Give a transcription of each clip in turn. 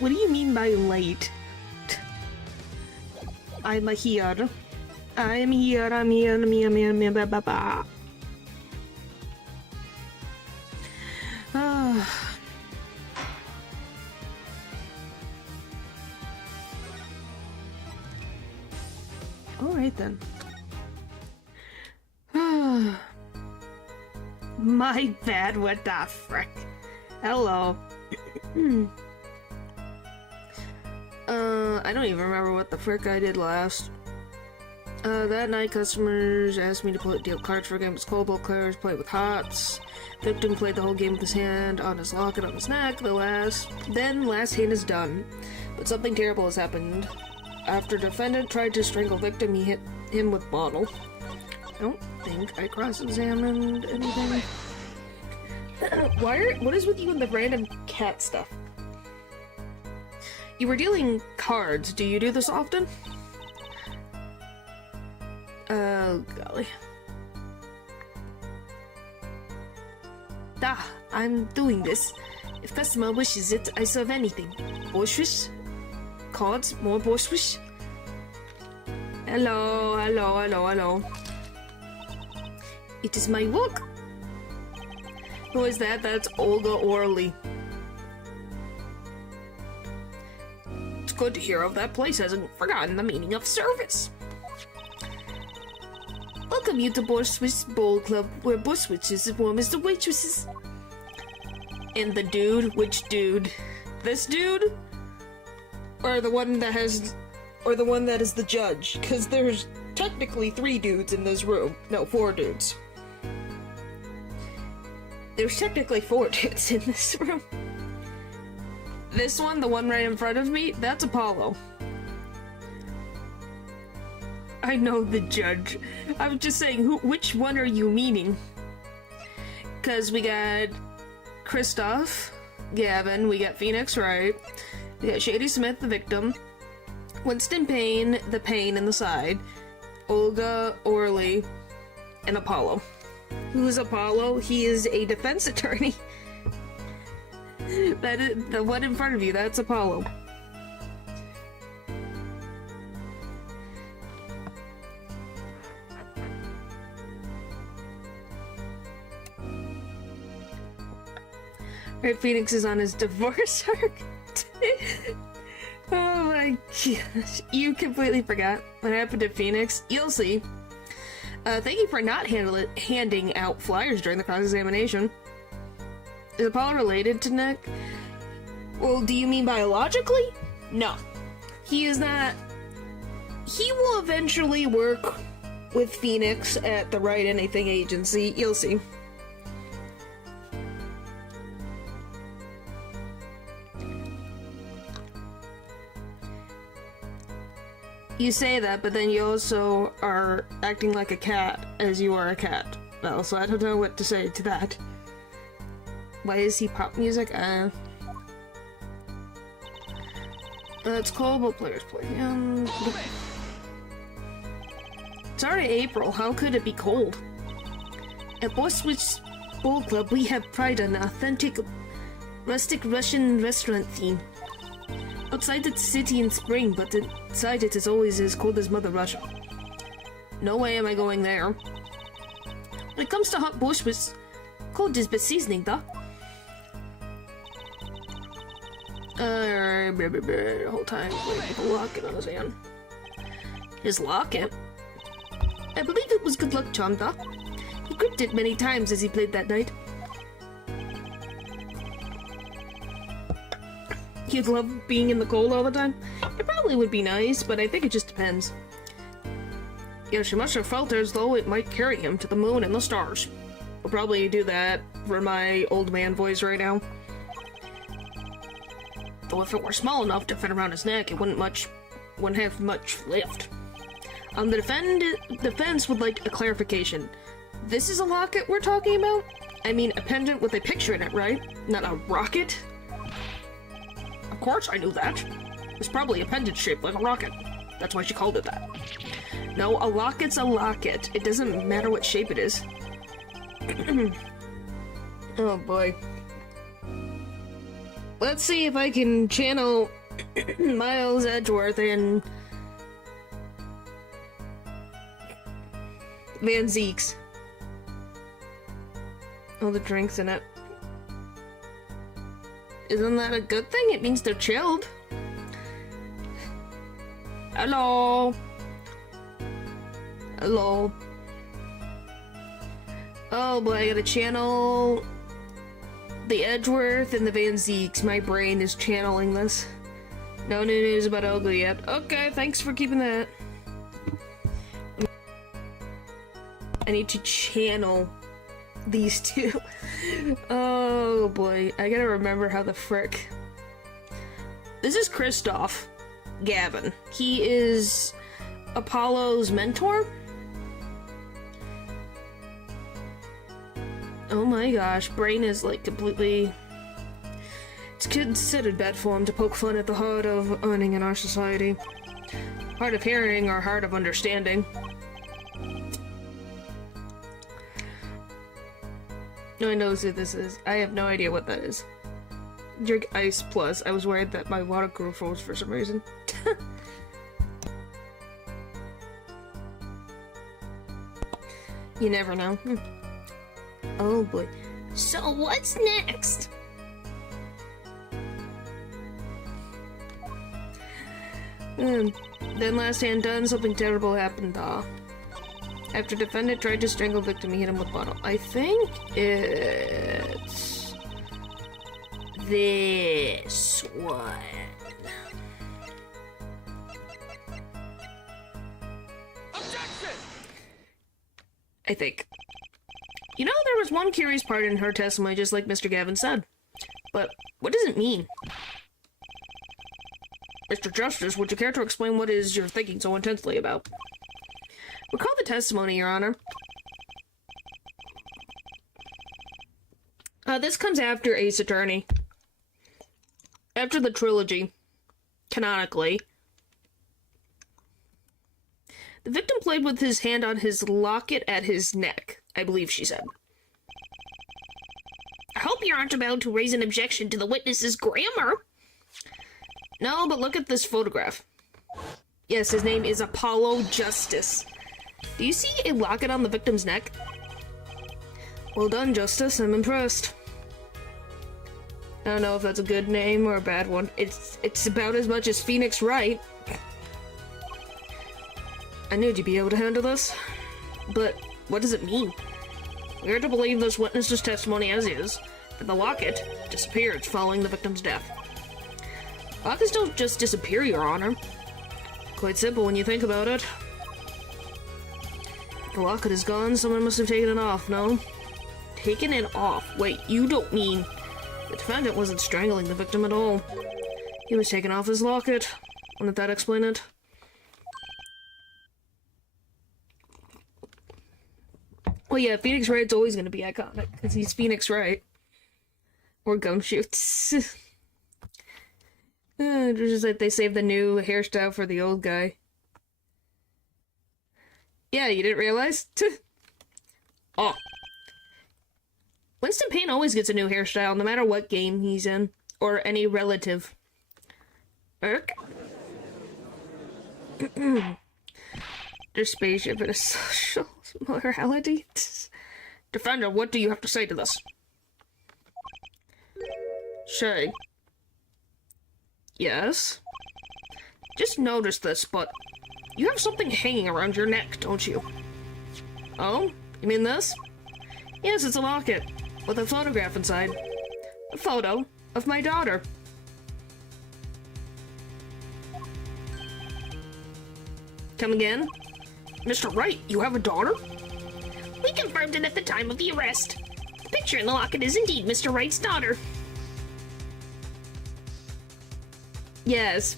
What do you mean by late? I'm here. I'm here, I'm here, I'm here, I'm here, I'm here, blah, blah, blah. Alright then. My bad, what the frick? Hello. I don't even remember what the frick I did last. That night, customers asked me to deal cards for a game. It's Cobalt players play with hots. Victim played the whole game with his hand on his locket on his neck. Last hand is done. But something terrible has happened. After defendant tried to strangle victim, he hit him with bottle. I don't think I cross-examined anything. What is with you and the random cat stuff? You were dealing cards. Do you do this often? Oh, golly. I'm doing this. If customer wishes it, I serve anything. Borswish? Cards? More borswish? Hello, hello, hello, hello. It is my work. Who is that? That's Olga Orly. It's good to hear of that place hasn't forgotten the meaning of service. Welcome you to Borswich's Bowl Club, where Borswich is as warm as the waitresses. And the dude? Which dude? This dude? Or the one that has... Or the one that is the judge? Because there's technically 3 dudes in this room. No, 4 dudes. There's technically 4 dudes in this room. This one, the one right in front of me, that's Apollo. I know the judge. I was just saying, which one are you meaning? Because we got Kristoff, Gavin, we got Phoenix Wright, we got Shady Smith, the victim, Winston Payne, the pain in the side, Olga Orly, and Apollo. Who is Apollo? He is a defense attorney. That is the one in front of you, that's Apollo. Right, Phoenix is on his divorce arc. Oh my gosh. You completely forgot what happened to Phoenix. You'll see. Thank you for not handing out flyers during the cross-examination. Is Apollo related to Nick? Well, do you mean biologically? No. He is not. He will eventually work with Phoenix at the Write Anything agency. You'll see. You say that, but then you also are acting like a cat, as you are a cat. Well, so I don't know what to say to that. Why is he pop music? It's cold, but players play. It's already April, how could it be cold? At Borswich Bowl Club, we have pride on an authentic, rustic Russian restaurant theme. Outside it's city in spring, but inside it is always as cold as Mother Russia. No way am I going there. When it comes to hot Borswich's, cold is but seasoning, though. The whole time with a locket on his hand. His locket? I believe it was good luck charm, though. He gripped it many times as he played that night. You'd love being in the cold all the time? It probably would be nice, but I think it just depends. Yeah, she must have felt as though it might carry him to the moon and the stars. I'll probably do that for my old man voice right now. Though if it were small enough to fit around his neck, it wouldn't have much lift. The defense would like a clarification. This is a locket we're talking about? I mean, a pendant with a picture in it, right? Not a rocket? Of course I knew that. It's probably a pendant shaped like a rocket. That's why she called it that. No, a locket's a locket. It doesn't matter what shape it is. Oh boy. let's see if I can channel Miles Edgeworth and Van Zeeks. All the drinks in it. Isn't that a good thing? It means they're chilled. Hello. Hello. Oh boy, I gotta channel the Edgeworth and the Van Zeeks. My brain is channeling this. No new news about Olga yet. Okay, thanks for keeping that. I need to channel these two. Oh boy, I gotta remember how the frick. This is Christoph Gavin. He is Apollo's mentor. Oh my gosh, brain is like completely... It's considered bad form to poke fun at the hard of earning in our society. Hard of hearing or hard of understanding. No one knows who this is. I have no idea what that is. Drink ice plus. I was worried that my water grew froze for some reason. You never know. Oh boy. So what's next? Then last hand done, something terrible happened. After defendant tried to strangle victim, he hit him with bottle. I think it's this one. Objection! I think. You know, there was one curious part in her testimony, just like Mr. Gavin said. But what does it mean? Mr. Justice, would you care to explain what is you're thinking so intensely about? Recall the testimony, Your Honor. This comes after Ace Attorney. After the trilogy, canonically. The victim played with his hand on his locket at his neck, I believe she said. I hope you aren't about to raise an objection to the witness's grammar. No, but look at this photograph. Yes, his name is Apollo Justice. Do you see a locket on the victim's neck? Well done, Justice. I'm impressed. I don't know if that's a good name or a bad one. It's about as much as Phoenix Wright. I knew you'd be able to handle this. But what does it mean? We are to believe this witness's testimony as is, that the locket disappeared following the victim's death. Lockets don't just disappear, Your Honor. Quite simple when you think about it. If the locket is gone, someone must have taken it off, no? Taken it off? Wait, you don't mean... The defendant wasn't strangling the victim at all. He was taking off his locket. Wouldn't that explain it? Well, yeah, Phoenix Wright's always going to be iconic, because he's Phoenix Wright. Or Gumshoots. Just like they saved the new hairstyle for the old guy. Yeah, you didn't realize? Oh. Winston Payne always gets a new hairstyle, no matter what game he's in. Or any relative. Irk? Their spaceship and a social morality. Defender, what do you have to say to this? Shay. Yes? Just noticed this, but you have something hanging around your neck, don't you? Oh? You mean this? Yes, it's a locket. With a photograph inside. A photo of my daughter. Come again? Mr. Wright, you have a daughter? We confirmed it at the time of the arrest. The picture in the locket is indeed Mr. Wright's daughter. Yes.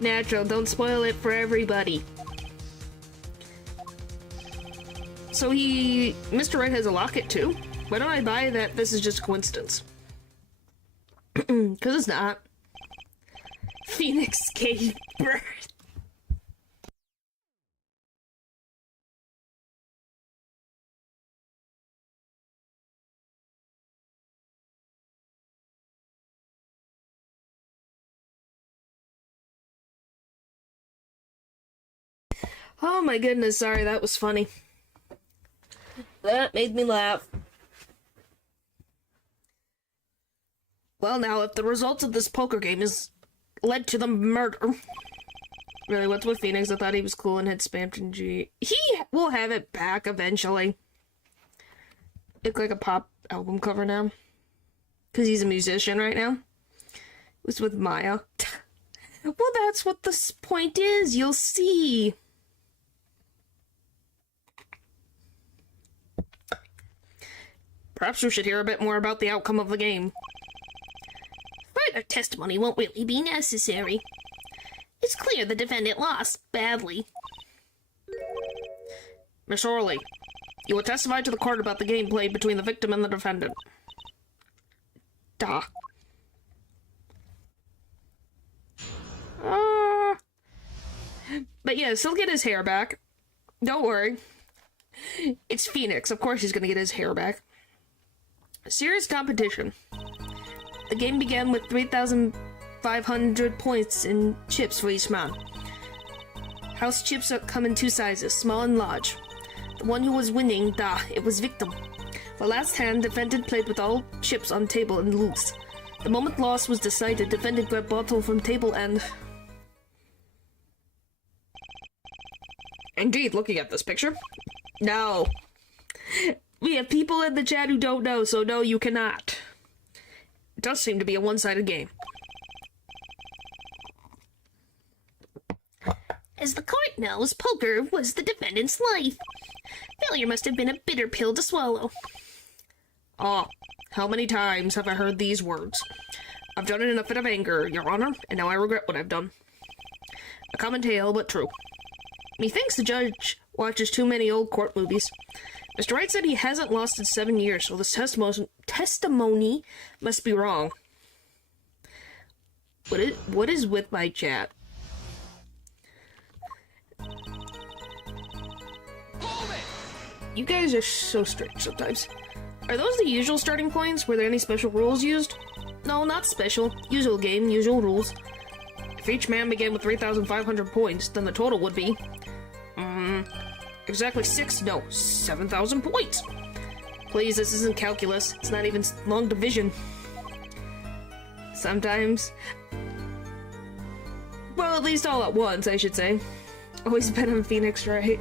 Natural, don't spoil it for everybody. So Mr. Wright has a locket too? Why don't I buy that this is just a coincidence? Because it's not. Phoenix gave birth. Oh my goodness, sorry, that was funny. That made me laugh. Well, now, if the results of this poker game is led to the murder... Really, what's with Phoenix? I thought he was cool and had spammed in G. He will have it back eventually. Look like a pop album cover now. Because he's a musician right now. It was with Maya. Well, that's what the point is. You'll see. Perhaps we should hear a bit more about the outcome of the game. Further testimony won't really be necessary. It's clear the defendant lost badly. Miss Orley, you will testify to the court about the game played between the victim and the defendant. Duh. But yes, he'll get his hair back. Don't worry. It's Phoenix. Of course he's gonna get his hair back. Serious competition. The game began with 3,500 points in chips for each man. House chips come in two sizes, small and large. The one who was winning, it was victim. The last hand, defendant played with all chips on table and loose. The moment loss was decided, defendant grabbed bottle from table and... Indeed, looking at this picture. No. We have people in the chat who don't know, so no, you cannot. It does seem to be a one-sided game. As the court knows, poker was the defendant's life. Failure must have been a bitter pill to swallow. Ah, how many times have I heard these words? I've done it in a fit of anger, Your Honor, and now I regret what I've done. A common tale, but true. Methinks the judge watches too many old court movies. Mr. Wright said he hasn't lost in 7 years, so this testimony must be wrong. What is with my chat? You guys are so strange sometimes. Are those the usual starting points? Were there any special rules used? No, not special. Usual game, usual rules. If each man began with 3,500 points, then the total would be... exactly 7,000 points. Please, this isn't calculus. It's not even long division. Sometimes... Well, at least all at once, I should say. Always bet on Phoenix, right?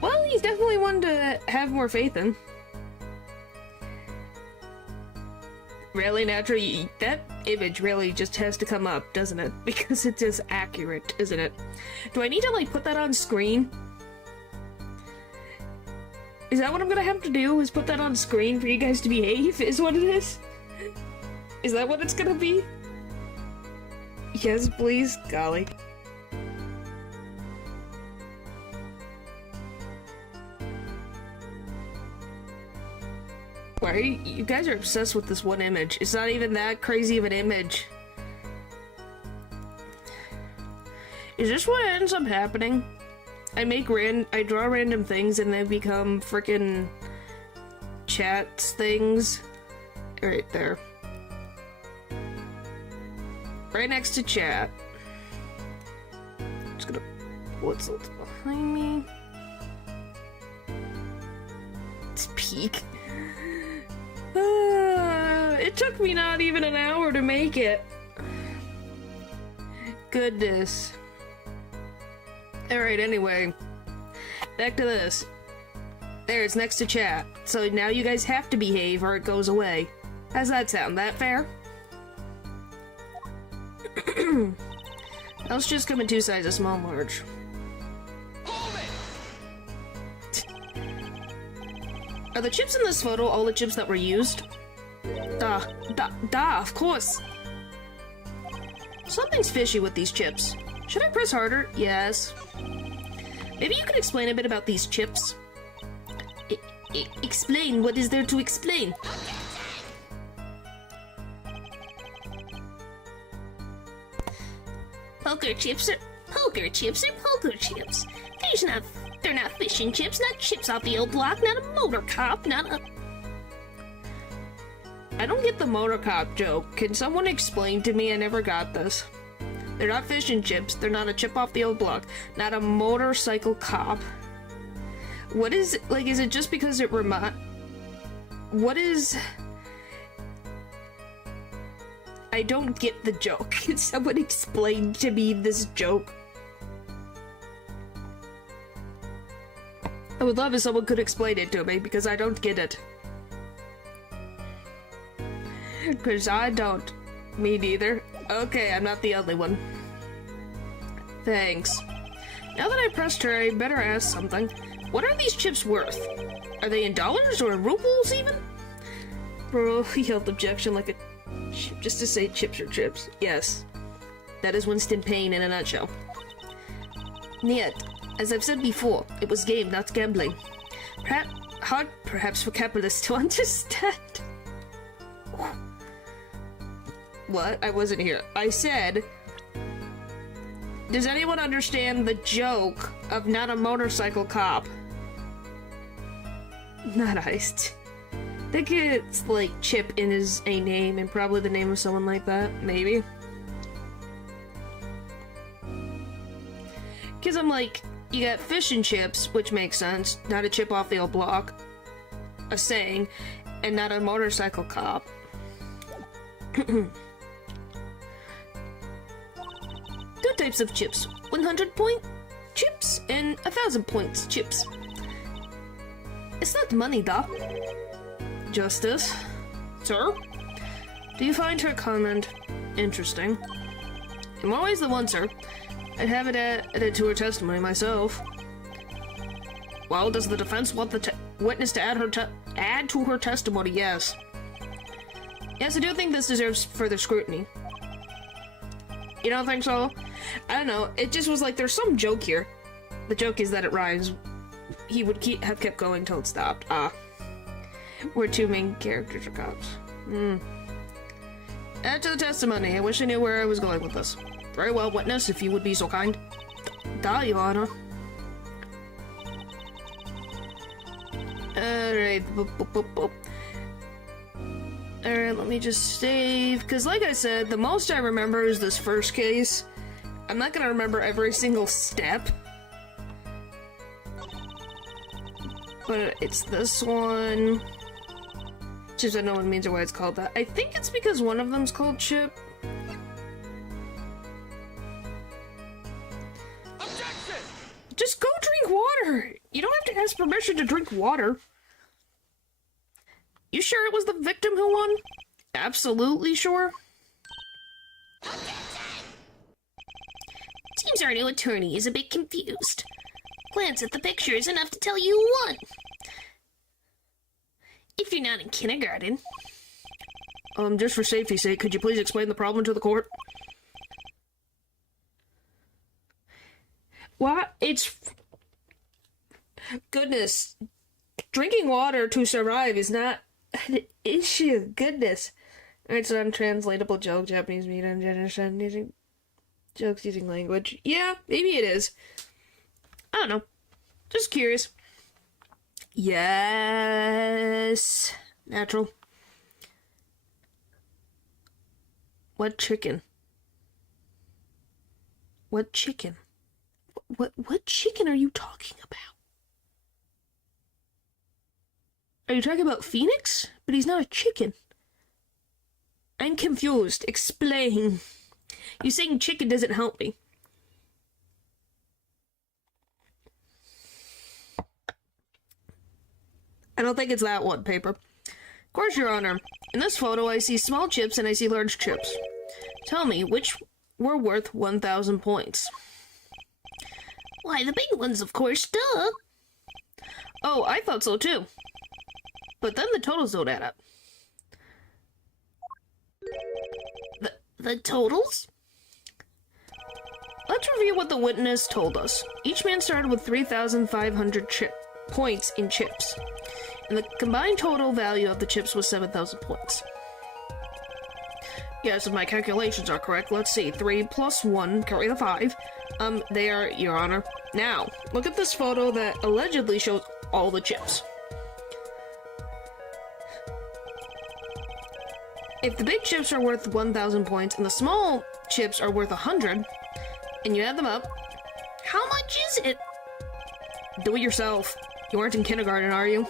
Well, he's definitely one to have more faith in. Really, naturally, that image really just has to come up, doesn't it? Because it's just accurate, isn't it? Do I need to, like, put that on screen? Is that what I'm gonna have to do? Is put that on screen for you guys to behave? Is what it is? Is that what it's gonna be? Yes, please. Golly. Why are you guys are obsessed with this one image? It's not even that crazy of an image. Is this what ends up happening? I draw random things and they become frickin' chat things. Right there. Right next to chat. Just gonna what's behind me? It's peak. It took me not even an hour to make it. Goodness. Alright, anyway. Back to this. There, it's next to chat. So now you guys have to behave or it goes away. How's that sound? That fair? Let's just come in two sizes, small and large. Are the chips in this photo all the chips that were used? Of course. Something's fishy with these chips. Should I press harder? Yes. Maybe you can explain a bit about these chips? Explain? What is there to explain? Poker chips are poker chips. They're not fishing chips, not chips off the old block, not a motor cop, not a... I don't get the motor cop joke. Can someone explain to me? I never got this. They're not fish and chips. They're not a chip off the old block. Not a motorcycle cop. What is, like, is it just because it what is... I don't get the joke. Can someone explain to me this joke? I would love if someone could explain it to me, because I don't get it. Because I don't. Me neither. Okay, I'm not the only one. Thanks. Now that I pressed her, I better ask something. What are these chips worth? Are they in dollars or in rubles, even? Bro, he held objection like a chip just to say chips are chips. Yes. That is Winston Payne in a nutshell. Yet, as I've said before, it was game, not gambling. Hard, perhaps, for capitalists to understand. What? I wasn't here. I said... Does anyone understand the joke of not a motorcycle cop? Not iced. I think it's like Chip in his a name and probably the name of someone like that, maybe. Cause I'm like, you got fish and chips, which makes sense, not a chip off the old block, a saying, and not a motorcycle cop. 2 types of chips, 100-point chips and 1,000 points chips. It's not money, though. Justice. Sir? Do you find her comment interesting? I'm always the one, sir. I'd have it added to her testimony myself. Well, does the defense want the witness to add to her testimony? Yes. Yes, I do think this deserves further scrutiny. You don't think so? I don't know. It just was like, there's some joke here. The joke is that it rhymes. He would have kept going till it stopped. Where 2 main characters are cops. Add to the testimony. I wish I knew where I was going with this. Very well, witness, if you would be so kind. Da, Your Honor. Alright. Alright, let me just save. Because like I said, the most I remember is this first case. I'm not gonna remember every single step. But it's this one. Chips that no one means or why it's called that. I think it's because one of them's called Chip. Objection! Just go drink water! You don't have to ask permission to drink water. You sure it was the victim who won? Absolutely sure. Seems our new attorney is a bit confused. Glance at the picture is enough to tell you who won. If you're not in kindergarten. Just for safety's sake, could you please explain the problem to the court? What? It's... Goodness. Drinking water to survive is not an issue. Goodness. It's an untranslatable joke. Japanese media and generation using... Jokes using language. Yeah, maybe it is. I don't know. Just curious. Yes. Natural. What chicken? What chicken? What chicken are you talking about? Are you talking about Phoenix? But he's not a chicken. I'm confused. Explain. You saying chicken doesn't help me. I don't think it's that one, paper. Of course, Your Honor. In this photo, I see small chips and I see large chips. Tell me, which were worth 1,000 points? Why, the big ones, of course, duh. Oh, I thought so too. But then the totals don't add up. The totals? Let's review what the witness told us. Each man started with 3,500 points in chips. And the combined total value of the chips was 7,000 points. Yes, if my calculations are correct, let's see. 3 plus 1, carry the 5. They are, Your Honor. Now, look at this photo that allegedly shows all the chips. If the big chips are worth 1,000 points and the small chips are worth 100, and you add them up, How much is it? do it yourself. You aren't in kindergarten, are you?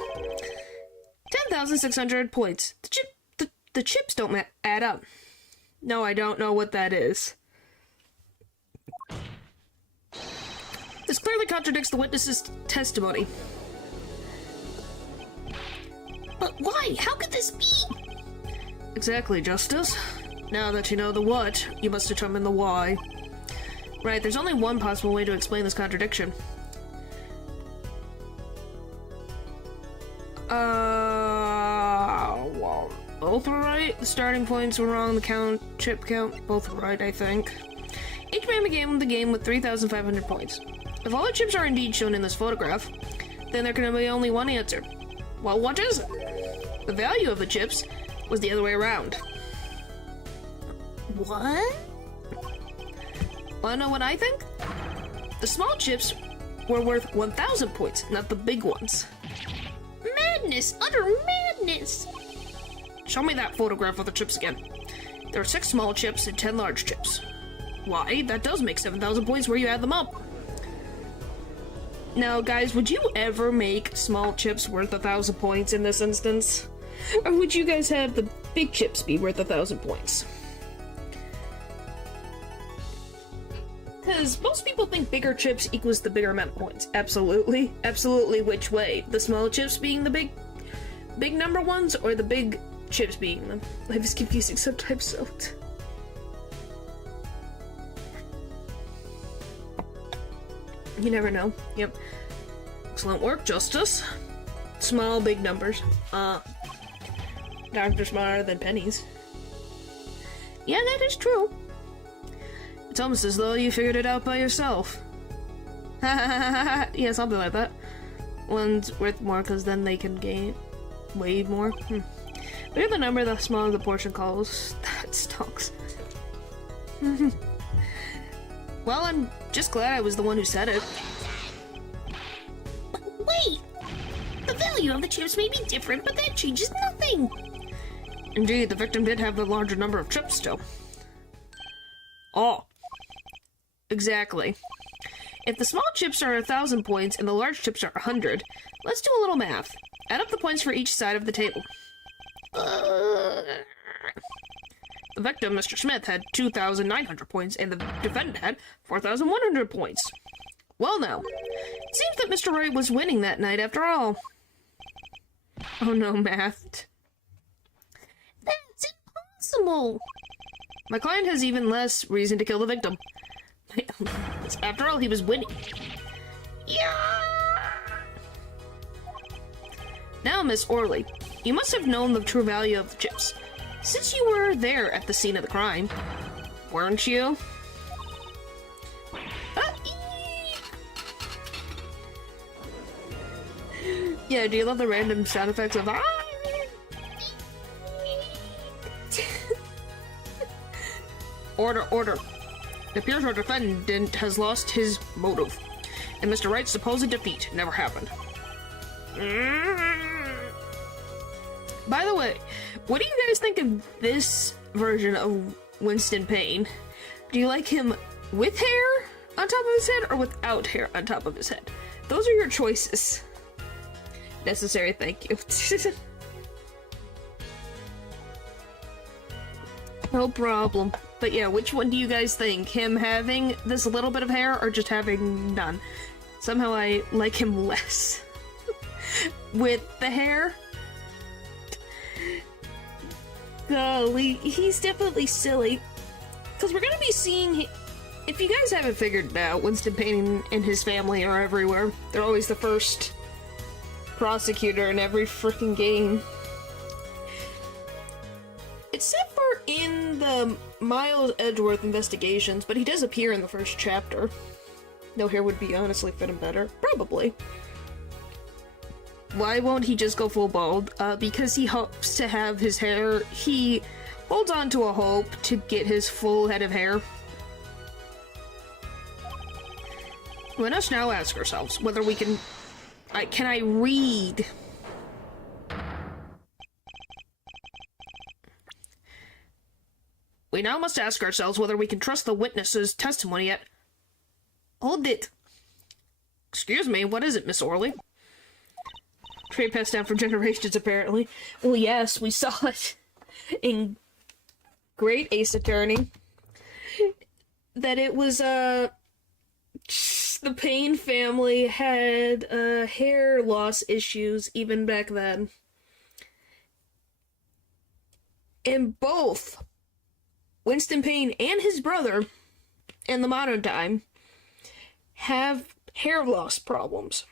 10,600 points. The chips don't add up. No, I don't know what that is. This clearly contradicts the witness's testimony. But why? How could this be? Exactly, Justice. Now that you know the what, you must determine the why. Right, there's only one possible way to explain this contradiction. Well, both were right. The starting points were wrong. The chip count, both were right, I think. Each man began the game with 3,500 points. If all the chips are indeed shown in this photograph, then there can be only one answer. Well, what is it? The value of the chips was the other way around. What? Wanna know what I think? The small chips were worth 1,000 points, not the big ones. Madness! Utter madness! Show me that photograph of the chips again. There are 6 small chips and 10 large chips. Why, that does make 7,000 points where you add them up. Now, guys, would you ever make small chips worth 1,000 points in this instance? Or would you guys have the big chips be worth 1,000 points? Because most people think bigger chips equals the bigger amount of points. Absolutely. Absolutely which way? The small chips being the big number ones, or the big chips being them? Life is confusing sometimes, so... You never know. Yep. Excellent work, Justice. Small, big numbers. Doctor smarter than pennies. Yeah, that is true. It's almost as though you figured it out by yourself. Yeah, something like that. One's worth more because then they can gain way more. Bigger the number, the smaller the portion calls. That stonks. Well, I'm just glad I was the one who said it. But wait! The value of the chips may be different, but that changes nothing! Indeed, the victim did have the larger number of chips still. Oh. Exactly. If the small chips are 1,000 points and the large chips are 100, let's do a little math. Add up the points for each side of the table. The victim, Mr. Smith, had 2,900 points, and the defendant had 4,100 points. Well now, it seems that Mr. Wright was winning that night after all. Oh no, math. That's impossible! My client has even less reason to kill the victim. After all, he was winning. Yeah! Now, Miss Orley, you must have known the true value of the chips, since you were there at the scene of the crime, weren't you? Yeah, do you love the random sound effects of Order, order. It appears our defendant has lost his motive, and Mr. Wright's supposed defeat never happened. By the way, what do you guys think of this version of Winston Payne? Do you like him with hair on top of his head or without hair on top of his head? Those are your choices. Necessary, thank you. No problem. But yeah, which one do you guys think? Him having this little bit of hair or just having none? Somehow I like him less with the hair. Golly, he's definitely silly. Because we're gonna be seeing... If you guys haven't figured it out, Winston Payne and his family are everywhere. They're always the first prosecutor in every freaking game. Except for in the Miles Edgeworth investigations, but he does appear in the first chapter. No hair would be honestly fit him better. Probably. Why won't he just go full bald? Because he hopes to have his hair... He holds on to a hope to get his full head of hair. Let us now ask ourselves whether we can... Can I read? We now must ask ourselves whether we can trust the witness's testimony yet. Hold it. Excuse me, what is it, Miss Orley? Trade passed down for generations, apparently. Well, yes, we saw it in Great Ace Attorney. That it was, the Payne family had, hair loss issues even back then. And both Winston Payne and his brother, in the modern time, have hair loss problems.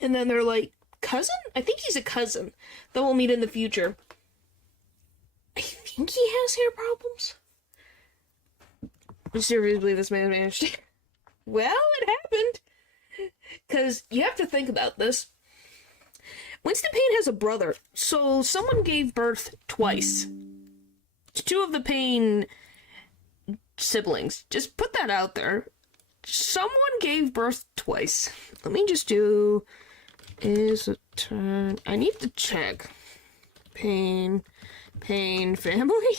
And then they're like, cousin? I think he's a cousin that we'll meet in the future. I think he has hair problems. I seriously believe this man managed it. Well, it happened. Because you have to think about this. Winston Payne has a brother, so someone gave birth twice. Two of the Payne siblings. Just put that out there. Someone gave birth twice. Let me just do... Is a turn... I need to check. Payne family?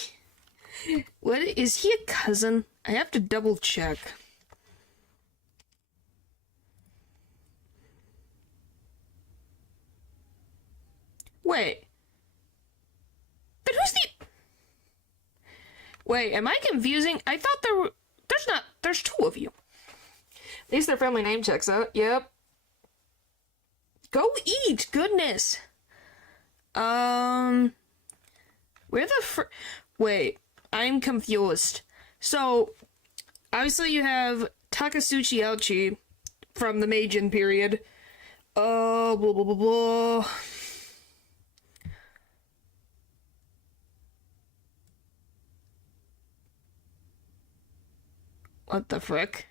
What, is he a cousin? I have to double check. Wait. But who's the... Wait, am I confusing? I thought there were... There's two of you. At least their family name checks out. Yep. Go eat! Goodness! Where the Wait, I'm confused. So, obviously you have Takasuchi Ouchi from the Meijin period. Blah, blah, blah, blah. What the frick?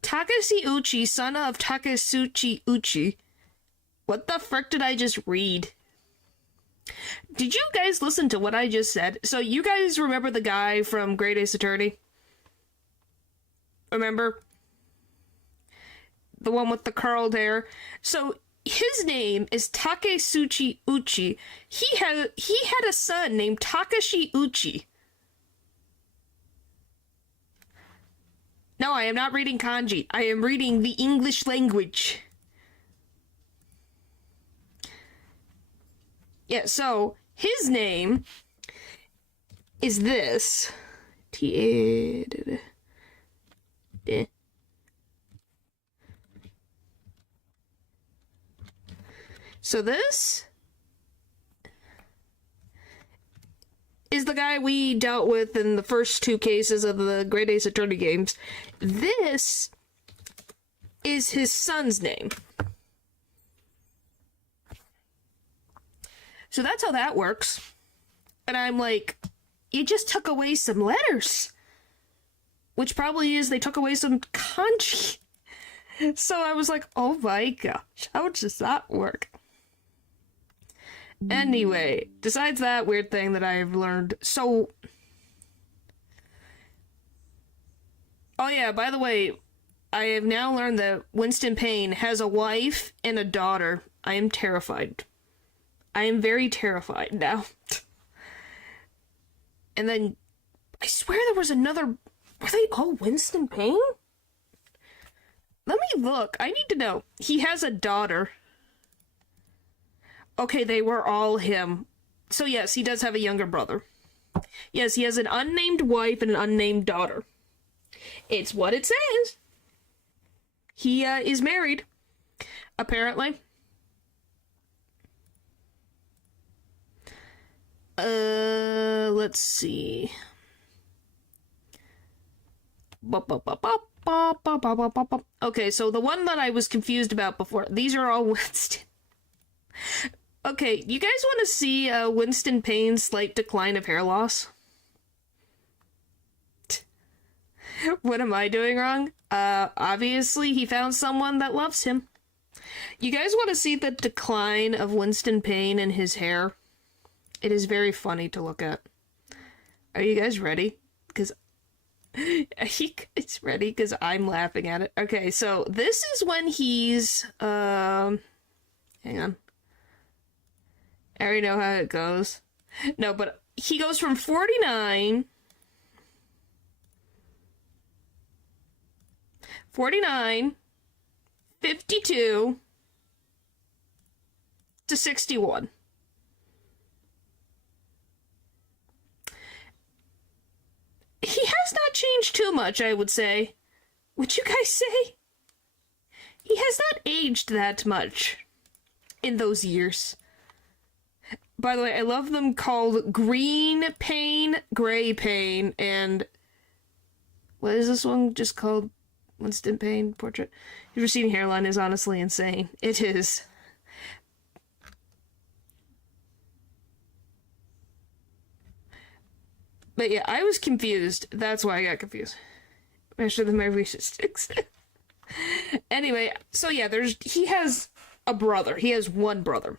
Takashi Uchi, son of Takasuchi Uchi. What the frick did I just read? Did you guys listen to what I just said? So you guys remember the guy from Great Ace Attorney? Remember? The one with the curled hair? So his name is Takasuchi Uchi. He had a son named Takashi Uchi. No, I am not reading kanji. I am reading the English language. Yeah, so his name is this. So this is the guy we dealt with in the first two cases of the Great Ace Attorney games. This is his son's name. So that's how that works. And I'm like, you just took away some letters. Which probably is they took away some kanji. So I was like, oh my gosh, how does that work? Anyway, besides that weird thing that I've learned, so... Oh yeah, by the way, I have now learned that Winston Payne has a wife and a daughter. I am terrified. I am very terrified now. And then, I swear there was another... Were they all Winston Payne? Let me look. I need to know. He has a daughter. Okay, they were all him. So yes, he does have a younger brother. Yes, he has an unnamed wife and an unnamed daughter. It's what it says. He is married, apparently. Let's see. Okay, so the one that I was confused about before, these are all Winston. Okay, you guys want to see Winston Payne's slight decline of hair loss? What am I doing wrong? Obviously he found someone that loves him. You guys want to see the decline of Winston Payne and his hair? It is very funny to look at. Are you guys ready? Because it's ready because I'm laughing at it. Okay, so this is when he's hang on. I already know how it goes. No, but he goes from 49 52 to 61. He has not changed too much, I would say. Would you guys say? He has not aged that much in those years. By the way, I love them called Green Pain, Gray Pain, and what is this one just called? Winston Pain Portrait. His receding hairline is honestly insane. It is. But yeah, I was confused. That's why I got confused. Faster than my research sticks. Anyway, so yeah, he has a brother. He has one brother.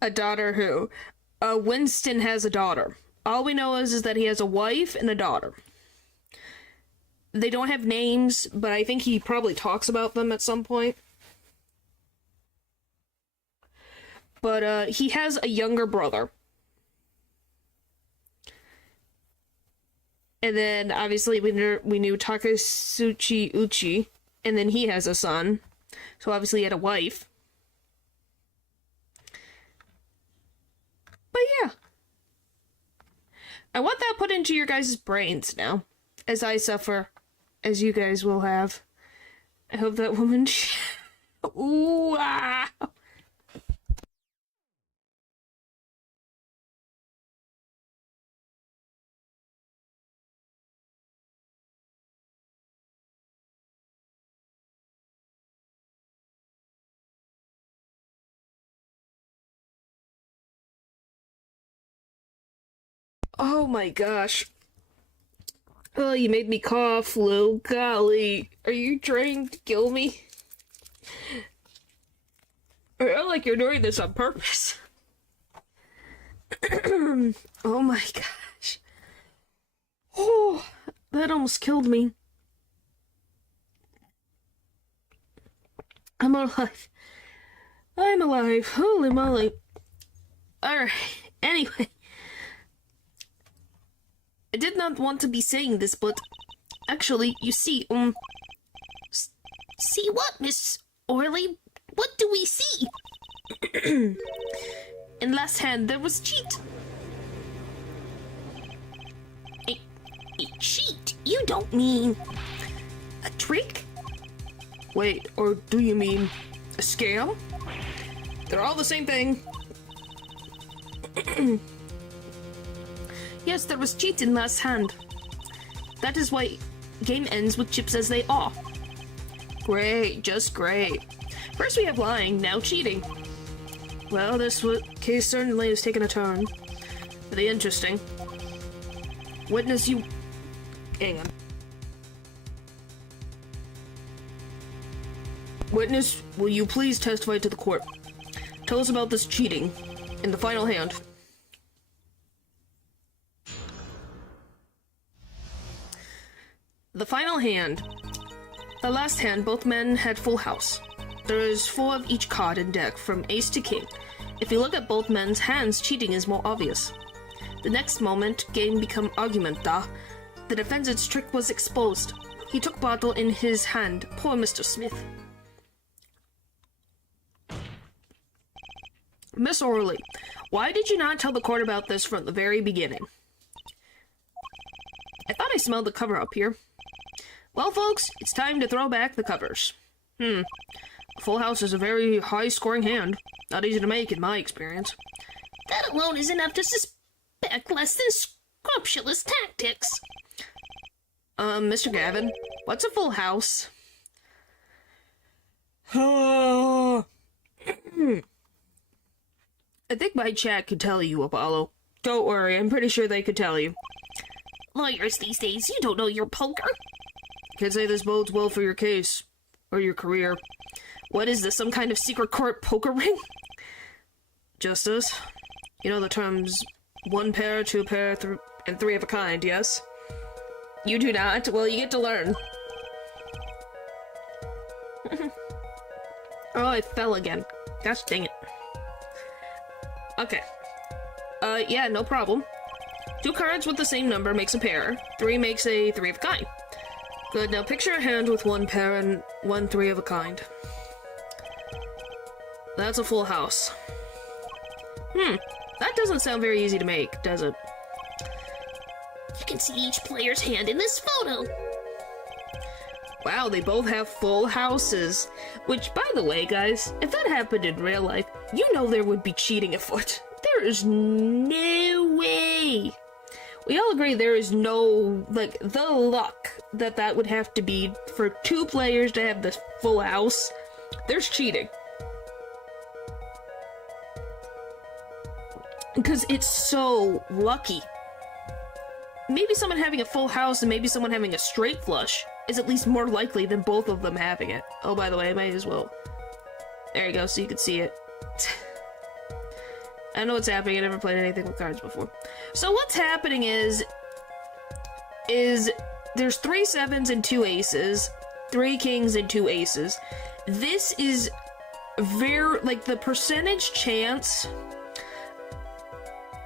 A daughter who? Winston has a daughter. All we know is that he has a wife and a daughter. They don't have names, but I think he probably talks about them at some point. But he has a younger brother. And then, obviously, we knew Takasuchi Uchi, and then he has a son. So, obviously, he had a wife. But, yeah. I want that put into your guys' brains now, as I suffer, as you guys will have. I hope that woman... Ooh, ah! Oh my gosh. Oh, you made me cough, Lou. Golly. Are you trying to kill me? I feel like you're doing this on purpose. Oh my gosh. Oh, that almost killed me. I'm alive. I'm alive. Holy moly. Alright. Anyway. I did not want to be saying this, but actually, you see, See what, Miss Orley? What do we see? in last hand there was cheat. A cheat? You don't mean A trick? Wait, or do you mean a scam? They're all the same thing. Yes, there was cheat in last hand. That is why game ends with chips as they are. Great, just great. First we have lying, now cheating. Well, this case certainly has taken a turn. Pretty interesting. Witness, you... Hang on. Witness, will you please testify to the court? Tell us about this cheating in the final hand. The final hand. The last hand, both men had full house. There is 4 of each card in deck, from ace to king. If you look at both men's hands, cheating is more obvious. The next moment, game become argumenta. The defendant's trick was exposed. He took bottle in his hand. Poor Mr. Smith. Miss Orley, why did you not tell the court about this from the very beginning? I thought I smelled the cover up here. Well, folks, it's time to throw back the covers. A full house is a very high-scoring hand. Not easy to make, in my experience. that alone is enough to suspect less than scrumptious tactics. Mr. Gavin, what's a full house? I think my chat could tell you, Apollo. Don't worry, I'm pretty sure they could tell you. Lawyers these days, you don't know your poker. Can't say this bodes well for your case. Or your career. What is this, some kind of secret court poker ring? Justice. You know the terms 1 pair, 2 pair, and 3 of a kind, yes? You do not? Well, you get to learn. Oh, I fell again. Gosh dang it. Okay. Yeah, no problem. 2 cards with the same number makes a pair. 3 makes a 3 of a kind. Good, now picture a hand with 1 pair and 1 3 of a kind. That's a full house. That doesn't sound very easy to make, does it? You can see each player's hand in this photo. Wow, they both have full houses. Which, by the way, guys, if that happened in real life, you know there would be cheating afoot. There is no way. We all agree there is no, like, the luck that would have to be for 2 players to have this full house. There's cheating. Because it's so lucky. Maybe someone having a full house and maybe someone having a straight flush is at least more likely than both of them having it. Oh, by the way, I might as well. There you go, so you can see it. I know what's happening. I never played anything with cards before. So what's happening is there's 3 sevens and 2 aces, 3 kings and 2 aces. This is very, like, the percentage chance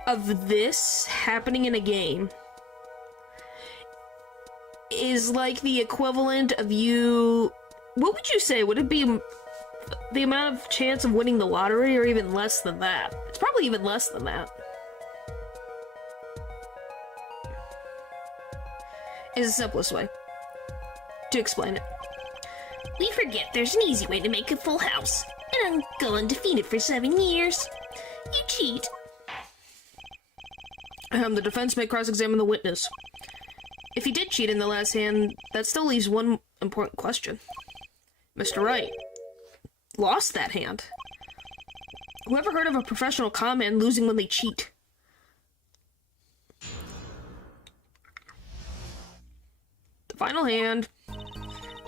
of this happening in a game is like the equivalent of you... What would you say? Would it be the amount of chance of winning the lottery, or even less than that? It's probably even less than that. Is the simplest way to explain it. We forget there's an easy way to make a full house, and go undefeated for 7 years. You cheat. The defense may cross-examine the witness. If he did cheat in the last hand, that still leaves one important question. Mr. Wright lost that hand. Whoever heard of a professional con man losing when they cheat? The final hand.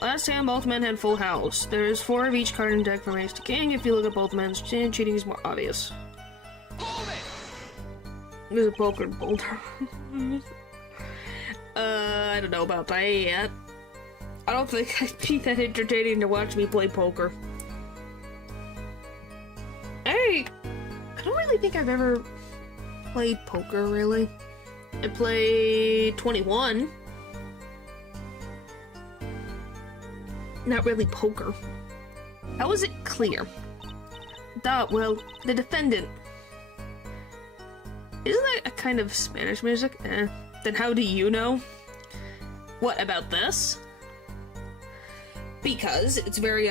Last hand, both men had full house. There's 4 of each card in deck from ace to king. If you look at both men's chin, cheating is more obvious. There's a poker boulder. I don't know about that yet. I don't think I'd be that entertaining to watch me play poker. I don't really think I've ever played poker, really. I played 21. Not really poker. How is it clear? Well, the defendant. Isn't that a kind of Spanish music? Then how do you know? What about this? Because it's very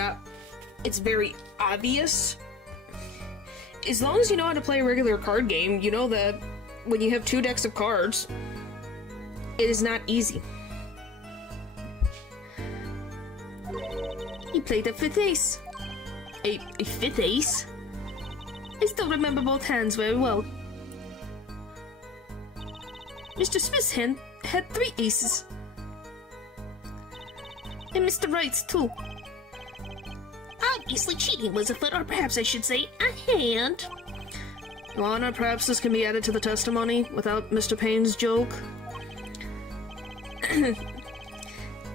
obvious. As long as you know how to play a regular card game, you know that when you have 2 decks of cards, it is not easy. He played a 5th ace. A 5th ace? I still remember both hands very well. Mr. Smith's hand had 3 aces. And Mr. Wright's too. Obviously cheating was afoot, or perhaps I should say, a hand. Your Honor, perhaps this can be added to the testimony without Mr. Payne's joke.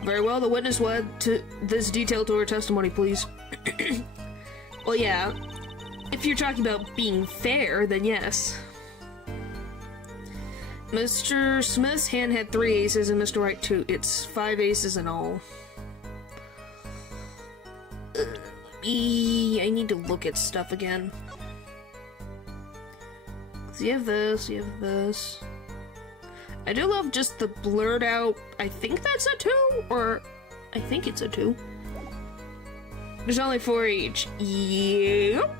Very well, the witness will add to this detail to her testimony, please. Well, yeah. If you're talking about being fair, then yes. Mr. Smith's hand had 3 aces and Mr. Wright 2. It's 5 aces in all. I need to look at stuff again. So you have this, you have this. I do love just the blurred out, I think that's a 2, or I think it's a 2. There's only 4 each. Yep.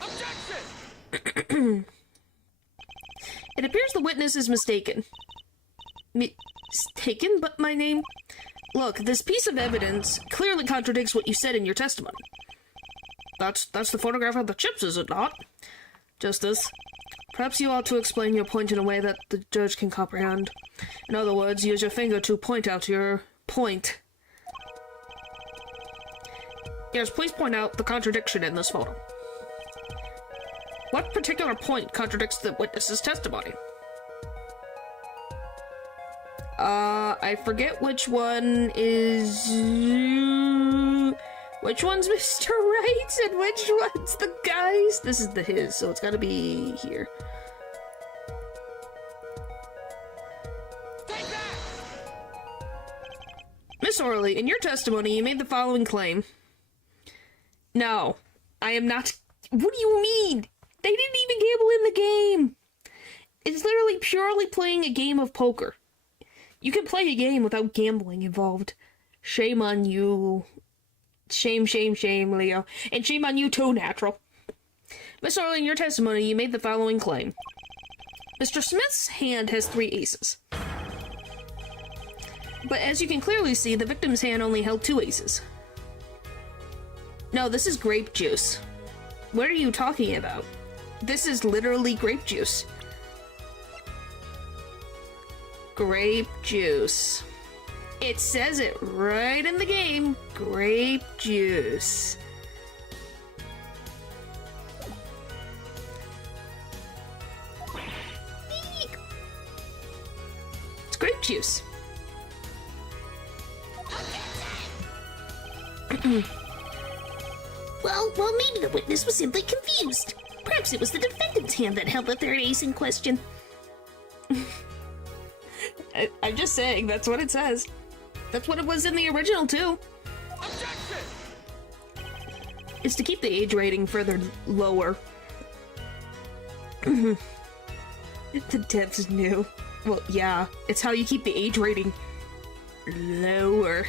Objection! It appears the witness is mistaken. Mistaken? But my name? Look, this piece of evidence clearly contradicts what you said in your testimony. That's the photograph of the chips, is it not? Justice, perhaps you ought to explain your point in a way that the judge can comprehend. In other words, use your finger to point out your point. Yes, please point out the contradiction in this photo. What particular point contradicts the witness's testimony? I forget which one is... Which one's Mr. Right and which one's the guy's? This is the his, so it's gotta be here. Miss Orley, in your testimony, you made the following claim. No, I am not. What do you mean? They didn't even gamble in the game. It's literally purely playing a game of poker. You can play a game without gambling involved. Shame on you. Shame, shame, shame, Leo. And shame on you too, Natural. Miss Orley, in your testimony, you made the following claim. Mr. Smith's hand has 3 aces. But as you can clearly see, the victim's hand only held 2 aces. No, this is grape juice. What are you talking about? This is literally grape juice. Grape juice. It says it right in the game. Grape juice. It's grape juice. Well, maybe the witness was simply confused. Perhaps it was the defendant's hand that held the third ace in question. I'm just saying, that's what it says. That's what it was in the original, too. Objection! It's to keep the age rating further lower. The devs knew. Well, yeah, it's how you keep the age rating lower.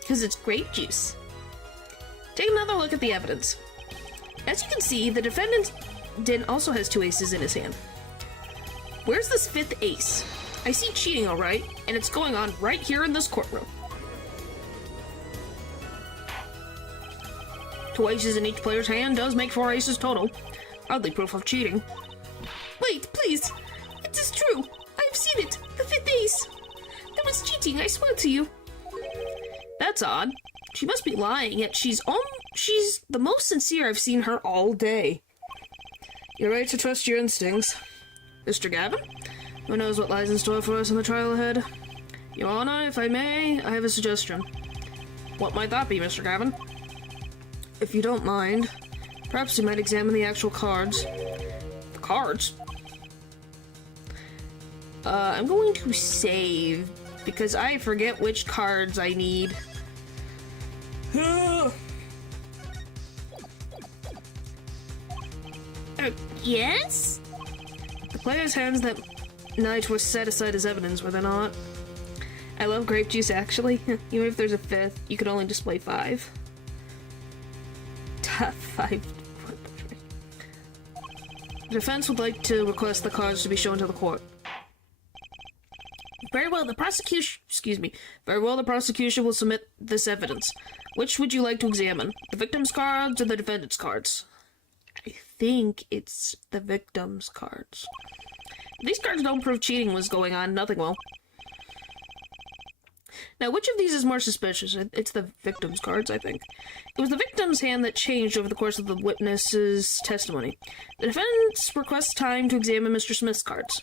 Because it's grape juice. Take another look at the evidence. As you can see, the defendant also has 2 aces in his hand. Where's this 5th ace? I see cheating, alright, and it's going on right here in this courtroom. 2 aces in each player's hand does make 4 aces total. Hardly proof of cheating. Wait, please! It is true! I've seen it! The 5th ace! There was cheating, I swear to you! That's odd. She must be lying, yet she's the most sincere I've seen her all day. You're right to trust your instincts. Mr. Gavin? Who knows what lies in store for us in the trial ahead? Your Honor, if I may, I have a suggestion. What might that be, Mr. Gavin? If you don't mind, perhaps you might examine the actual cards. The cards? I'm going to save, because I forget which cards I need. Yes? The player's hands that night were set aside as evidence, were they not? I love grape juice, actually. Even if there's a 5th, you could only display 5. Top 5. The defense would like to request the cards to be shown to the court. Very well, the prosecution will submit this evidence. Which would you like to examine? The victim's cards or the defendant's cards? I think it's the victim's cards. If these cards don't prove cheating was going on, nothing will. Now, which of these is more suspicious? It's the victim's cards, I think. It was the victim's hand that changed over the course of the witness's testimony. The defense requests time to examine Mr. Smith's cards.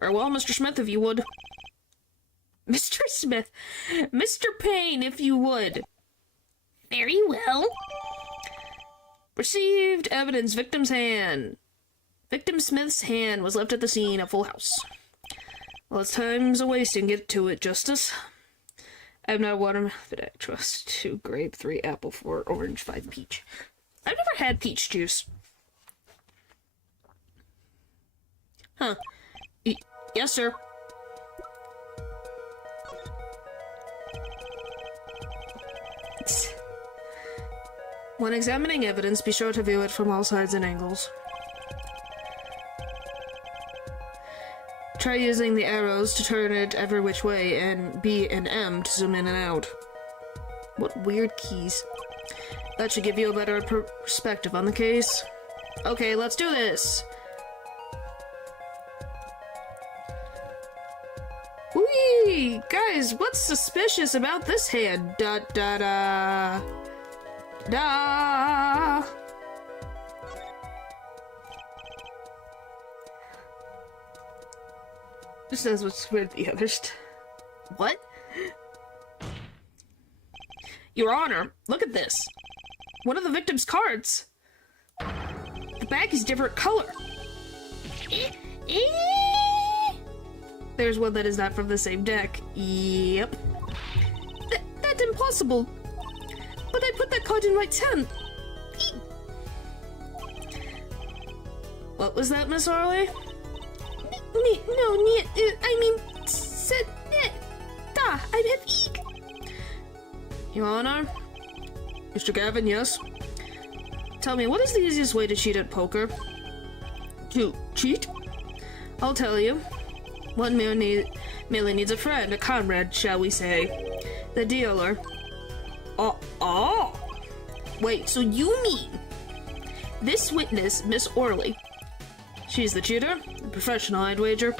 Very well, Mr. Smith, if you would. Mr. Smith. Mr. Payne, if you would. Very well. Received evidence, victim's hand. Victim Smith's hand was left at the scene at full house. Well, it's time's a wasting. Get to it, Justice. I have not water method. I trust 2 grape, 3 apple, 4 orange, 5 peach. I've never had peach juice. Huh. Yes, sir. When examining evidence, be sure to view it from all sides and angles. Try using the arrows to turn it every which way, and B and M to zoom in and out. What weird keys. That should give you a better perspective on the case. Okay, let's do this! Whee! Guys, what's suspicious about this hand? Da da da. Da. Just as what's with the others. What? Your Honor, look at this. One of the victim's cards. The back is different color. There's one that is not from the same deck. Yep. That's impossible. But I put that card in right hand. What was that, Miss Orley? Said da, I have eek. Your Honor? Mr. Gavin, yes? Tell me, what is the easiest way to cheat at poker? To cheat? I'll tell you. One merely needs a friend, a comrade, shall we say. The dealer. Wait, so you mean this witness, Miss Orley, she's the cheater? A professional, I'd wager.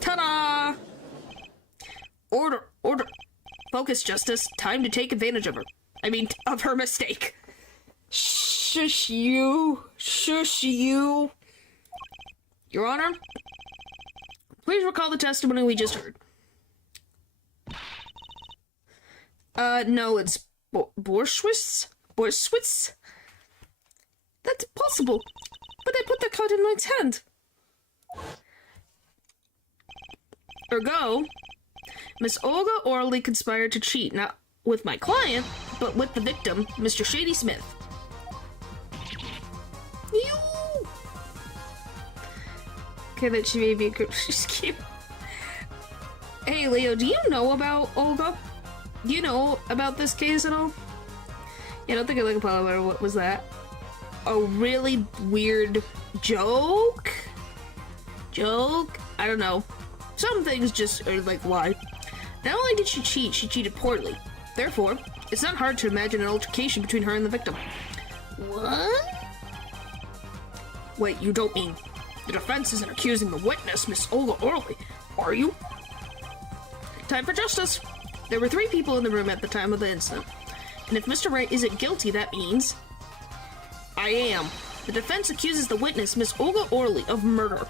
Ta-da! Order. Focus, Justice. Time to take advantage of her. Of her mistake. Shush you. Your Honor, please recall the testimony we just heard. No, it's Borschwitz? That's impossible. But I put the card in my hand. Ergo, Miss Olga Orley conspired to cheat, not with my client, but with the victim, Mr. Shady Smith. Okay, that she may be a good. She's cute. Hey, Leo, do you know about Olga? Do you know about this case at all? Yeah, I don't think I like a polymer. What was that? A really weird joke? I don't know. Some things just are like, why? Not only did she cheat, she cheated poorly. Therefore, it's not hard to imagine an altercation between her and the victim. What? Wait, you don't mean the defense isn't accusing the witness, Miss Olga Orley, are you? Time for justice. There were 3 people in the room at the time of the incident. And if Mr. Wright isn't guilty, that means I am. The defense accuses the witness, Miss Olga Orley, of murder.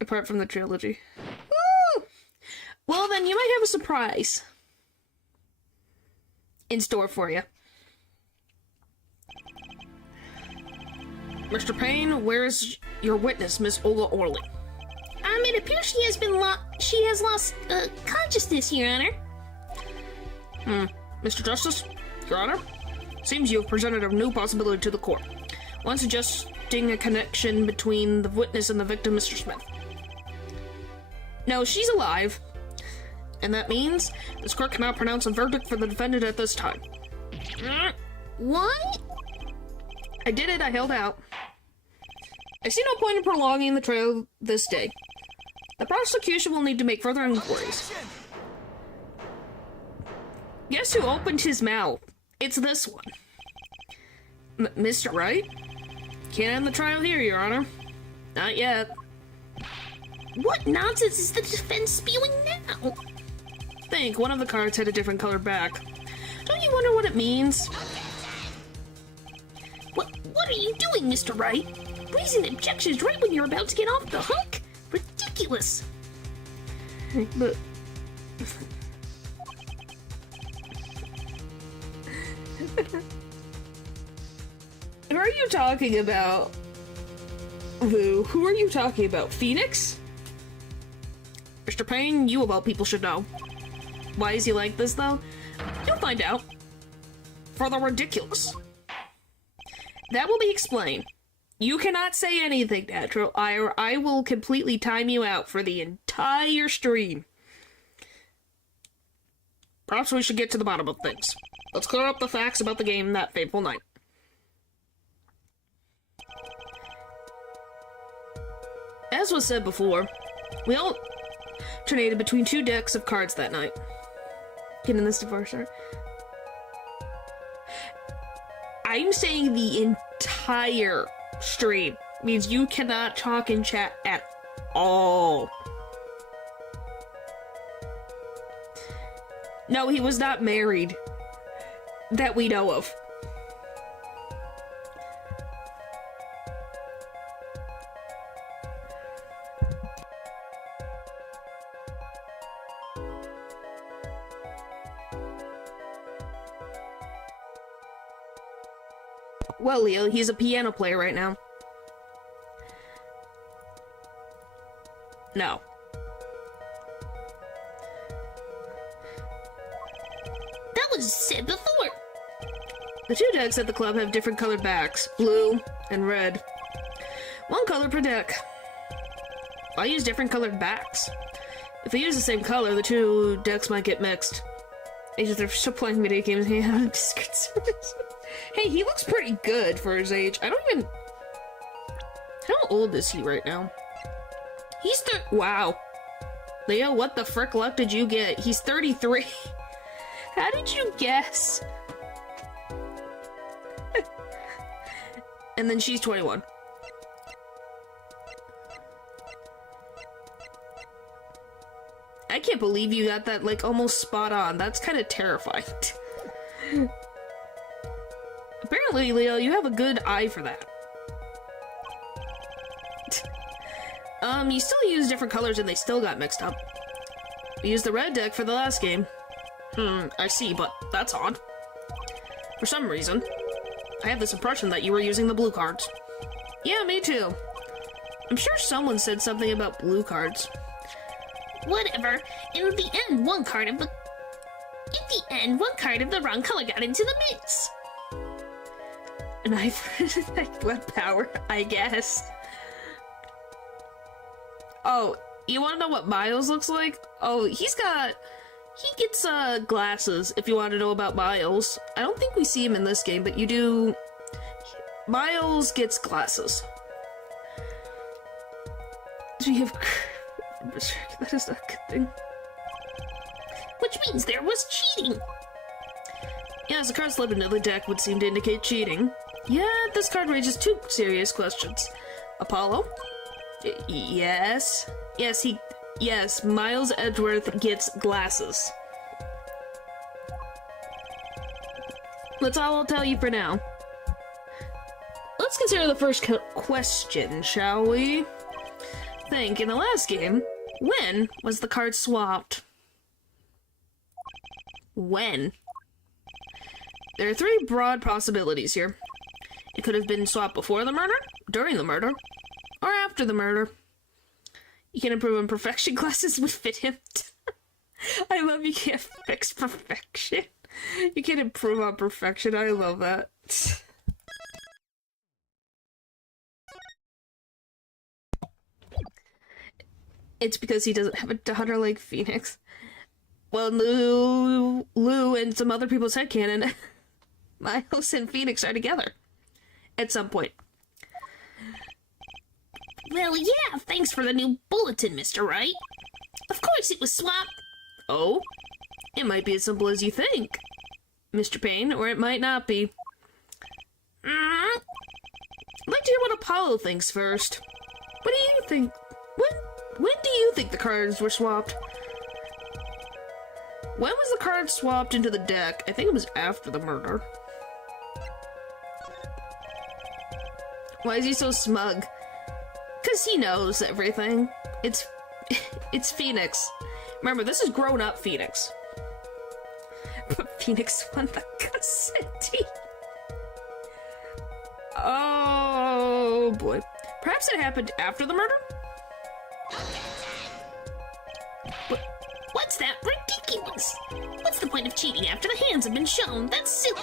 Apart from the trilogy. Woo! Well, then you might have a surprise in store for you. Mr. Payne, where's your witness, Miss Olga Orley? It appears she has lost consciousness, Your Honor. Mr. Justice, Your Honor, seems you have presented a new possibility to the court. One suggesting a connection between the witness and the victim, Mr. Smith. No, she's alive. And that means this court cannot pronounce a verdict for the defendant at this time. What? I did it, I held out. I see no point in prolonging the trial this day. The prosecution will need to make further inquiries. Guess who opened his mouth? It's this one. Mr. Wright? Can't end the trial here, Your Honor. Not yet. What nonsense is the defense spewing now? Think, one of the cards had a different colored back. Don't you wonder what it means? What are you doing, Mr. Wright? Raising objections right when you're about to get off the hook? Ridiculous. But... Who are you talking about? Who are you talking about? Phoenix? Mr. Payne, you of all people should know. Why is he like this, though? You'll find out. For the ridiculous. That will be explained. You cannot say anything, Natural. I will completely time you out for the entire stream. Perhaps we should get to the bottom of things. Let's clear up the facts about the game that fateful night. As was said before, we alternated between 2 decks of cards that night. Getting this divorce art. I'm saying the entire stream means you cannot talk in chat at all. No, he was not married. That we know of. Well, Leo, he's a piano player right now. No. That was said before. The two decks at the club have different colored backs, blue and red. One color per deck. I'll use different colored backs. If we use the same color, the two decks might get mixed. They're still playing video games. Hey, he looks pretty good for his age. How old is he right now? He's wow. Leo, what the frick luck did you get? He's 33. How did you guess? And then she's 21. I can't believe you got that, like, almost spot on. That's kind of terrifying. Apparently, Leo, you have a good eye for that. You still use different colors and they still got mixed up. We used the red deck for the last game. I see, but that's odd. For some reason, I have this impression that you were using the blue cards. Yeah, me too. I'm sure someone said something about blue cards. Whatever. In the end, one card of the wrong color got into the mix. And I've blood power, I guess. Oh, you want to know what Miles looks like? Oh, he gets glasses, if you want to know about Miles. I don't think we see him in this game, but you do. Miles gets glasses. We have. That is not a good thing. Which means there was cheating. Yes, a card slipped into the deck would seem to indicate cheating. Yeah, this card raises two serious questions. Apollo? Yes. Yes, Miles Edgeworth gets glasses. That's all I'll tell you for now. Let's consider the first question, shall we? Think, in the last game, when was the card swapped? When? There are three broad possibilities here. It could have been swapped before the murder, during the murder, or after the murder. You can improve on perfection classes would fit him. I love you can't fix perfection. You can't improve on perfection. I love that. It's because he doesn't have a daughter like Phoenix. Well, Lou and some other people's headcanon, Miles and Phoenix are together. At some point. Well, yeah, thanks for the new bulletin, Mr. Wright. Of course it was swapped. Oh? It might be as simple as you think, Mr. Payne, or it might not be. I'd like to hear what Apollo thinks first. What do you think? When do you think the cards were swapped? When was the card swapped into the deck? I think it was after the murder. Why is he so smug? Because he knows everything. It's Phoenix. Remember, this is grown-up Phoenix. But Phoenix won the custody. Oh, boy. Perhaps it happened after the murder? What's that? Ridiculous! What's the point of cheating after the hands have been shown? That's silly!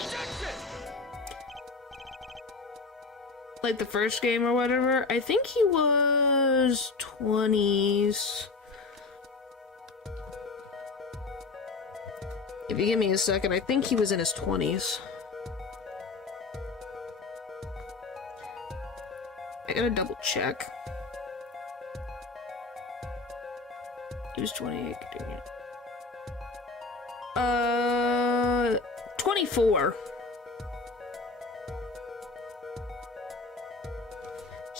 Like the first game or whatever? I think he was 20s. If you give me a second, I think he was in his 20s. I gotta double check. He was 28. 24.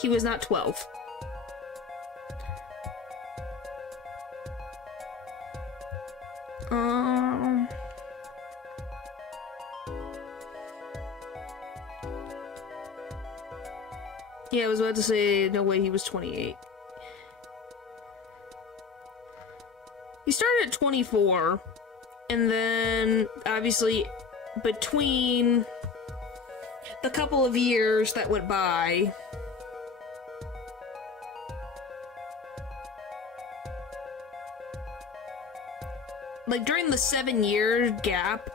He was not 12. Yeah, I was about to say, no way he was 28. He started at 24, and then, obviously, between the couple of years that went by. Like, during the 7-year gap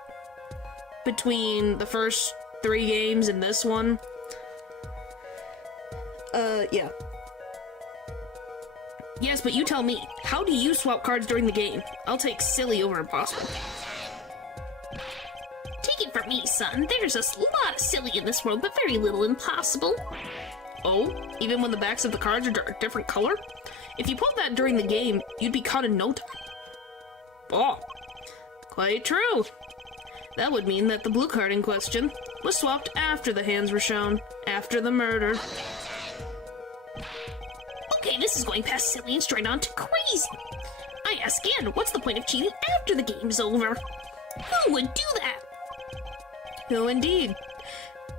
between the first 3 games and this one. Yeah. Yes, but you tell me, how do you swap cards during the game? I'll take silly over impossible. Take it from me, son. There's a lot of silly in this world, but very little impossible. Oh? Even when the backs of the cards are a different color? If you pulled that during the game, you'd be caught in no time. Oh, quite true. That would mean that the blue card in question was swapped after the hands were shown, after the murder. Okay, this is going past silly and straight on to crazy. I ask again, what's the point of cheating after the game's over? Who would do that? No, indeed.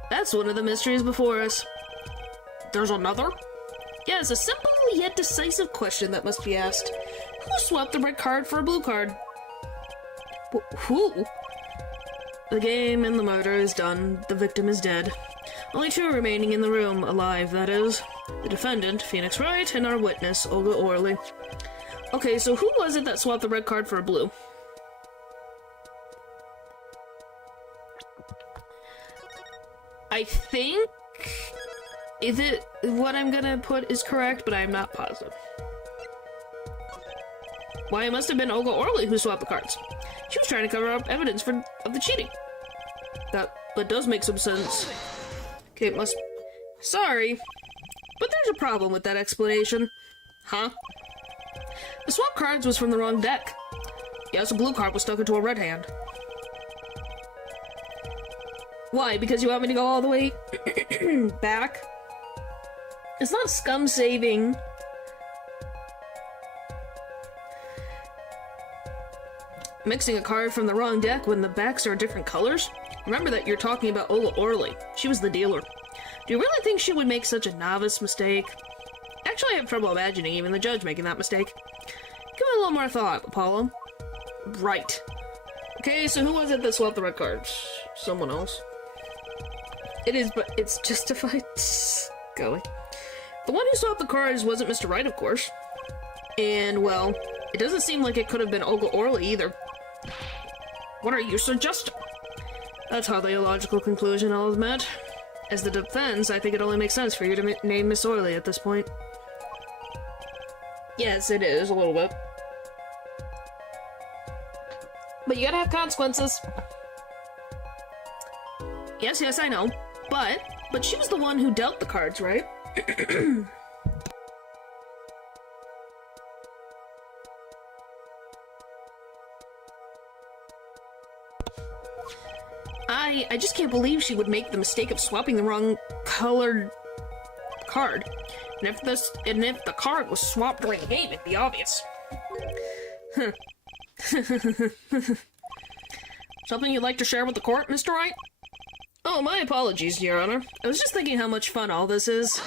That's one of the mysteries before us. There's another? Yes, a simple yet decisive question that must be asked. Who swapped the red card for a blue card? Who? The game and the murder is done. The victim is dead. Only 2 remaining in the room, alive, that is. The defendant, Phoenix Wright, and our witness, Olga Orley. Okay, so who was it that swapped the red card for a blue? I think... Is it what I'm gonna put is correct, but I'm not positive. Why, it must have been Olga Orley who swapped the cards. She was trying to cover up evidence of the cheating. That does make some sense. Okay, it must... Sorry, but there's a problem with that explanation. Huh? The swap cards was from the wrong deck. Yes, a blue card was stuck into a red hand. Why? Because you want me to go all the way back? It's not scum saving. Mixing a card from the wrong deck when the backs are different colors? Remember that you're talking about Olga Orley. She was the dealer. Do you really think she would make such a novice mistake? Actually, I have trouble imagining even the judge making that mistake. Give it a little more thought, Apollo. Right. Okay, so who was it that swapped the red cards? Someone else. It is, but it's justified. Golly. The one who swapped the cards wasn't Mr. Wright, of course. And, well, it doesn't seem like it could have been Olga Orley either. What are you suggesting? That's hardly a logical conclusion, I'll admit. As the defense, I think it only makes sense for you to name Miss Orley at this point. Yes, it is, a little bit. But you gotta have consequences. Yes, I know. But she was the one who dealt the cards, right? I just can't believe she would make the mistake of swapping the wrong colored card. And if the card was swapped during the game, it'd be obvious. Huh. Something you'd like to share with the court, Mr. Wright? Oh, my apologies, Your Honor. I was just thinking how much fun all this is.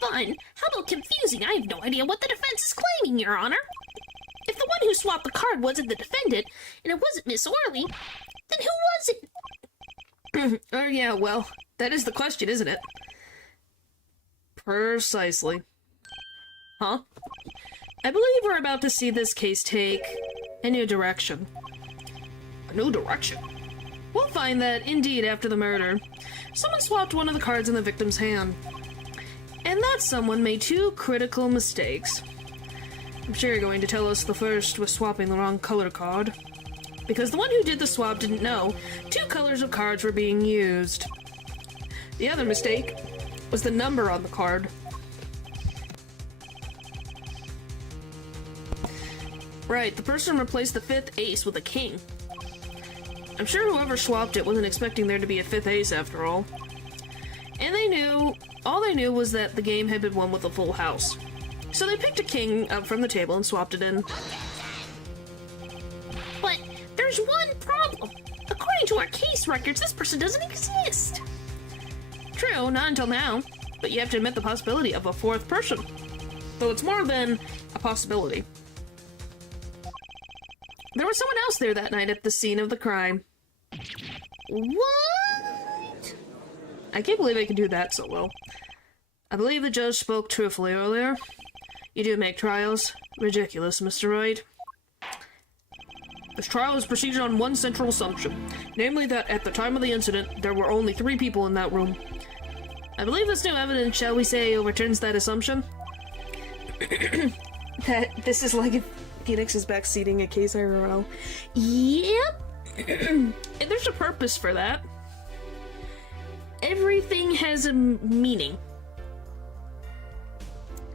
Fun? How about confusing? I have no idea what the defense is claiming, Your Honor. If the one who swapped the card wasn't the defendant, and it wasn't Miss Orley, then who was it? Oh, yeah, well, that is the question, isn't it? Precisely. Huh? I believe we're about to see this case take a new direction. A new direction? We'll find that, indeed, after the murder, someone swapped one of the cards in the victim's hand. And that someone made 2 critical mistakes. I'm sure you're going to tell us the first was swapping the wrong color card. Because the one who did the swap didn't know 2 colors of cards were being used. The other mistake was the number on the card. Right, the person replaced the 5th ace with a king. I'm sure whoever swapped it wasn't expecting there to be a 5th ace after all. And all they knew was that the game had been won with a full house. So they picked a king up from the table and swapped it in. But there's one problem. According to our case records, this person doesn't exist. True, not until now. But you have to admit the possibility of a 4th person. Though it's more than a possibility. There was someone else there that night at the scene of the crime. What? I can't believe I can do that so well. I believe the judge spoke truthfully earlier. You do make trials. Ridiculous, Mr. Wright. This trial is proceeded on one central assumption, namely that at the time of the incident, there were only 3 people in that room. I believe this new evidence, shall we say, overturns that assumption? That this is like if Phoenix is backseating a case IRL. Yep. And there's a purpose for that. Everything has a meaning.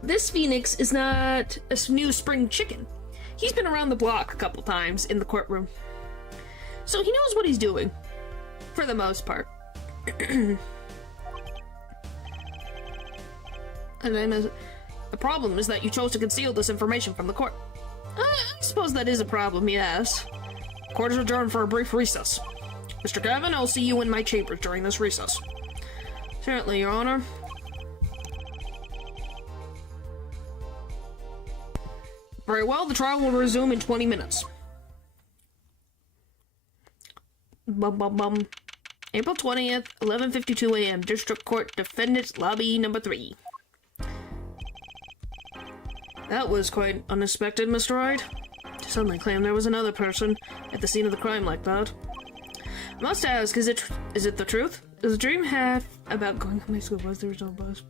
This Phoenix is not a new spring chicken. He's been around the block a couple times in the courtroom. So he knows what he's doing. For the most part. And then the problem is that you chose to conceal this information from the court. I suppose that is a problem, yes. Court is adjourned for a brief recess. Mr. Gavin, I'll see you in my chambers during this recess. Certainly, Your Honor. Very well, the trial will resume in 20 minutes. April 20th, 11:52 a.m. District Court, Defendant's Lobby number 3. That was quite unexpected, Mr. Wright. To suddenly claim there was another person at the scene of the crime like that. I must ask, is it the truth? Does the dream have about going on my school bus? There was no bus.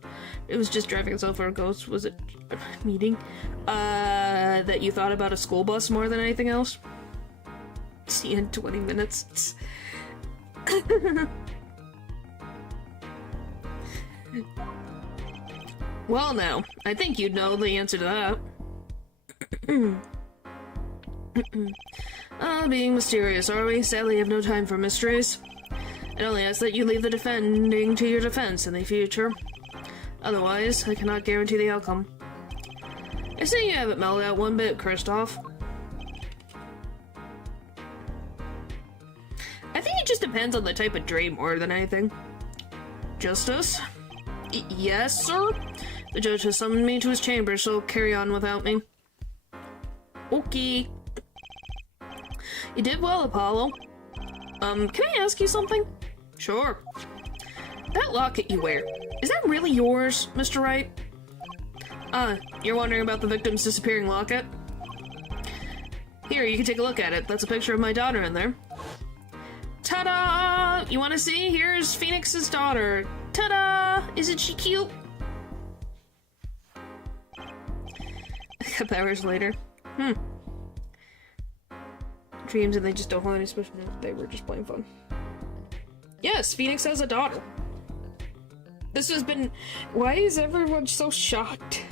It was just driving itself for a ghost. Was it a meeting? That you thought about a school bus more than anything else? See you in 20 minutes. Well now, I think you'd know the answer to that. Being mysterious, are we? Sadly, I have no time for mysteries. I only ask that you leave the defending to your defense in the future. Otherwise, I cannot guarantee the outcome. I see you haven't mellowed out one bit, Kristoff. I think it just depends on the type of dream more than anything. Justice? Yes, sir? The judge has summoned me to his chamber, so carry on without me. Okay. You did well, Apollo. Can I ask you something? Sure. That locket you wear, is that really yours, Mr. Wright? You're wondering about the victim's disappearing locket? Here, you can take a look at it. That's a picture of my daughter in there. Ta-da! You want to see? Here's Phoenix's daughter. Ta-da! Isn't she cute? A couple hours later. Dreams and they just don't hold any special. They were just plain fun. Yes, Phoenix has a daughter. This has been... Why is everyone so shocked?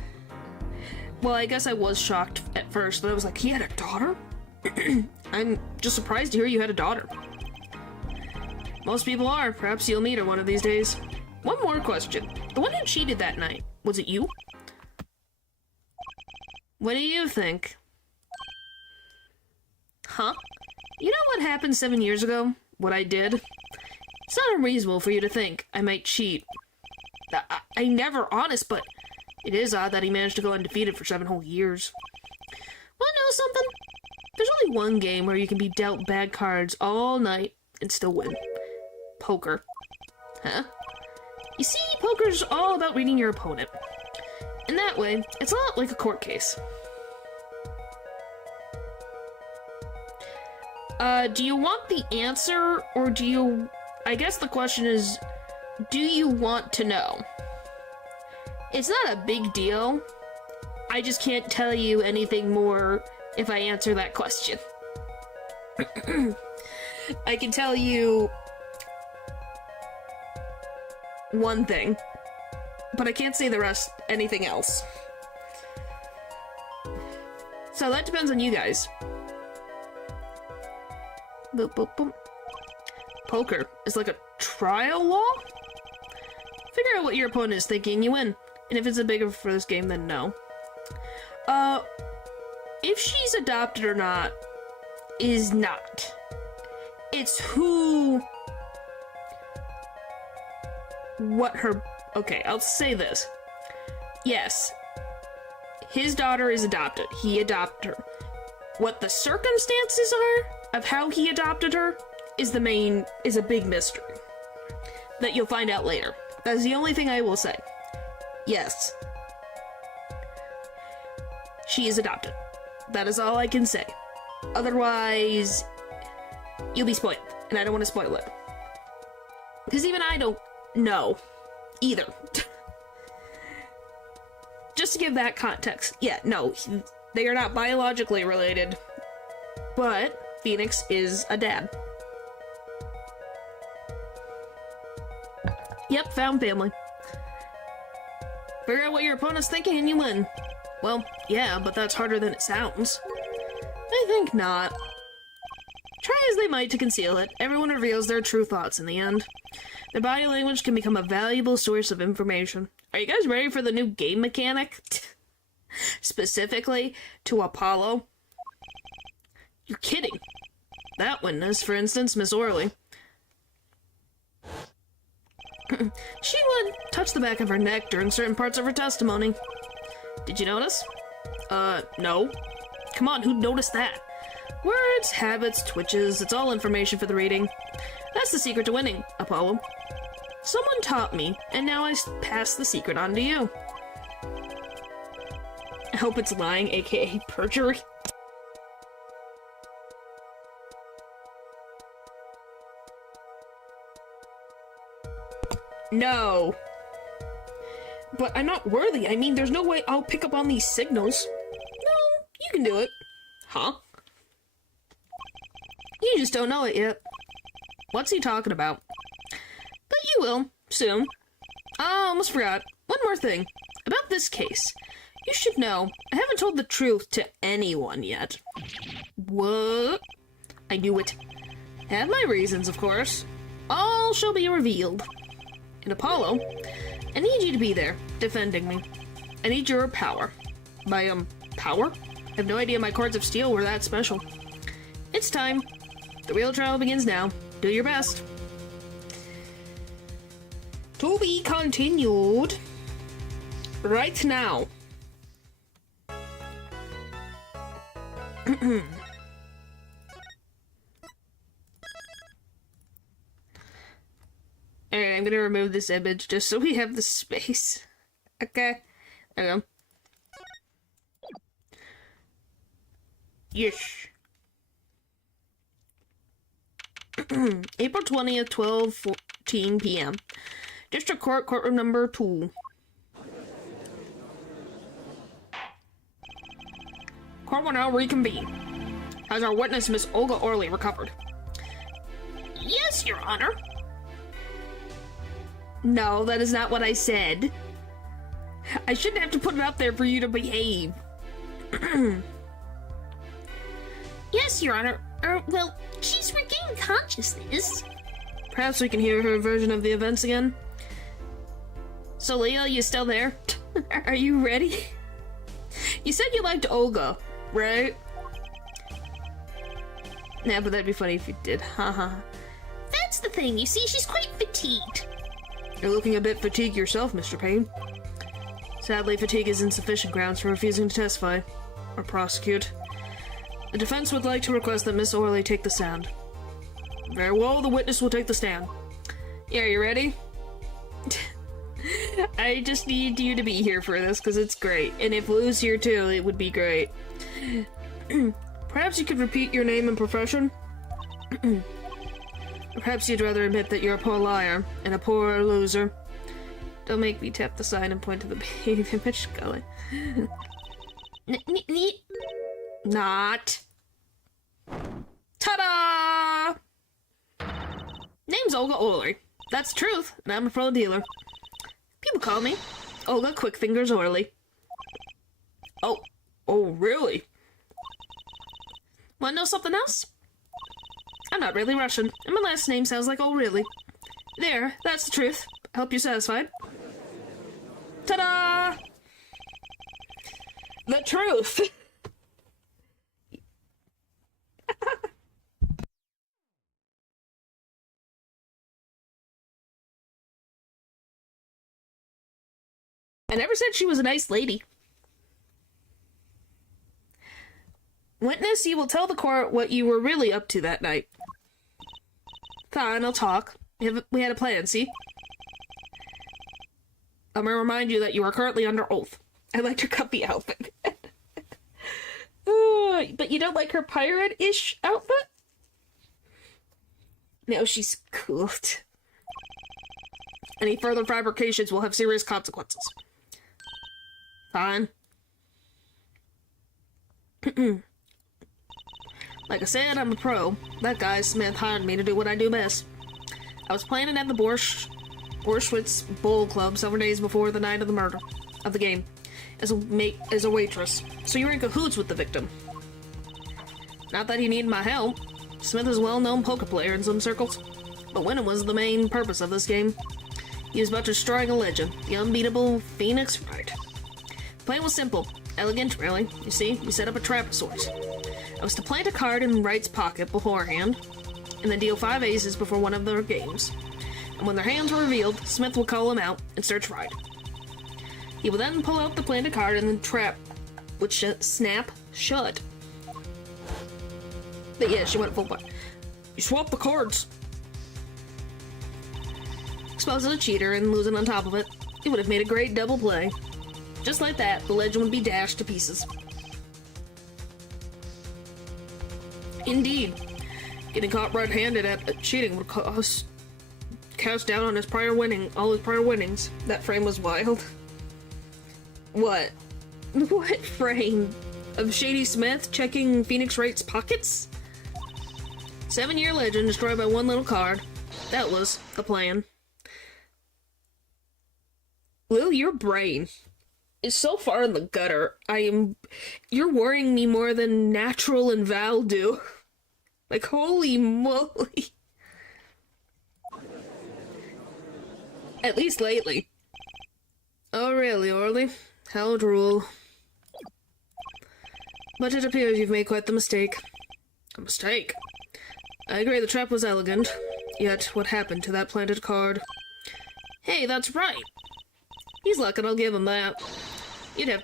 Well, I guess I was shocked at first, but I was like, he had a daughter? I'm just surprised to hear you had a daughter. Most people are. Perhaps you'll meet her one of these days. One more question. The one who cheated that night, was it you? What do you think? Huh? You know what happened 7 years ago? What I did? It's not unreasonable for you to think I might cheat. I never honest, but it is odd that he managed to go undefeated for 7 whole years. Wanna know something? There's only one game where you can be dealt bad cards all night and still win. Poker. Huh? You see, poker's all about reading your opponent. In that way, it's a lot like a court case. Do you want the answer, or do you... I guess the question is, do you want to know? It's not a big deal. I just can't tell you anything more if I answer that question. I can tell you one thing, but I can't say the rest, anything else. So that depends on you guys. Boop, boop, boop. Poker is like a trial law? Figure out what your opponent is thinking, you win. And if it's a bigger for this game, then no. If she's adopted or not is not. It's who... What her... Okay, I'll say this. Yes. His daughter is adopted. He adopted her. What the circumstances are of how he adopted her is a big mystery. that you'll find out later. That's the only thing I will say. Yes. She is adopted. That is all I can say. Otherwise, you'll be spoiled, and I don't want to spoil it. Because even I don't know either. Just to give that context. Yeah, no, they are not biologically related. But Phoenix is a dad. Yep, found family. Figure out what your opponent's thinking and you win. Well, yeah, but that's harder than it sounds. I think not. Try as they might to conceal it, everyone reveals their true thoughts in the end. Their body language can become a valuable source of information. Are you guys ready for the new game mechanic? Specifically to Apollo? You're kidding. That witness, for instance, Miss Orley. She would touch the back of her neck during certain parts of her testimony. Did you notice? No. Come on, who'd notice that? Words, habits, twitches, it's all information for the reading. That's the secret to winning, Apollo. Someone taught me, and now I pass the secret on to you. I hope it's lying, aka perjury. No. But I'm not worthy. I mean, there's no way I'll pick up on these signals. No, you can do it. Huh? You just don't know it yet. What's he talking about? But you will, soon. Oh, I almost forgot. One more thing. About this case. You should know, I haven't told the truth to anyone yet. What? I knew it. Have my reasons, of course. All shall be revealed. And Apollo, I need you to be there, defending me. I need your power. My, power? I have no idea my cords of steel were that special. It's time. The real trial begins now. Do your best. To be continued. Right now. Alright, I'm gonna remove this image just so we have the space. Okay. There we go. Yes. April 20th, 12:14 p.m. District Court, courtroom number 2. Court will now reconvene. Has our witness, Miss Olga Orley, recovered? Yes, Your Honor. No, that is not what I said. I shouldn't have to put it up there for you to behave. Yes, Your Honor. Well, she's regained consciousness. Perhaps we can hear her version of the events again. So, Leah, you still there? Are you ready? You said you liked Olga, right? Yeah, but that'd be funny if you did. Haha. That's the thing, you see, she's quite fatigued. You're looking a bit fatigued yourself, Mr. Payne. Sadly, fatigue is insufficient grounds for refusing to testify or prosecute. The defense would like to request that Miss Orley take the stand. Very well, the witness will take the stand. Yeah, you ready? I just need you to be here for this, because it's great. And if Lou's here too, it would be great. Perhaps you could repeat your name and profession? Perhaps you'd rather admit that you're a poor liar and a poor loser. Don't make me tap the sign and point to the baby image, Scully. Not. Ta-da! Name's Olga Orley. That's the truth, and I'm a pro dealer. People call me Olga Quickfingers Orley. Oh, really? Wanna know something else? I'm not really Russian, and my last name sounds like O'Reilly. There, that's the truth. I hope you're satisfied. Ta-da! The truth! I never said she was a nice lady. Witness, you will tell the court what you were really up to that night. Fine, I'll talk. We had a plan, see? I'm gonna remind you that you are currently under oath. I liked her comfy outfit. But you don't like her pirate-ish outfit? No, she's cool. Any further fabrications will have serious consequences. Fine. Like I said, I'm a pro. That guy, Smith, hired me to do what I do best. I was planning at the Borschwitz Bowl Club several days before the night of the murder of the game, as a waitress. So you're in cahoots with the victim. Not that he needed my help. Smith is a well-known poker player in some circles, but winning was the main purpose of this game. He was about to destroying a legend, the unbeatable Phoenix Wright. The plan was simple, elegant, really. You see, we set up a trap of sorts. I was to plant a card in Wright's pocket beforehand, and then deal 5 aces before one of their games. And when their hands were revealed, Smith would call them out and search Wright. He would then pull out the planted card, and the trap would snap shut. But yeah, she went full butt. You swapped the cards. Exposing a cheater and losing on top of it, it would have made a great double play. Just like that, the legend would be dashed to pieces. Indeed, getting caught red-handed at cheating would cast down on all his prior winnings. That frame was wild. What? What frame? Of Shady Smith checking Phoenix Wright's pockets? 7-year legend destroyed by one little card. That was the plan. Lil, your brain is so far in the gutter. You're worrying me more than Natural and Val do. Like, holy moly. At least lately. Oh really, Orly? How droll. But it appears you've made quite the mistake. A mistake? I agree the trap was elegant. Yet, what happened to that planted card? Hey, that's right. He's lucky, I'll give him that. You'd have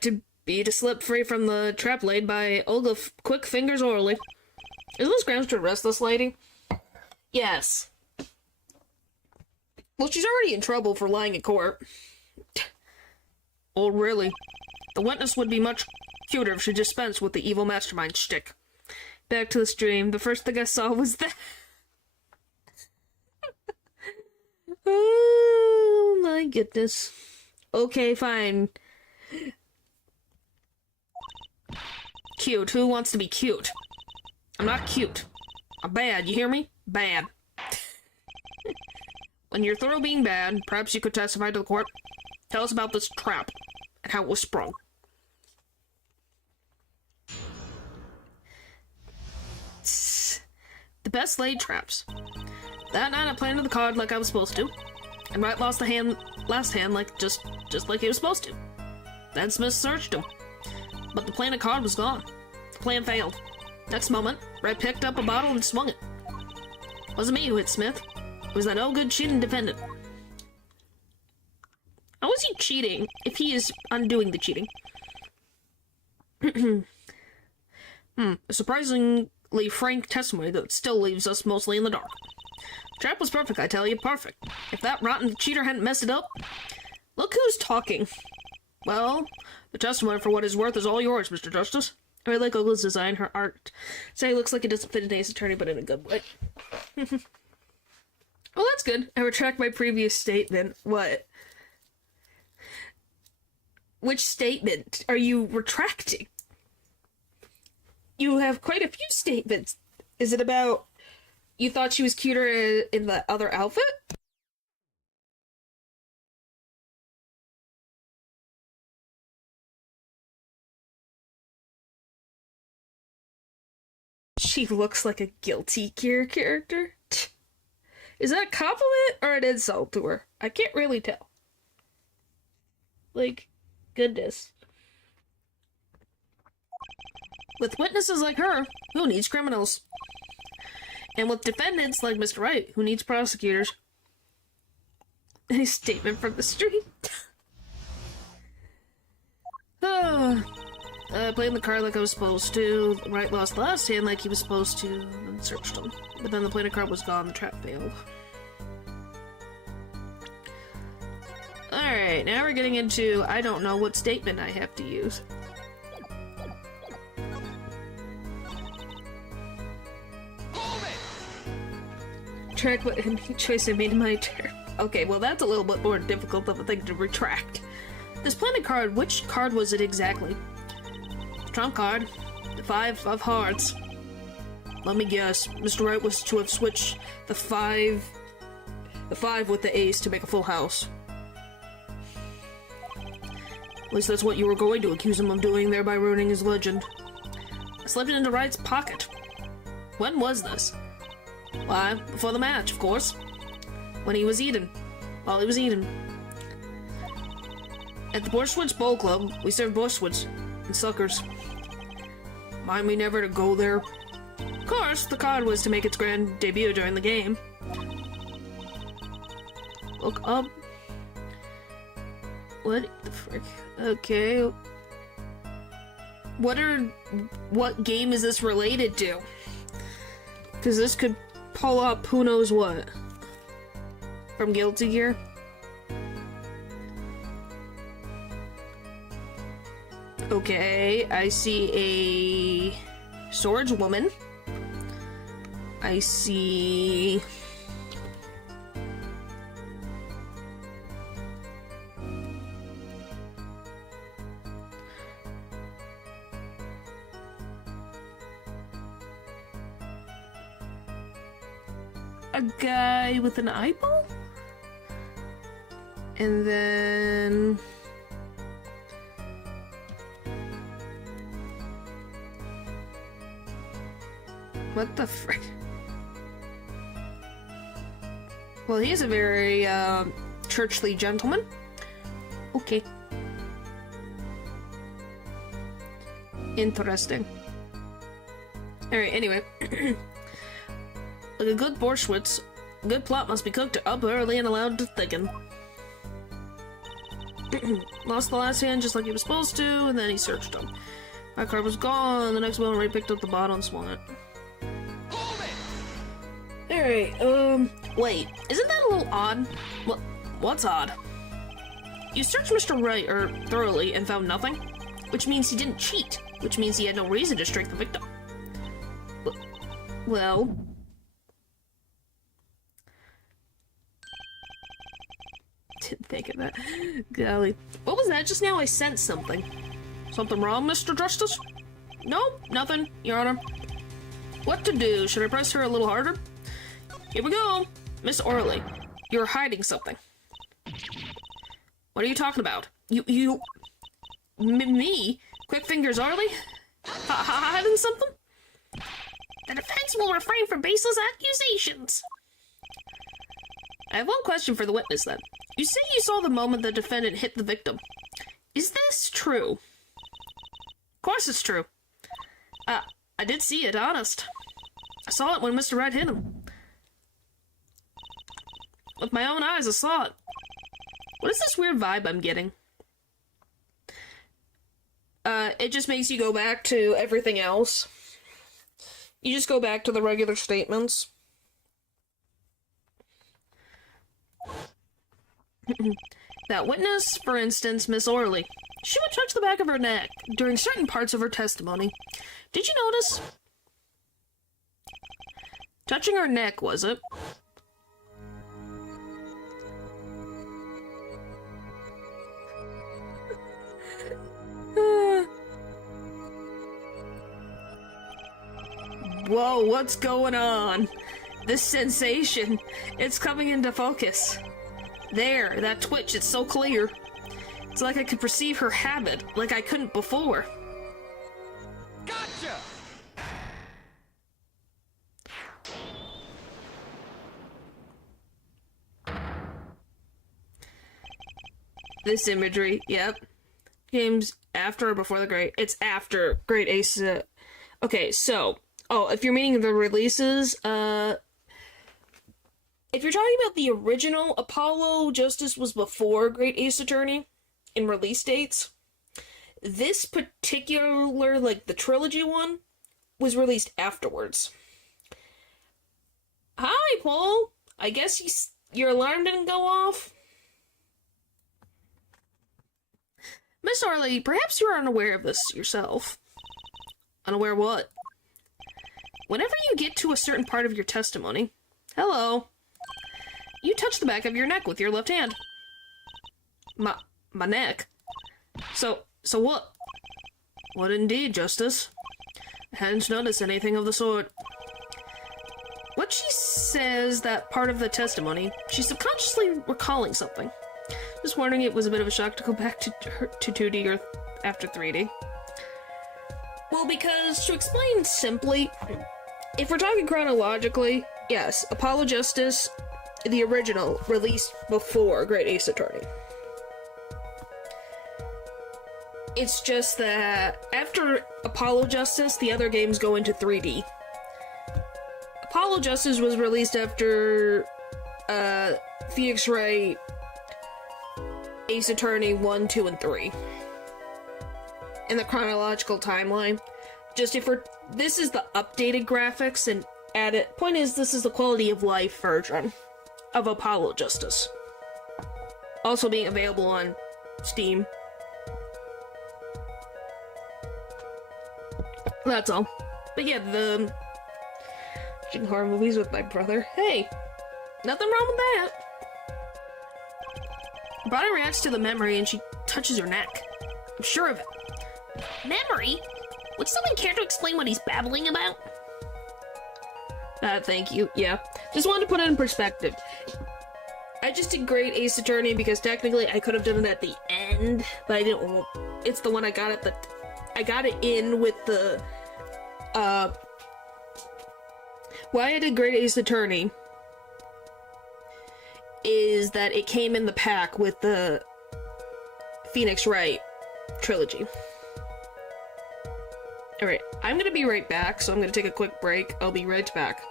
to be to slip free from the trap laid by Olga Quick Fingers Orly. Is this grounds to arrest this lady? Yes. Well, she's already in trouble for lying in court. Oh, really? The witness would be much cuter if she dispensed with the evil mastermind shtick. Back to the stream. The first thing I saw was that. Oh my goodness. Okay, fine. Cute. Who wants to be cute? I'm not cute. I'm bad, you hear me? Bad. When you're thorough being bad, perhaps you could testify to the court. Tell us about this trap and how it was sprung. The best laid traps. That night I planted the card like I was supposed to, and Wright lost the last hand like just like he was supposed to. Then Smith searched him, but the planted card was gone. The plan failed. Next moment, Wright picked up a bottle and swung it. It wasn't me who hit Smith. It was that no good cheating defendant. How is he cheating if he is undoing the cheating? A surprisingly frank testimony that still leaves us mostly in the dark. Trap was perfect, I tell you, perfect. If that rotten cheater hadn't messed it up... Look who's talking. Well, the testimony for what it's worth is all yours, Mr. Justice. I really like Olga's design, her art. Say, looks like it doesn't fit an ace attorney, but in a good way. Well, that's good. I retract my previous statement. What? Which statement are you retracting? You have quite a few statements. Is it about you thought she was cuter in the other outfit? She looks like a guilty gear character. Is that a compliment or an insult to her? I can't really tell. Like, goodness. With witnesses like her, who needs criminals? And with defendants like Mr. Wright, who needs prosecutors? Any statement from the street? Oh, playing the card like I was supposed to. Right, lost the last hand like he was supposed to, and searched him. But then the playing card was gone, the trap failed. Alright, now we're getting into, I don't know what statement I have to use. Track what any choice I made in my turn. Okay, well that's a little bit more difficult of a thing to retract. This planet card, which card was it exactly? Trump card. The 5 of hearts. Let me guess. Mr. Wright was to have switched the 5 with the ace to make a full house. At least that's what you were going to accuse him of doing, thereby ruining his legend. I slipped it into Wright's pocket. When was this? Why, before the match, of course. When he was eating. While he was eating. At the Borschwitz Bowl Club, we served Borschwitz and suckers. Mind me never to go there. Of course, the card was to make its grand debut during the game. Look up. What the frick? Okay. What game is this related to? Because this could pull up who knows what. From Guilty Gear? Okay, I see a swordswoman. I see... a guy with an eyeball? And then... what the frick? Well, he's a very, churchly gentleman. Okay. Interesting. Alright, anyway. Like a good Borschwitz, a good plot must be cooked up early and allowed to thicken. Lost the last hand just like he was supposed to, and then he searched him. My card was gone, the next one Ray picked up the bottle and swung it. Alright, wait, isn't that a little odd? What's odd? You searched Mr. Wright, thoroughly and found nothing? Which means he didn't cheat, which means he had no reason to strike the victim. Well... didn't think of that. Golly. What was that just now? I sensed something. Something wrong, Mr. Justice? Nope, nothing, Your Honor. What to do? Should I press her a little harder? Here we go! Miss Orley, you're hiding something. What are you talking about? Me? Quick Fingers Orley? Hiding something? The defense will refrain from baseless accusations. I have one question for the witness, then. You say you saw the moment the defendant hit the victim. Is this true? Of course it's true. I did see it, honest. I saw it when Mr. Wright hit him. With my own eyes, I saw it. What is this weird vibe I'm getting? It just makes you go back to everything else. You just go back to the regular statements. That witness, for instance, Miss Orley. She would touch the back of her neck during certain parts of her testimony. Did you notice? Touching her neck, was it? Whoa, what's going on? This sensation, it's coming into focus. There, that twitch, it's so clear. It's like I could perceive her habit, like I couldn't before. Gotcha! This imagery, yep. Games after or before the Great? It's after Great Ace. Okay, so, if you're meaning the releases, if you're talking about the original, Apollo Justice was before Great Ace Attorney in release dates. this particular, like, the Trilogy one, was released afterwards. Hi, Paul! I guess your alarm didn't go off? Miss Orley, perhaps you are unaware of this yourself. Unaware what? Whenever you get to a certain part of your testimony... Hello. You touch the back of your neck with your left hand. My neck? So what? What indeed, Justice? I hadn't noticed anything of the sort. What she says that part of the testimony, she's subconsciously recalling something. Just wondering it was a bit of a shock to go back to 2D or after 3D. Well, because, to explain simply, if we're talking chronologically, yes, Apollo Justice, the original, released before Great Ace Attorney. It's just that after Apollo Justice, the other games go into 3D. Apollo Justice was released after Phoenix Wright, Ace Attorney 1, 2, and 3. In the chronological timeline. Just this is the updated graphics and added. Point is, this is the quality of life version of Apollo Justice. Also being available on Steam. That's all. But yeah, watching horror movies with my brother. Hey, nothing wrong with that. Her body reacts to the memory and she touches her neck. I'm sure of it. Memory? Would someone care to explain what he's babbling about? Thank you. Yeah. Just wanted to put it in perspective. I just did Great Ace Attorney because technically I could have done it at the end, but I didn't. It's the one I got I got it in with the, why I did Great Ace Attorney is that it came in the pack with the Phoenix Wright trilogy. Alright, I'm gonna be right back, so I'm gonna take a quick break. I'll be right back.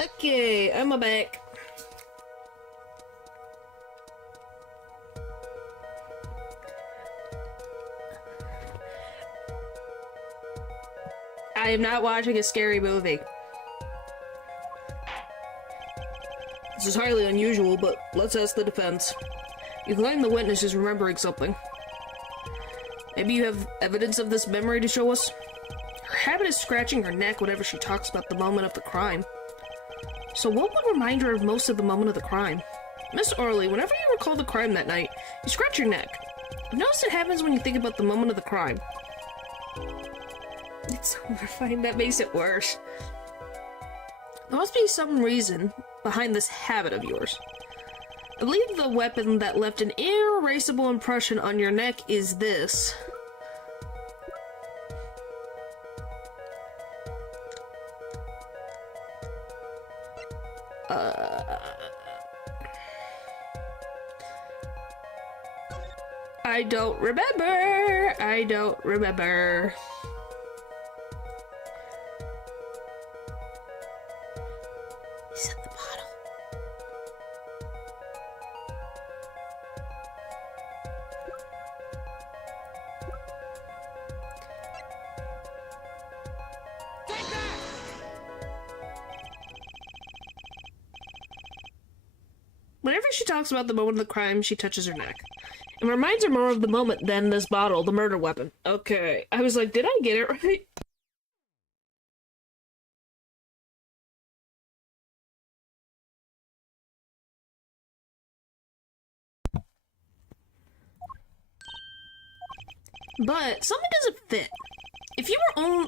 Okay, I'm back. I am not watching a scary movie. This is highly unusual, but let's ask the defense. You claim the witness is remembering something. Maybe you have evidence of this memory to show us? Her habit is scratching her neck whenever she talks about the moment of the crime. So what would remind her of most of the moment of the crime? Miss Orley, whenever you recall the crime that night, you scratch your neck. I've noticed it happens when you think about the moment of the crime. It's horrifying. That makes it worse. There must be some reason behind this habit of yours. I believe the weapon that left an irreplaceable impression on your neck is this. I don't remember. I don't remember. Is that the bottle? she talks about the moment of the crime, she touches her neck. It reminds her more of the moment than this bottle, the murder weapon. Okay, I was like, did I get it right? But something doesn't fit. If you were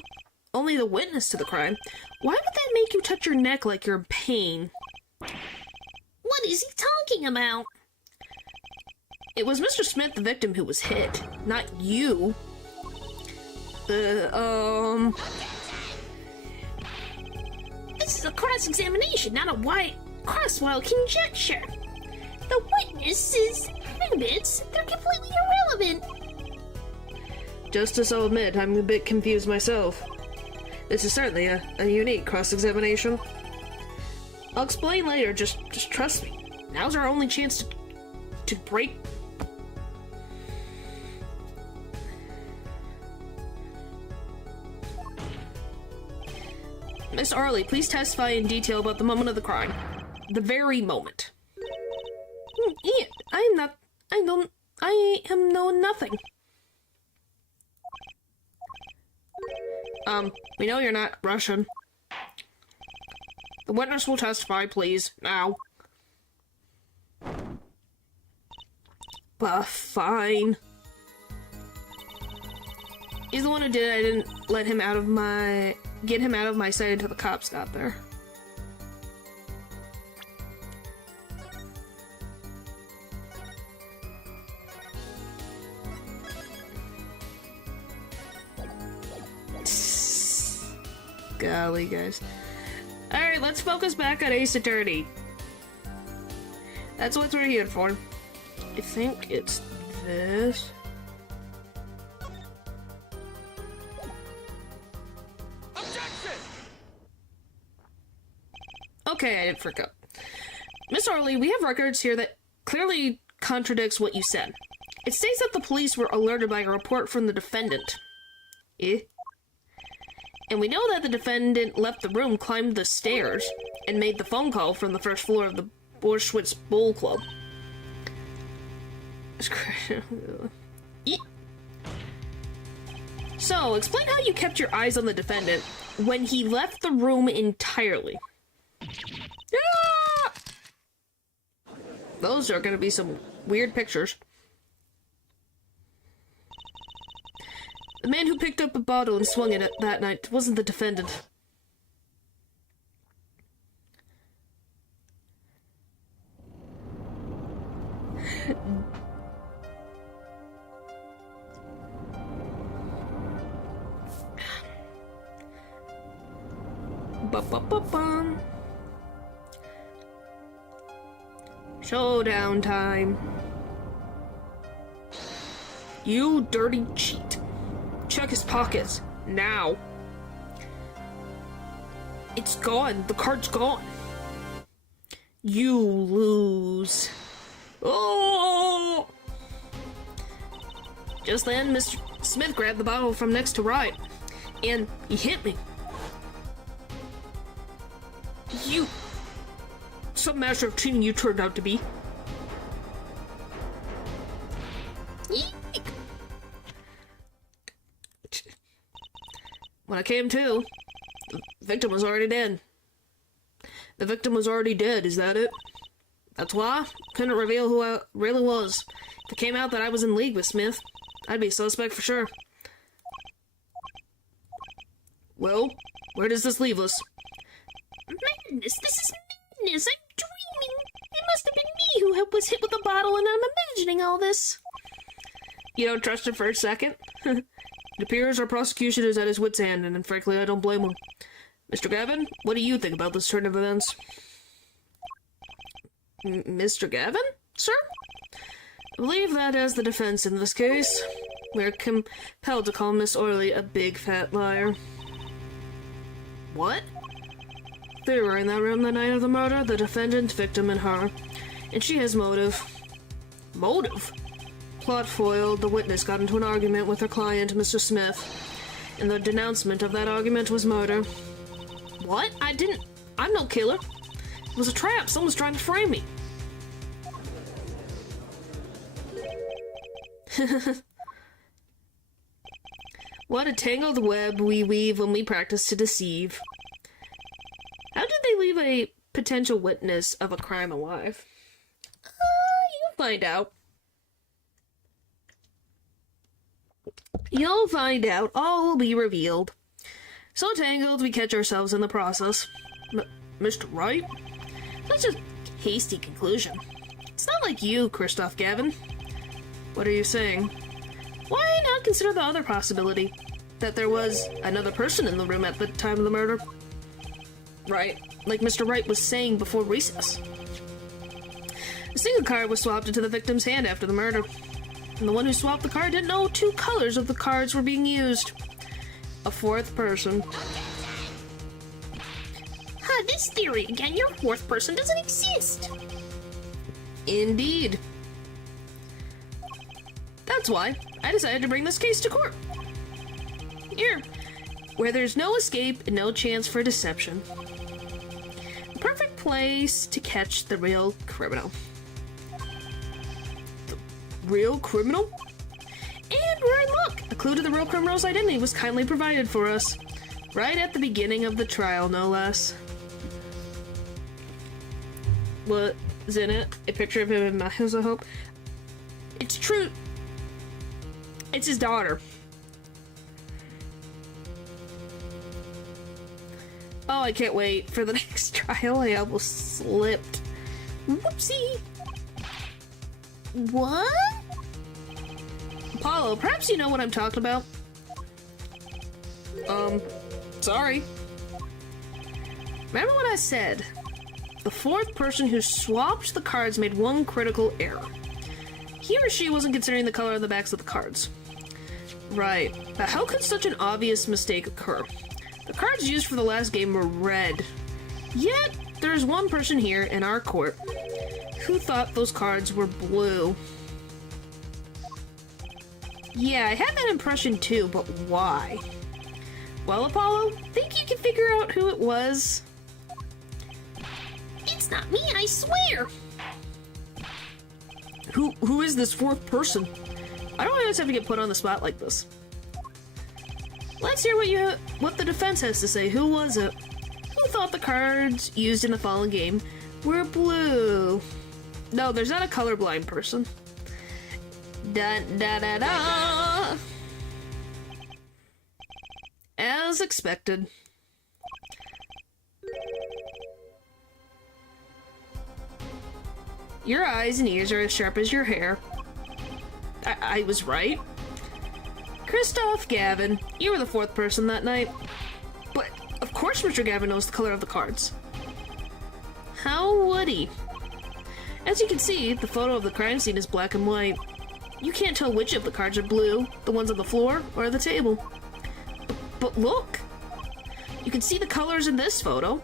only the witness to the crime, why would that make you touch your neck like you're in pain? What is he talking about? It was Mr. Smith, the victim, who was hit, not you. This is a cross-examination, not a wide crosswell conjecture. The witnesses' habits, they're completely irrelevant. Justice, I'll admit, I'm a bit confused myself. This is certainly a unique cross-examination. I'll explain later, just trust me. Now's our only chance to break... Miss Arley, please testify in detail about the moment of the crime. The very moment. Yeah, I am nothing. We know you're not Russian. The witness will testify, please, now. Fine. He's the one who did it. I didn't let him get him out of my sight until the cops got there. Golly, guys. Alright, let's focus back on Ace Attorney. That's what we're here for. I think it's this. Objection! Okay, I didn't forget. Miss Arley, we have records here that clearly contradicts what you said. It states that the police were alerted by a report from the defendant. And we know that the defendant left the room, climbed the stairs, and made the phone call from the first floor of the Borschwitz Bowl Club. So, explain how you kept your eyes on the defendant when he left the room entirely. Ah! Those are gonna be some weird pictures. The man who picked up a bottle and swung it that night wasn't the defendant. Ba-ba-ba-bum. Showdown time. You dirty cheat. Check his pockets. Now. It's gone. The card's gone. You lose. Oh! Just then, Mr. Smith grabbed the bottle from next to right, and he hit me. You... Some measure of cheating you turned out to be. When I came to, the victim was already dead. The victim was already dead, is that it? That's why I couldn't reveal who I really was. If it came out that I was in league with Smith, I'd be a suspect for sure. Well, where does this leave us? Madness! This is madness! I'm dreaming! It must have been me who was hit with a bottle, and I'm imagining all this. You don't trust him for a second? It appears our prosecution is at his wit's end, and frankly, I don't blame him. Mr. Gavin, what do you think about this turn of events? Mr. Gavin, sir? I believe that as the defense in this case, we are compelled to call Miss Orley a big fat liar. What? They were in that room the night of the murder, the defendant, victim, and her. And she has motive. Motive? Plot foiled, the witness got into an argument with her client, Mr. Smith, and the denouncement of that argument was murder. What? I'm no killer. It was a trap. Someone's trying to frame me. What a tangled web we weave when we practice to deceive. How did they leave a potential witness of a crime alive? You'll find out. You'll find out. All will be revealed. So tangled, we catch ourselves in the process. Mr. Wright? That's just hasty conclusion. It's not like you, Christoph Gavin. What are you saying? Why not consider the other possibility? That there was another person in the room at the time of the murder? Right, like Mr. Wright was saying before recess. A single card was swapped into the victim's hand after the murder. And the one who swapped the card didn't know 2 colors of the cards were being used. A 4th person. This theory again. Your 4th person doesn't exist. Indeed. That's why I decided to bring this case to court. Here, where there's no escape and no chance for deception. The perfect place to catch the real criminal. The real criminal? And where I look! A clue to the real criminal's identity was kindly provided for us. Right at the beginning of the trial, no less. What's in it? A picture of him in Miles, I hope. It's true. It's his daughter. Oh, I can't wait for the next trial. I almost slipped. Whoopsie. What? Apollo, perhaps you know what I'm talking about? Sorry. Remember what I said? The 4th person who swapped the cards made one critical error. He or she wasn't considering the color on the backs of the cards. Right, but how could such an obvious mistake occur? The cards used for the last game were red. Yet, there's one person here in our court who thought those cards were blue. Yeah, I had that impression too, but why? Well, Apollo, think you can figure out who it was? It's not me, I swear. Who is this 4th person? I don't always have to get put on the spot like this. Let's hear what the defense has to say. Who was it? Who thought the cards used in the fallen game were blue? No, there's not a colorblind person. Da da da da. As expected. Your eyes and ears are as sharp as your hair. I was right. Christoph Gavin, you were the 4th person that night. But, of course Mr. Gavin knows the color of the cards. How would he? As you can see, the photo of the crime scene is black and white. You can't tell which of the cards are blue, the ones on the floor or the table. But look! You can see the colors in this photo.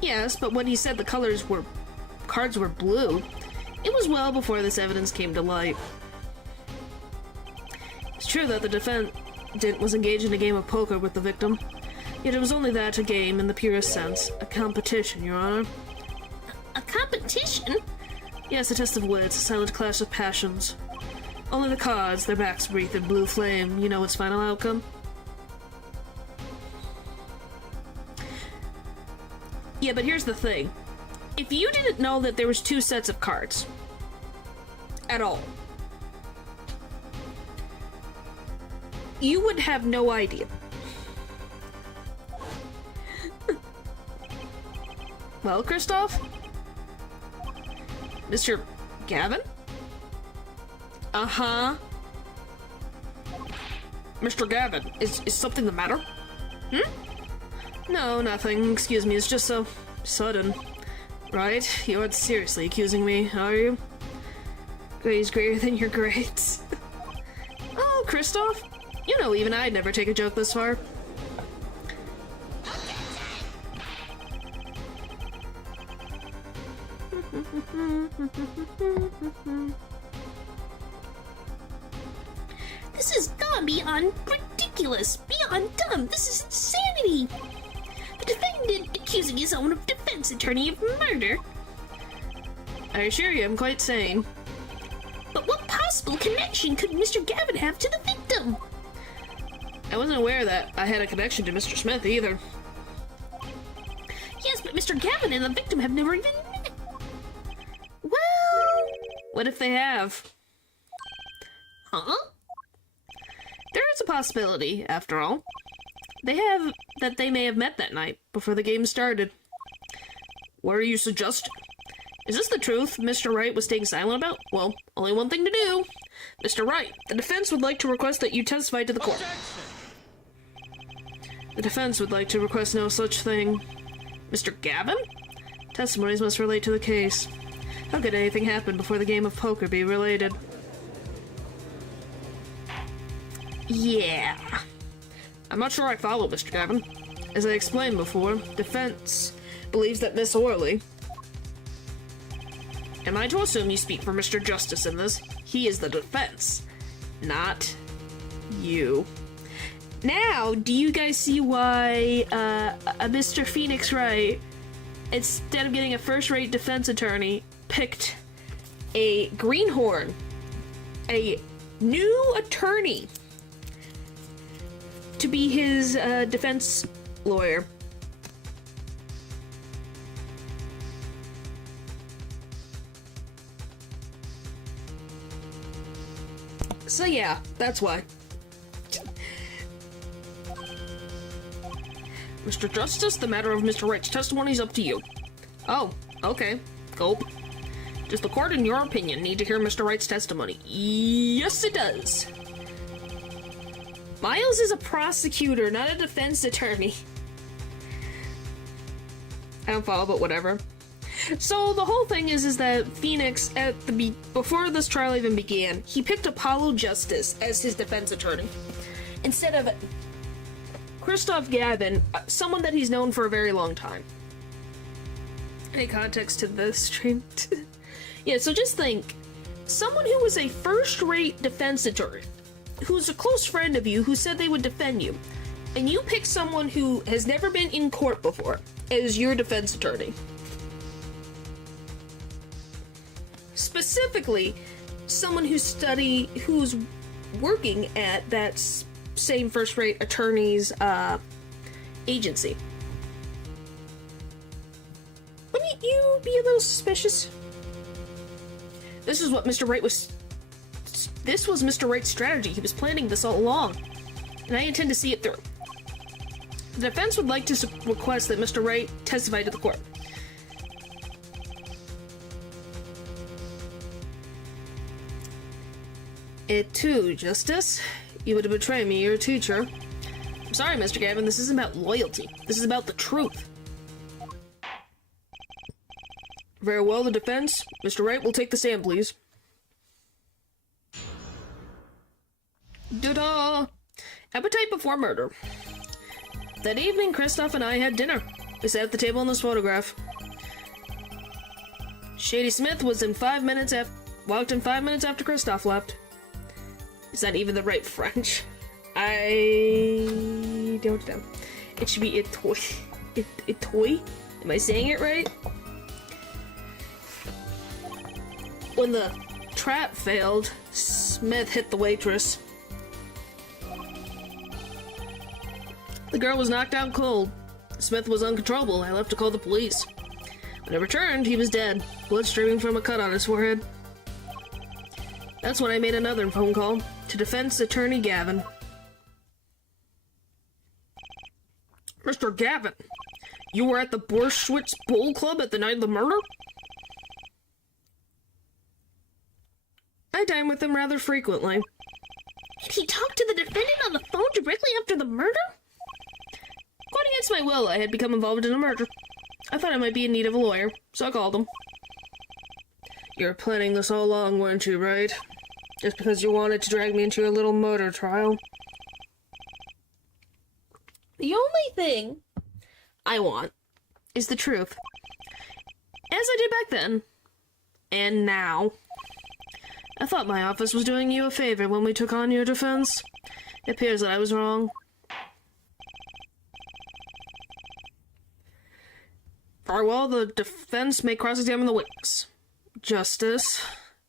Yes, but when he said the cards were blue, it was well before this evidence came to light. It's true that the defendant was engaged in a game of poker with the victim, yet it was only that, a game in the purest sense. A competition, Your Honor. A competition? Yes, a test of wits, a silent clash of passions. Only the cards, their backs wreathed in blue flame. You know its final outcome? Yeah, but here's the thing. If you didn't know that there was 2 sets of cards at all, you would have no idea. Well, Christoph? Mr. Gavin? Uh-huh. Mr. Gavin, is something the matter? No, nothing. Excuse me, it's just so sudden. Right? You aren't seriously accusing me, are you? Grades greater than your grades. Oh, Christoph? You know, even I'd never take a joke this far. This has gone beyond ridiculous, beyond dumb. This is insanity. The defendant accusing his own defense attorney of murder. I assure you, I'm quite sane. But what possible connection could Mr. Gavin have to the victim? I wasn't aware that I had a connection to Mr. Smith either. Yes, but Mr. Gavin and the victim have never even met. Well, what if they have? Huh? There is a possibility, after all. They may have met that night, before the game started. What are you suggesting? Is this the truth Mr. Wright was staying silent about? Well, only one thing to do. Mr. Wright, the defense would like to request that you testify to the court. The defense would like to request no such thing. Mr. Gavin? Testimonies must relate to the case. How could anything happen before the game of poker be related? Yeah. I'm not sure I follow, Mr. Gavin. As I explained before, defense believes that Miss Orley... Am I to assume you speak for Mr. Justice in this? He is the defense, not you. Now, do you guys see why Mr. Phoenix Wright, instead of getting a first-rate defense attorney, picked a greenhorn, a new attorney, to be his defense lawyer? So yeah, that's why. Mr. Justice, the matter of Mr. Wright's testimony is up to you. Oh, okay. Gulp. Does the court, in your opinion, need to hear Mr. Wright's testimony? Yes, it does. Miles is a prosecutor, not a defense attorney. I don't follow, but whatever. So the whole thing is that Phoenix, before this trial even began, he picked Apollo Justice as his defense attorney instead of Christoph Gavin, someone that he's known for a very long time. Any context to this stream? Yeah, so just think, someone who was a first-rate defense attorney, who's a close friend of you, who said they would defend you, and you pick someone who has never been in court before as your defense attorney. Specifically, someone who's working at that same first-rate attorney's agency. Wouldn't you be a little suspicious? This was Mr. Wright's strategy. He was planning this all along, and I intend to see it through. The defense would like to request that Mr. Wright testify to the court. It too, Justice. You would betray me, your teacher. I'm sorry, Mr. Gavin, this isn't about loyalty. This is about the truth. Very well, the defense. Mr. Wright will take the stand, please. Ta-da! Appetite before murder. That evening, Christoph and I had dinner. We sat at the table in this photograph. Shady Smith was walked in 5 minutes after Christoph left. Is that even the right French? I don't know. It should be etoy. Etoy? Am I saying it right? When the trap failed, Smith hit the waitress. The girl was knocked out cold. Smith was uncontrollable. I left to call the police. When I returned, he was dead, blood streaming from a cut on his forehead. That's when I made another phone call to defense attorney Gavin. Mr. Gavin, you were at the Borschwitz Bowl Club at the night of the murder? I dine with him rather frequently. And he talked to the defendant on the phone directly after the murder? Quite against my will, I had become involved in a murder. I thought I might be in need of a lawyer, so I called him. You were planning this all along, weren't you, right? Just because you wanted to drag me into your little murder trial. The only thing I want is the truth. As I did back then, and now. I thought my office was doing you a favor when we took on your defense. It appears that I was wrong. Very well, the defense may cross-examine the witness. Justice,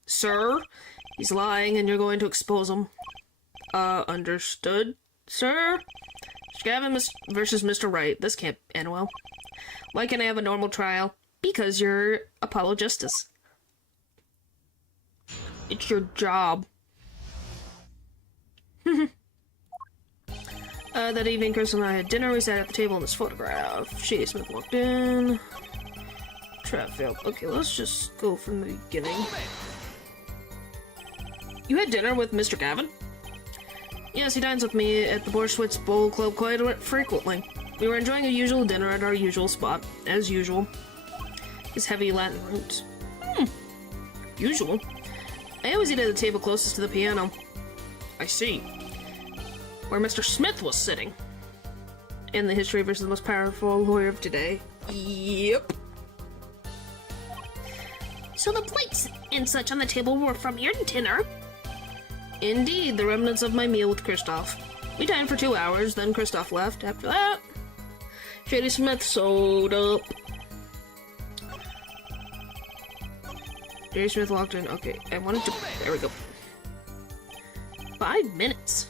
Sir, he's lying and you're going to expose him. Understood, sir? Mr. Gavin versus Mr. Wright. This can't end well. Why can't I have a normal trial? Because you're Apollo Justice. It's your job. That evening, Chris and I had dinner. We sat at the table in this photograph. Shady Smith walked in. Trap failed. Okay, let's just go from the beginning. You had dinner with Mr. Gavin? Yes, he dines with me at the Borschwitz Bowl Club quite frequently. We were enjoying a usual dinner at our usual spot, as usual. His heavy Latin roots. Usual? I always eat at the table closest to the piano. I see. Where Mr. Smith was sitting. In the history versus the most powerful lawyer of today. Yep. So the plates and such on the table were from your dinner? Indeed, the remnants of my meal with Christoph. We dined for 2 hours, then Christoph left. After that, Shady Smith sewed up. Shady Smith walked in. Okay, I wanted to... There we go. 5 minutes.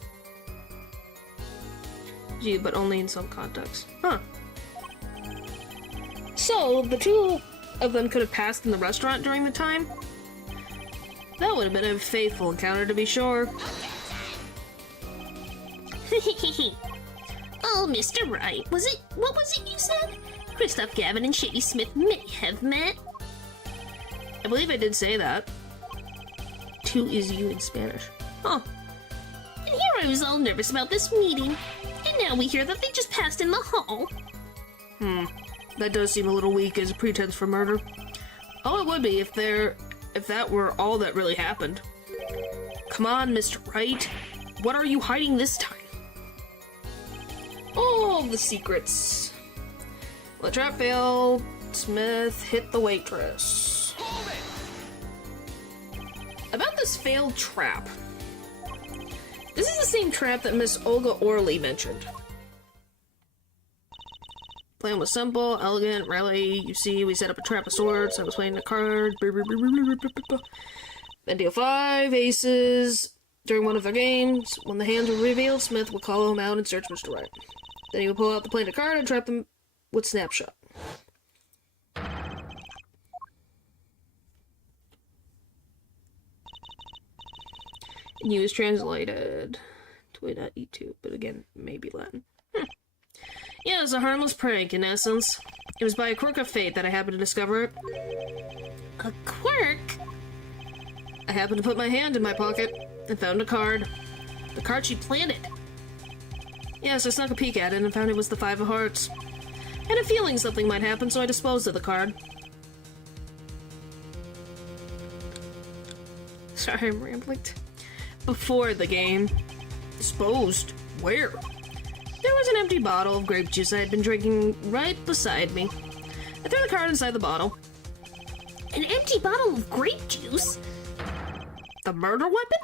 Gee, but only in some contexts. Huh. So, the two of them could have passed in the restaurant during the time? That would have been a faithful encounter, to be sure. Oh, Mr. Wright, what was it you said? Christoph Gavin and Shady Smith may have met? I believe I did say that. Tu is you in Spanish. Huh. And here I was all nervous about this meeting, and now we hear that they just passed in the hall. That does seem a little weak as a pretense for murder. Oh, it would be if that were all that really happened. Come on, Mr. Wright. What are you hiding this time? All the secrets. Well, the trap failed. Smith hit the waitress. About this failed trap. This is the same trap that Miss Olga Orley mentioned. Plan was simple, elegant, rally. You see, we set up a trap of sorts. I was playing the card. Then deal 5 aces during one of their games. When the hands were revealed, Smith would call him out and search Mr. Wright. Then he would pull out the planted card and trap them with snapshot. News translated to a.e2, but again, maybe Latin. Yeah, it was a harmless prank, in essence. It was by a quirk of fate that I happened to discover it. A quirk? I happened to put my hand in my pocket and found a card. The card she planted. Yes, I snuck a peek at it and found it was the 5 of hearts. I had a feeling something might happen, so I disposed of the card. Sorry, I'm rambling. Before the game. Disposed? Where? There was an empty bottle of grape juice I had been drinking right beside me. I threw the card inside the bottle. An empty bottle of grape juice? The murder weapon?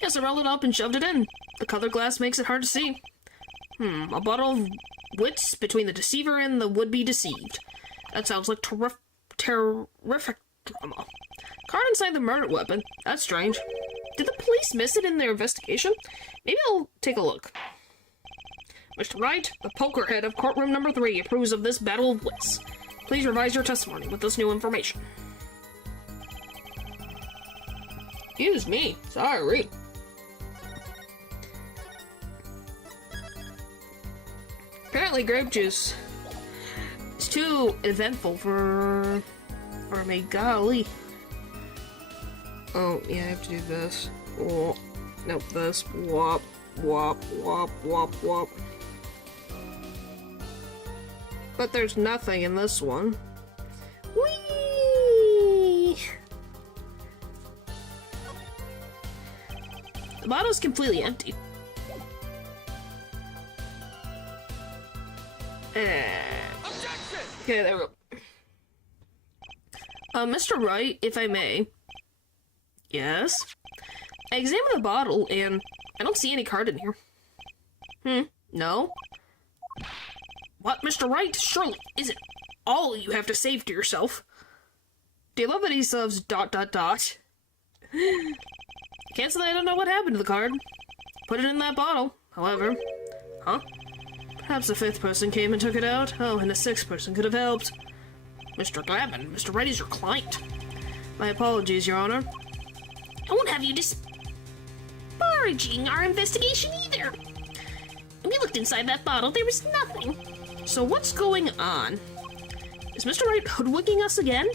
Yes, I rolled it up and shoved it in. The colored glass makes it hard to see. A bottle of wits between the deceiver and the would-be deceived. That sounds like terrific drama. Card inside the murder weapon. That's strange. Did the police miss it in their investigation? Maybe I'll take a look. Mr. Wright, the pokerhead of courtroom number 3 approves of this battle of wits. Please revise your testimony with this new information. Excuse me. Sorry. Apparently grape juice is too eventful for me. Golly. Oh, yeah, I have to do this. Oh, nope, this. Wop, wop, wop, wop, wop. But there's nothing in this one. Whee! The bottle's completely empty. Okay, there we go. Mr. Wright, if I may. Yes? I examined the bottle, and I don't see any card in here. No? What, Mr. Wright? Surely isn't all you have to save to yourself. Do you love that he serves ... Can't say I don't know what happened to the card. Put it in that bottle, however. Huh? Perhaps a fifth person came and took it out. Oh, and a sixth person could have helped. Mr. Glavin, Mr. Wright is your client. My apologies, Your Honor. I won't have you disparaging our investigation either. When we looked inside that bottle, there was nothing. So what's going on? Is Mr. Wright hoodwinking us again?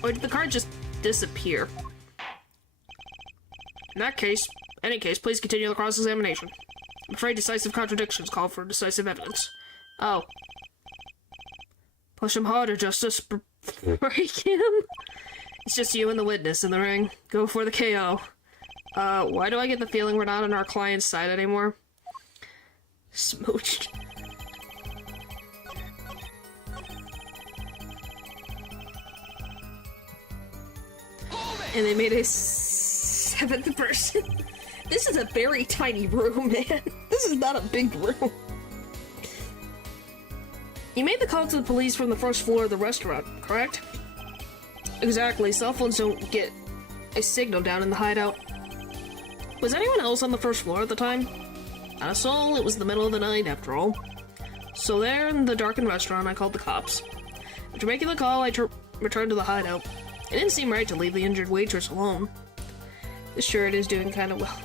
Or did the card just disappear? In that case, any case, please continue the cross-examination. I'm afraid decisive contradictions call for decisive evidence. Oh. Push him harder, Justice. Break him? It's just you and the witness in the ring. Go for the KO. Why do I get the feeling we're not on our client's side anymore? Smooched. And they made a seventh person. This is a very tiny room, man. This is not a big room. You made the call to the police from the first floor of the restaurant, correct? Exactly. Cell phones don't get a signal down in the hideout. Was anyone else on the first floor at the time? Not a soul. It was the middle of the night, after all. So there, in the darkened restaurant, I called the cops. After making the call, I returned to the hideout. It didn't seem right to leave the injured waitress alone. This shirt is doing kind of well.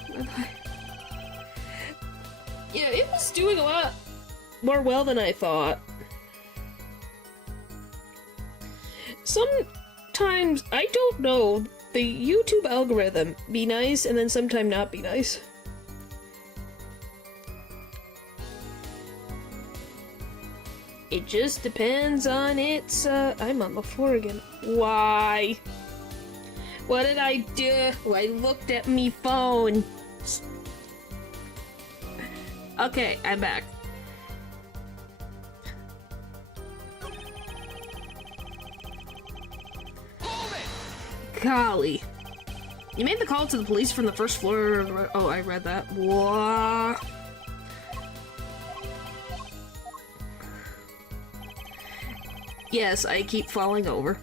Yeah, it was doing a lot more well than I thought. Sometimes, I don't know, the YouTube algorithm be nice and then sometime not be nice. It just depends on its, I'm on the floor again. Why? What did I do? I looked at me phone. Okay, I'm back. Golly. You made the call to the police from the first floor of the oh, I read that. What? Yes, I keep falling over.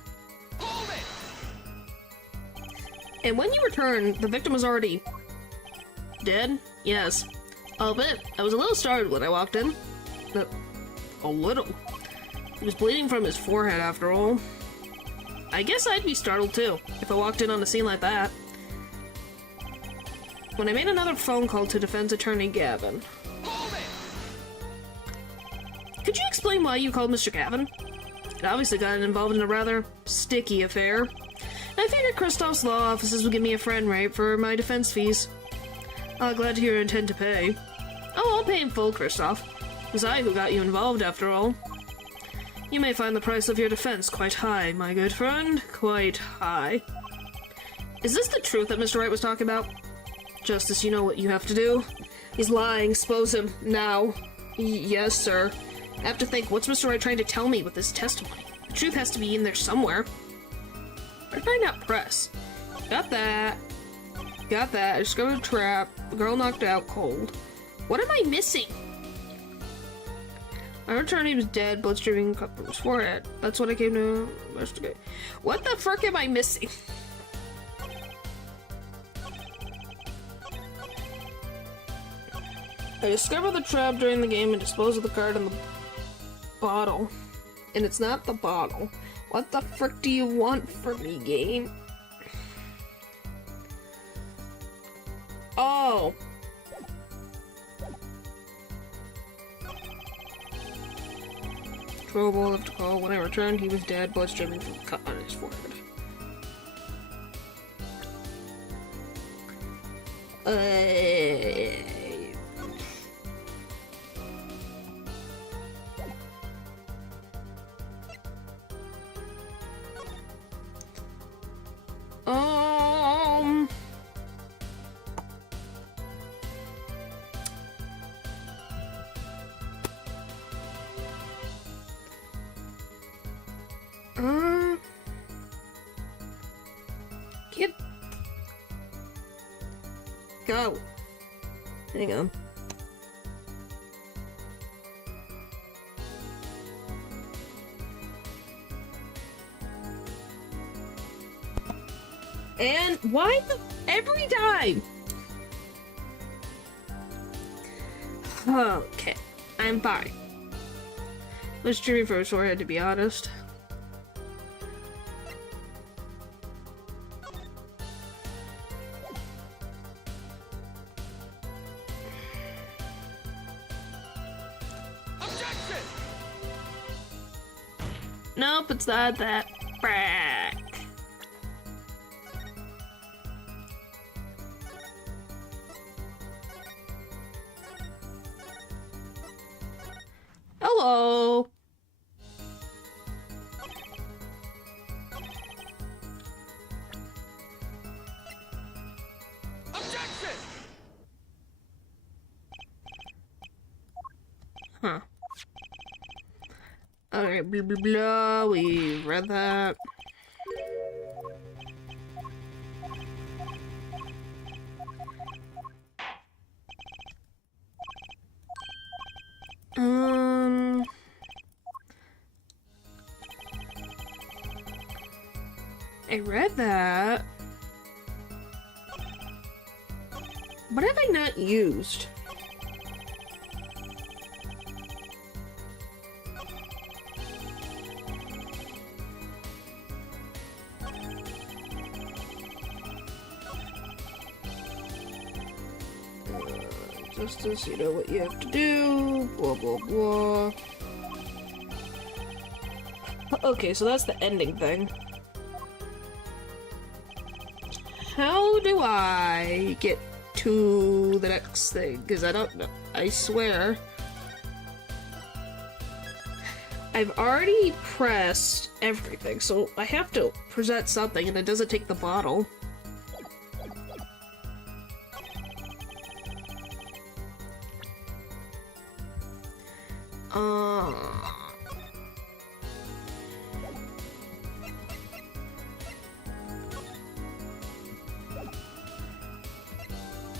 And when you returned, the victim was already dead? Yes. I'll bet. I was a little startled when I walked in. A little. He was bleeding from his forehead, after all. I guess I'd be startled too, if I walked in on a scene like that. When I made another phone call to defense attorney Gavin. Could you explain why you called Mr. Gavin? It obviously got involved in a rather sticky affair. I figured Kristoff's law offices would give me a friend rate for my defense fees. Glad to hear you intend to pay. Oh, I'll pay in full, Kristoff. It was I who got you involved, after all. You may find the price of your defense quite high, my good friend. Quite high. Is this the truth that Mr. Wright was talking about? Justice, you know what you have to do. He's lying. Expose him. Now. Yes, sir. I have to think, what's Mr. Wright trying to tell me with this testimony? The truth has to be in there somewhere. Why did I not press? Got that. Got that. I discovered a trap. The girl knocked out cold. What am I missing? My attorney was dead, blood streaming cut from his forehead. That's what I came to investigate. What the frick am I missing? I discovered the trap during the game and disposed of the card in the bottle. And it's not the bottle. What the frick do you want from me, game? Oh. Trouble left to call. When I returned, he was dead, blood streaming from the cut on his forehead. Get... Go. Hang on. And why every time? Okay, I'm fine. Let's dream for a forehead, to be honest. Objection! Nope, it's not that. Brack. Hello. Objection! Huh. Alright, blah blah blah, we read that. I read that. What have I not used? Justice, you know what you have to do, blah blah blah. Okay, so that's the ending thing. How do I get to the next thing? Because I don't know. I swear. I've already pressed everything, so I have to present something, and it doesn't take the bottle.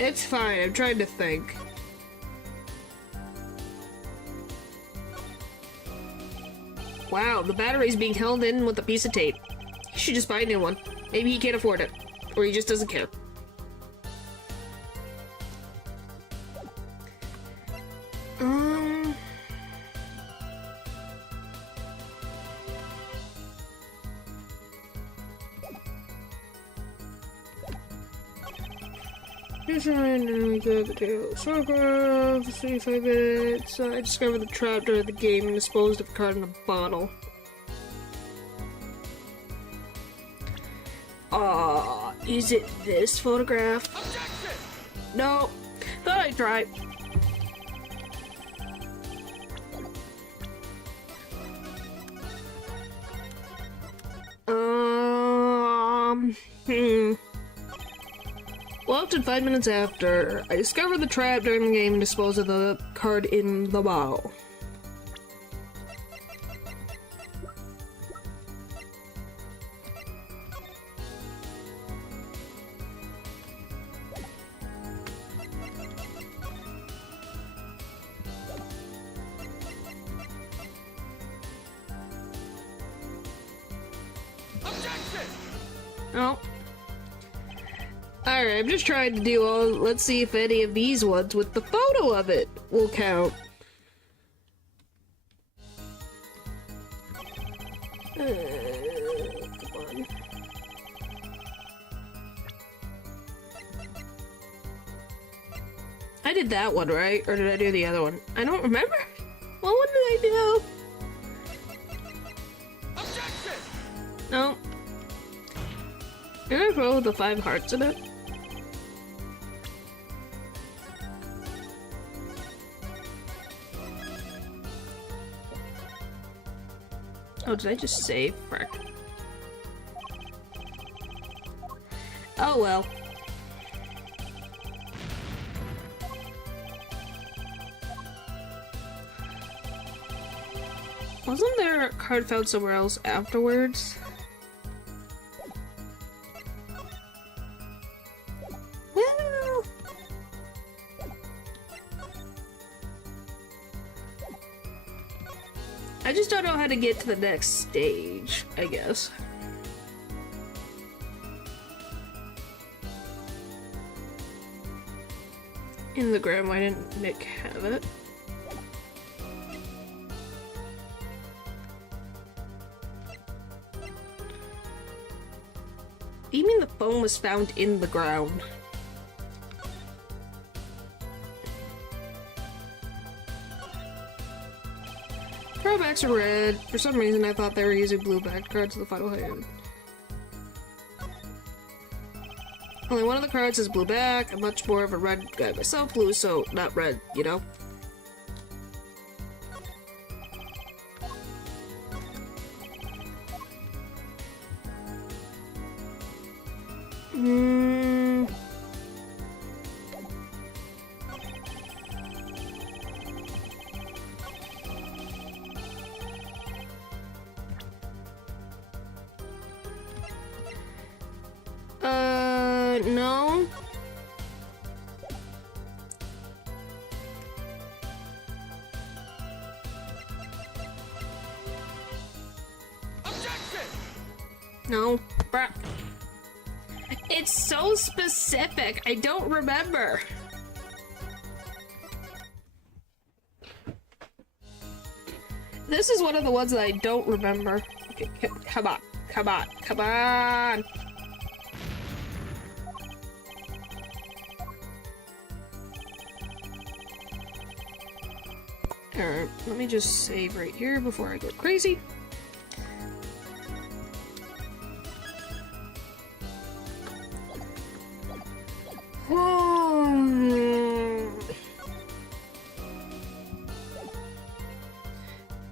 It's fine, I'm trying to think. Wow, the battery's being held in with a piece of tape. He should just buy a new one. Maybe he can't afford it. Or he just doesn't care. See if I discovered the trap during the game and disposed of the card in a bottle. Is it this photograph? Objection! No. Thought I'd try. Well, up to 5 minutes after, I discovered the trap during the game and disposed of the card in the bottle. Objection! Oh. Alright, I'm just trying to do all. Let's see if any of these ones with the photo of it will count. Come on. I did that one, right? Or did I do the other one? I don't remember. What one did I do? Objection! No. Did I roll with the 5 hearts in it? Oh, did I just save? Frick. Oh well. Wasn't there a card found somewhere else afterwards? Well... I just don't know how to get to the next stage, I guess. In the ground, why didn't Nick have it? You mean the phone was found in the ground? Throwbacks are red. For some reason, I thought they were using blue back cards in the final hand. Only one of the cards is blue back. I'm much more of a red guy myself. Blue, so not red, you know? No. Objection! No. Bruh. It's so specific. I don't remember. This is one of the ones that I don't remember. Okay, come on. Come on. Come on. Alright, let me just save right here before I go crazy.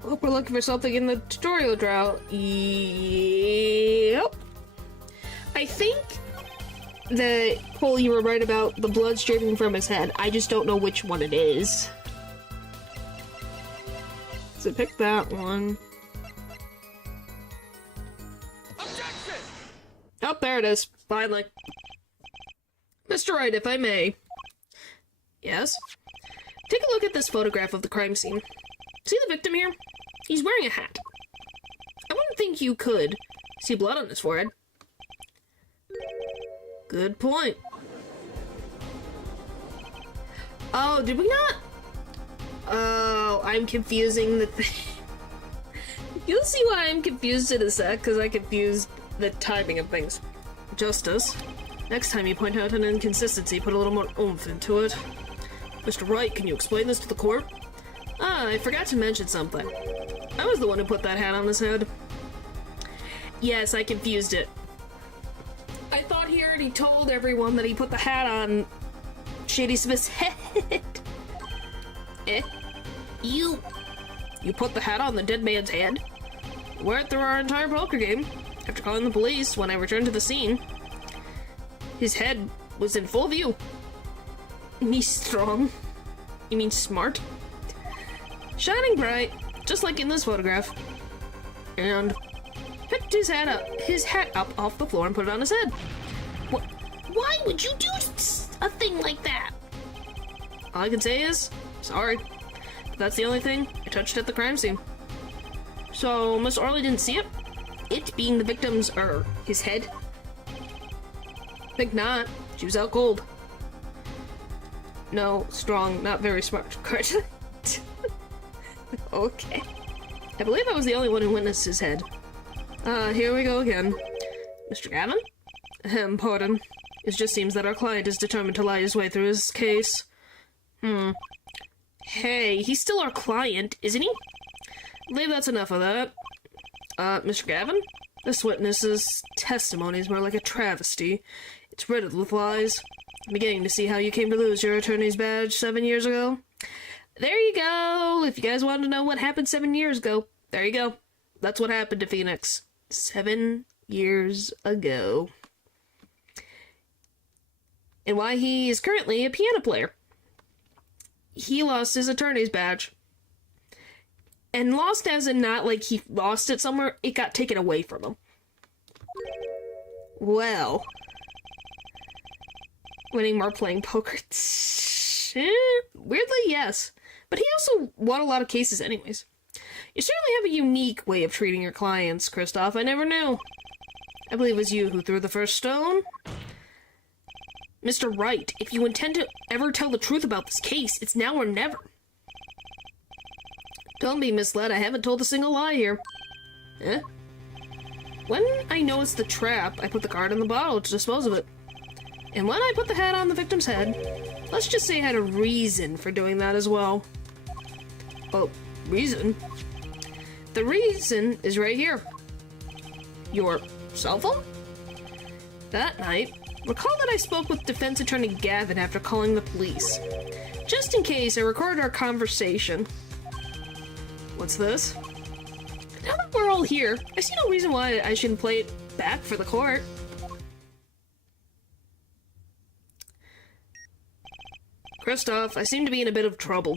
Hope we're looking for something in the tutorial drought. Yep. I think that, Cole, you were right about the blood streaming from his head. I just don't know which one it is. So pick that one. Objection! Oh, there it is. Finally. Mr. Wright, if I may. Yes? Take a look at this photograph of the crime scene. See the victim here? He's wearing a hat. I wouldn't think you could see blood on his forehead. Good point. Oh, did we not? Oh, I'm confusing the thing. You'll see why I'm confused in a sec, because I confused the timing of things. Justice. Next time you point out an inconsistency, put a little more oomph into it. Mr. Wright, can you explain this to the court? Ah, I forgot to mention something. I was the one who put that hat on his head. Yes, I confused it. I thought he already told everyone that he put the hat on Shady Smith's head. Eh? You put the hat on the dead man's head? You went through our entire poker game. After calling the police, when I returned to the scene, his head was in full view. He's strong. You mean smart? Shining bright, just like in this photograph. And picked his hat up off the floor and put it on his head. Why would you do a thing like that? All I can say is, sorry. But that's the only thing I touched at the crime scene. So, Miss Orley didn't see it? It being the victim's, his head? Think not. She was out cold. No, strong, not very smart. Okay. I believe I was the only one who witnessed his head. Here we go again. Mr. Gavin? Pardon. It just seems that our client is determined to lie his way through his case. Hey, he's still our client, isn't he? I believe that's enough of that. Mr. Gavin? This witness's testimony is more like a travesty. It's riddled with lies. I'm beginning to see how you came to lose your attorney's badge 7 years ago. There you go! If you guys want to know what happened 7 years ago, there you go. That's what happened to Phoenix. 7 years ago. And why he is currently a piano player. He lost his attorney's badge. And lost as in not like he lost it somewhere, it got taken away from him. Well. Winning more playing poker. Weirdly, yes. But he also won a lot of cases anyways. You certainly have a unique way of treating your clients, Kristoff. I never knew. I believe it was you who threw the first stone. Mr. Wright, if you intend to ever tell the truth about this case, it's now or never. Don't be misled, I haven't told a single lie here. Eh? When I noticed the trap, I put the card in the bottle to dispose of it. And when I put the hat on the victim's head, let's just say I had a reason for doing that as well. Oh, reason? The reason is right here. Your cell phone? That night, recall that I spoke with defense attorney Gavin after calling the police. Just in case, I recorded our conversation. What's this? Now that we're all here, I see no reason why I shouldn't play it back for the court. Kristoff, I seem to be in a bit of trouble.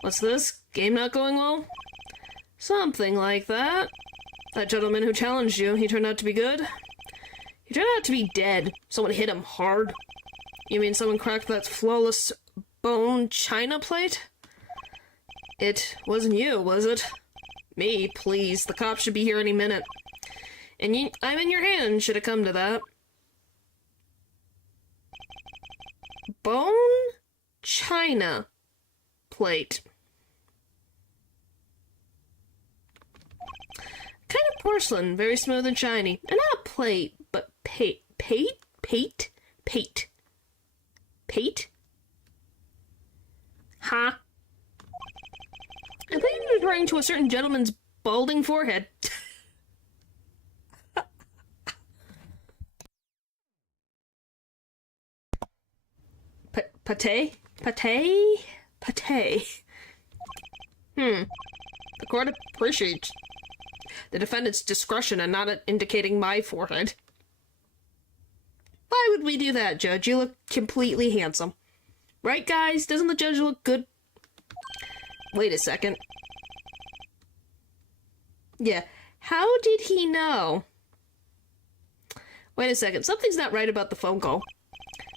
What's this? Game not going well? Something like that. That gentleman who challenged you, he turned out to be good? He turned out to be dead. Someone hit him hard. You mean someone cracked that flawless bone china plate? It wasn't you, was it? Me, please. The cops should be here any minute. And I'm in your hands, should it come to that. Bone china plate. Kind of porcelain, very smooth and shiny. And not a plate, but pate? Huh? I think you're referring to a certain gentleman's balding forehead. Pate? The court appreciates the defendant's discretion in not indicating my forehead. Why would we do that, Judge? You look completely handsome. Right, guys? Doesn't the judge look good? Wait a second. Yeah. How did he know? Wait a second. Something's not right about the phone call.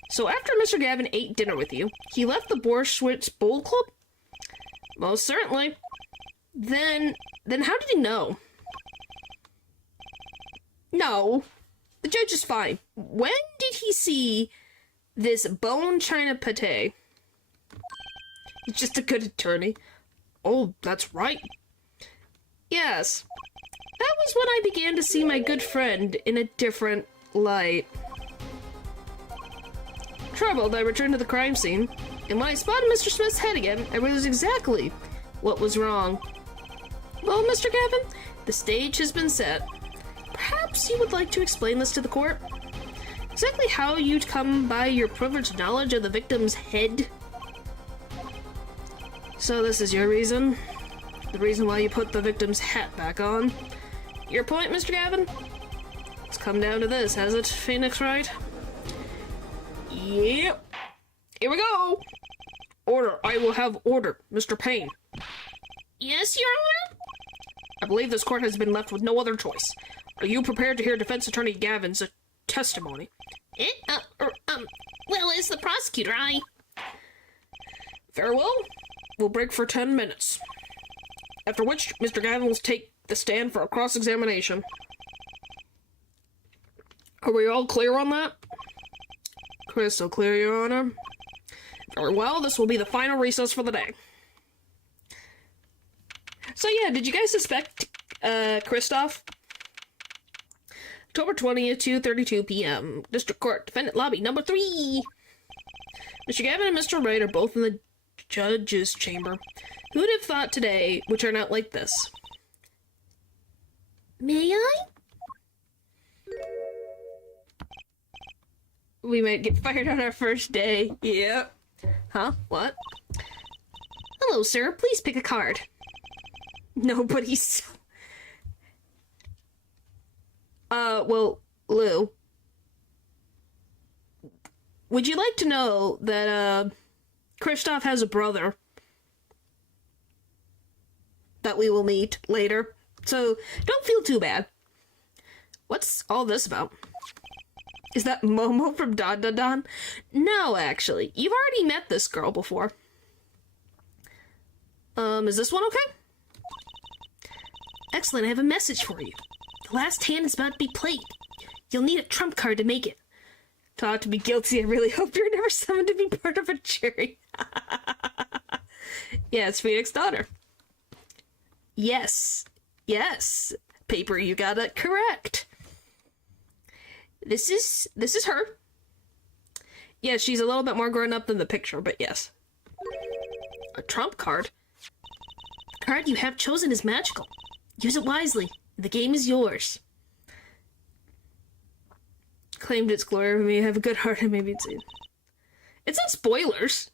So after Mr. Gavin ate dinner with you, he left the Borschwitz Bowl Club? Most certainly. Then how did he know? No. The judge is fine. When did he see this bone china pate? He's just a good attorney. Oh, that's right. Yes. That was when I began to see my good friend in a different light. Troubled, I returned to the crime scene, and when I spotted Mr. Smith's head again, I realized exactly what was wrong. Well, Mr. Gavin, the stage has been set. Perhaps you would like to explain this to the court? Exactly how you'd come by your privileged knowledge of the victim's head? So this is your reason? The reason why you put the victim's hat back on? Your point, Mr. Gavin? It's come down to this, has it, Phoenix Wright? Yep. Here we go! Order. I will have order, Mr. Payne. Yes, Your Honor? I believe this court has been left with no other choice. Are you prepared to hear Defense Attorney Gavin's testimony? Well, as the prosecutor, Very well. We'll break for 10 minutes. After which, Mr. Gavin will take the stand for a cross-examination. Are we all clear on that? Crystal clear, Your Honor. Very well, this will be the final recess for the day. So yeah, did you guys suspect, Kristoff? October 20th, 2:32 p.m. District Court, Defendant Lobby, number 3. Mr. Gavin and Mr. Wright are both in the judge's chamber. Who would have thought today would turn out like this? May I? We might get fired on our first day. Yep. Huh? What? Hello, sir. Please pick a card. Nobody's... well, Lou. Would you like to know that, Kristoff has a brother that we will meet later? So, don't feel too bad. What's all this about? Is that Momo from Don Don Don? No, actually. You've already met this girl before. Is this one okay? Excellent, I have a message for you. The last hand is about to be played. You'll need a trump card to make it. Taught to be guilty, I really hope you're never summoned to be part of a jury. Yeah, it's Phoenix's daughter. Yes. Yes. Paper, you got it correct. This is her. Yeah, she's a little bit more grown up than the picture, but yes. A trump card? The card you have chosen is magical. Use it wisely. The game is yours. Claimed its glory may have a good heart and maybe it's... It's not spoilers.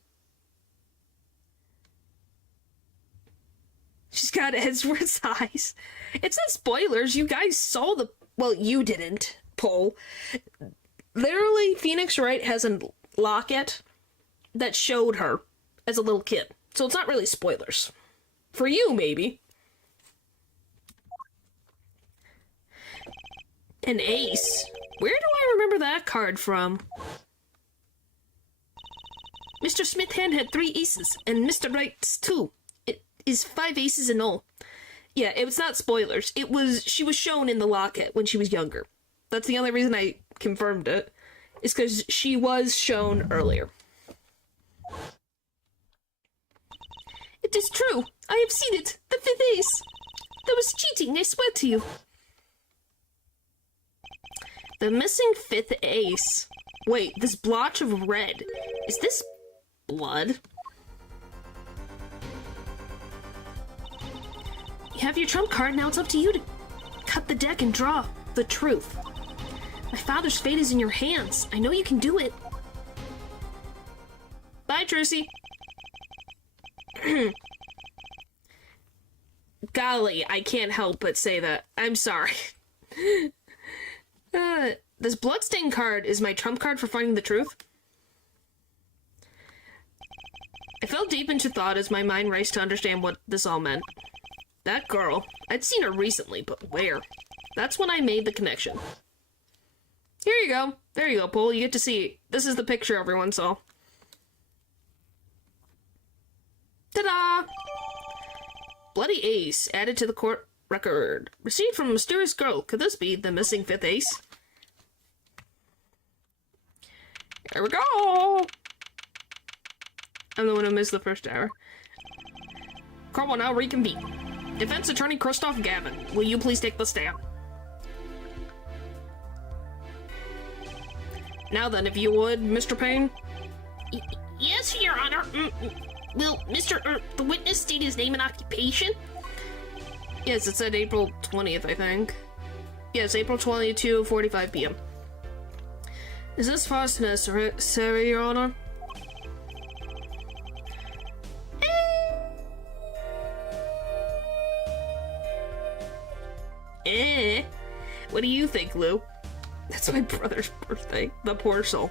She's got Edward's eyes. It's not spoilers. You guys saw the... Well, you didn't, Paul. Literally, Phoenix Wright has a locket that showed her as a little kid. So it's not really spoilers. For you, maybe. An ace. Where do I remember that card from? Mr. Smithhand had 3 aces, and Mr. Wright's 2. It is 5 aces in all. Yeah, it was not spoilers. It was, she was shown in the locket when she was younger. That's the only reason I confirmed it, is because she was shown earlier. It is true. I have seen it. The 5th ace. That was cheating, I swear to you. The missing 5th ace. Wait, this blotch of red. Is this blood? You have your trump card, now it's up to you to cut the deck and draw the truth. My father's fate is in your hands. I know you can do it. Bye, Trucy. Golly, I can't help but say that. I'm sorry. This Bloodstain card is my trump card for finding the truth. I fell deep into thought as my mind raced to understand what this all meant. That girl, I'd seen her recently, but where? That's when I made the connection. Here you go. There you go, Paul. You get to see. This is the picture everyone saw. Ta-da! Bloody ace added to the court record. Received from a mysterious girl. Could this be the missing 5th ace? Here we go! I'm the one who missed the first hour. Court will now reconvene. Defense Attorney Christoph Gavin, will you please take the stand? Now then, if you would, Mr. Payne? Yes, Your Honor. Will the witness state his name and occupation? Yes, it said April 20th, I think. Yes, April 22, 45 p.m. Is this fast necessary, Your Honor? What do you think, Lou? That's my brother's birthday. The poor soul.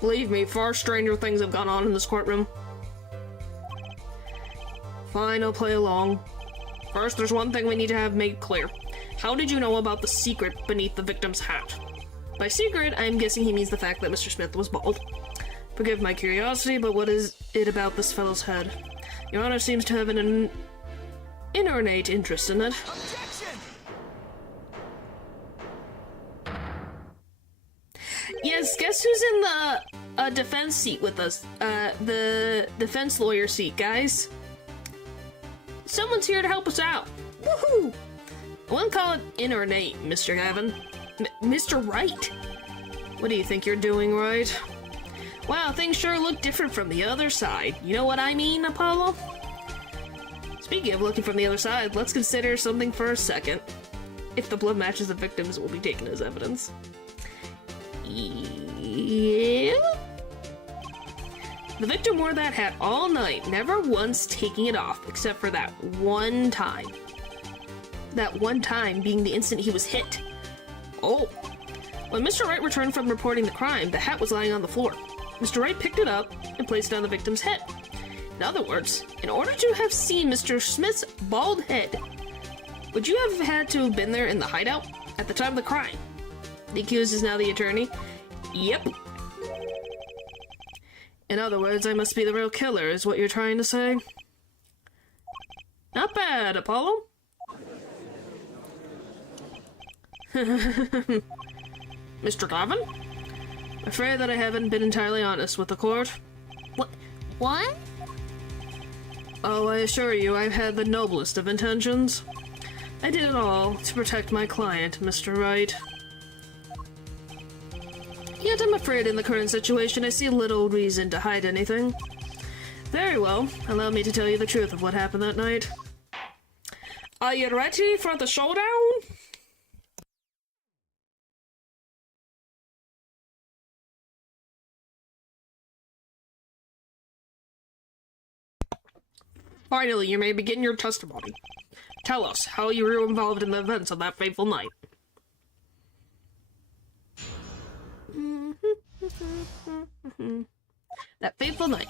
Believe me, far stranger things have gone on in this courtroom. Fine, I'll play along. First, there's one thing we need to have made clear. How did you know about the secret beneath the victim's hat? By secret, I'm guessing he means the fact that Mr. Smith was bald. Forgive my curiosity, but what is it about this fellow's head? Your Honor seems to have an innate interest in it. Objection! Yes, guess who's in the defense seat with us? The defense lawyer seat, guys. Someone's here to help us out. Woohoo! I wouldn't call it innate, Mr. Gavin. Mr. Wright. What do you think you're doing, right? Wow, things sure look different from the other side. You know what I mean, Apollo? Speaking of looking from the other side, let's consider something for a second. If the blood matches the victims, it will be taken as evidence. Yeah. The victim wore that hat all night, never once taking it off, except for that one time. That one time being the instant he was hit. Oh. When Mr. Wright returned from reporting the crime, the hat was lying on the floor. Mr. Wright picked it up and placed it on the victim's head. In other words, in order to have seen Mr. Smith's bald head, would you have had to have been there in the hideout at the time of the crime? The accused is now the attorney. Yep. In other words, I must be the real killer, is what you're trying to say? Not bad, Apollo. Mr. Gavin? Afraid that I haven't been entirely honest with the court. What? Oh, I assure you, I've had the noblest of intentions. I did it all to protect my client, Mr. Wright. Yet I'm afraid in the current situation I see little reason to hide anything. Very well, allow me to tell you the truth of what happened that night. Are you ready for the showdown? Finally, you may begin your testimony. Tell us how you were involved in the events of that fateful night. That fateful night.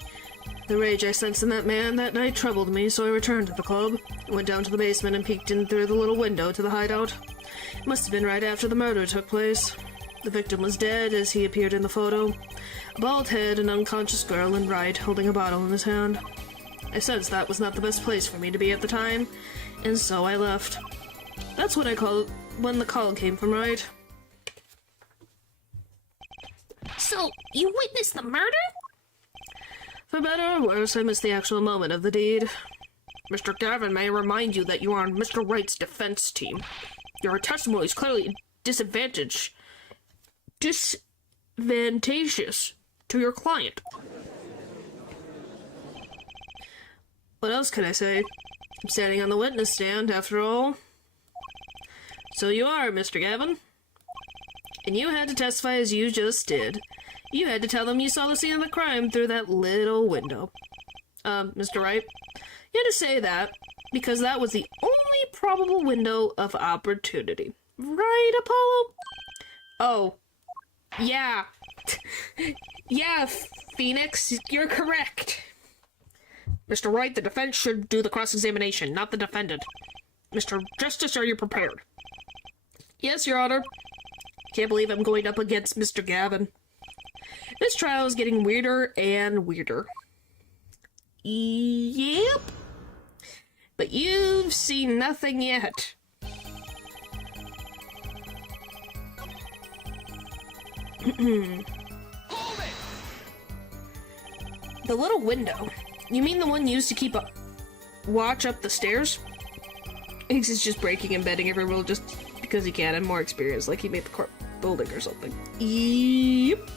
The rage I sensed in that man that night troubled me, so I returned to the club. I went down to the basement and peeked in through the little window to the hideout. It must have been right after the murder took place. The victim was dead as he appeared in the photo. A bald head, an unconscious girl, and Wright holding a bottle in his hand. I sensed that was not the best place for me to be at the time, and so I left. That's what I call when the call came from Wright. So, you witnessed the murder? For better or worse, I missed the actual moment of the deed. Mr. Gavin may remind you that you are on Mr. Wright's defense team. Your testimony is clearly disadvantageous to your client. What else can I say? I'm standing on the witness stand, after all. So you are, Mr. Gavin. And you had to testify as you just did. You had to tell them you saw the scene of the crime through that little window. Mr. Wright, you had to say that because that was the only probable window of opportunity. Right, Apollo? Oh, yeah. Yeah, Phoenix, you're correct. Mr. Wright, the defense should do the cross-examination, not the defendant. Mr. Justice, are you prepared? Yes, Your Honor. Can't believe I'm going up against Mr. Gavin. This trial is getting weirder and weirder. Yep. But you've seen nothing yet. Hold it! The little window. You mean the one used to keep a watch up the stairs? He's just breaking and bending every rule just because he can and more experience, like he made the court building or something. Yep.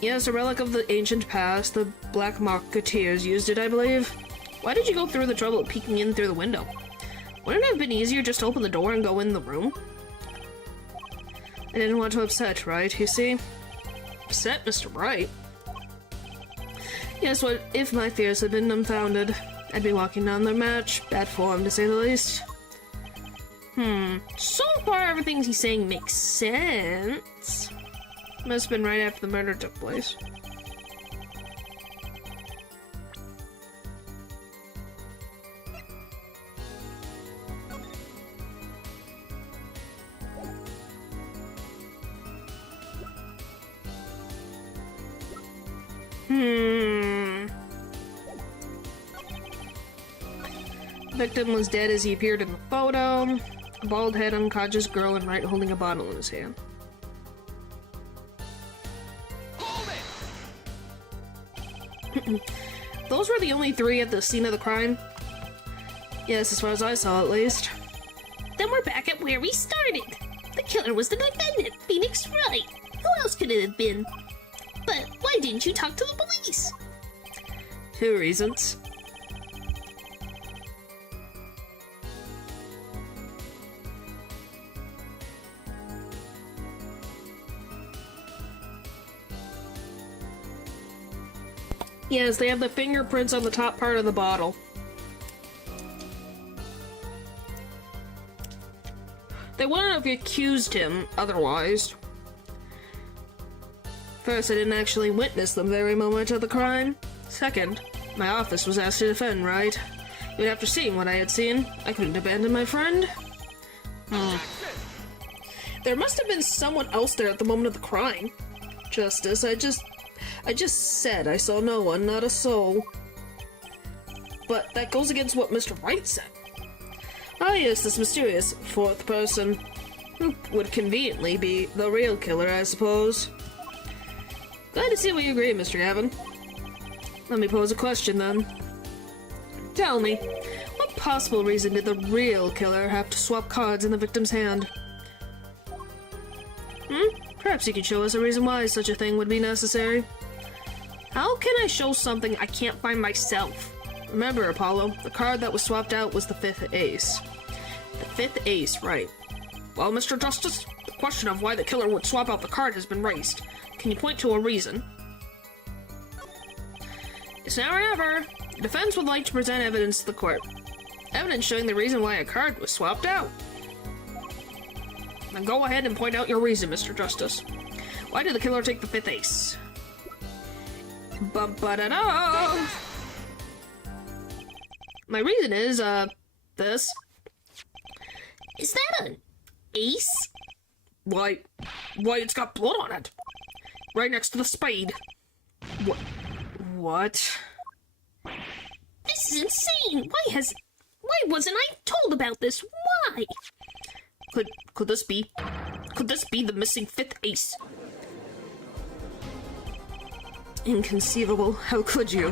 Yes, a relic of the ancient past. The Black Marketeers used it, I believe. Why did you go through the trouble of peeking in through the window? Wouldn't it have been easier just to open the door and go in the room? I didn't want to upset Wright, you see. Upset Mr. Wright? Yes, what if my fears had been unfounded? I'd be walking down the match. Bad form, to say the least. So far, everything he's saying makes sense. Must have been right after the murder took place. Victim was dead as he appeared in the photo. A bald head, unconscious girl, and Wright holding a bottle in his hand. Hold it! Those were the only three at the scene of the crime? Yes, as far as I saw, at least. Then we're back at where we started. The killer was the defendant, Phoenix Wright. Who else could it have been? But why didn't you talk to the police? 2 reasons. Yes, they have the fingerprints on the top part of the bottle. They wouldn't have accused him otherwise. First, I didn't actually witness the very moment of the crime. Second, my office was asked to defend, right? But after seeing what I had seen, I couldn't abandon my friend. There must have been someone else there at the moment of the crime. Justice, I just said I saw no one, not a soul. But that goes against what Mr. Wright said. Ah yes, this mysterious 4th person. Who would conveniently be the real killer, I suppose. Glad to see we agree, Mr. Gavin. Let me pose a question, then. Tell me, what possible reason did the real killer have to swap cards in the victim's hand? Perhaps you could show us a reason why such a thing would be necessary. How can I show something I can't find myself? Remember, Apollo, the card that was swapped out was the 5th ace. The 5th ace, right. Well, Mr. Justice, the question of why the killer would swap out the card has been raised. Can you point to a reason? It's now or never. The defense would like to present evidence to the court. Evidence showing the reason why a card was swapped out. Then go ahead and point out your reason, Mr. Justice. Why did the killer take the 5th ace? Ba-ba-da-da! My reason is, this. Is that an ace? Why, it's got blood on it. Right next to the spade. What? This is insane! Why wasn't I told about this? Why? Could this be the missing 5th ace? Inconceivable. How could you?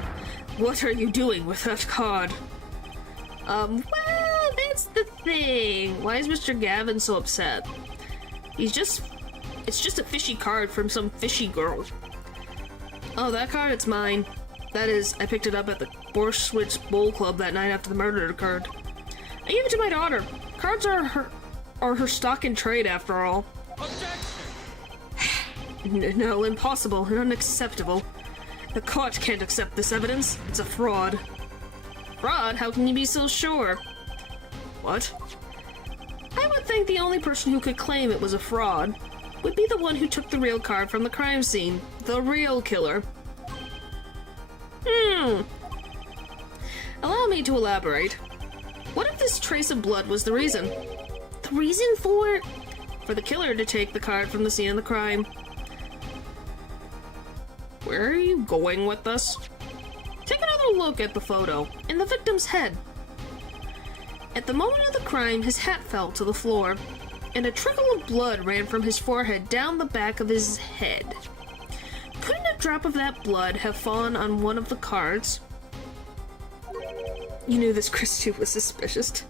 What are you doing with that card? Well, that's the thing. Why is Mr. Gavin so upset? It's just a fishy card from some fishy girl. Oh, that card? It's mine. That is, I picked it up at the Borswitz Bowl Club that night after the murder occurred. I gave it to my daughter. Cards are her stock in trade, after all. No, impossible and unacceptable. The court can't accept this evidence. It's a fraud. Fraud? How can you be so sure? What? I would think the only person who could claim it was a fraud would be the one who took the real card from the crime scene. The real killer. Allow me to elaborate. What if this trace of blood was the reason? The reason for the killer to take the card from the scene of the crime. Where are you going with this? Take another look at the photo in the victim's head. At the moment of the crime, his hat fell to the floor, and a trickle of blood ran from his forehead down the back of his head. Couldn't a drop of that blood have fallen on one of the cards? You knew this Christie was suspicious.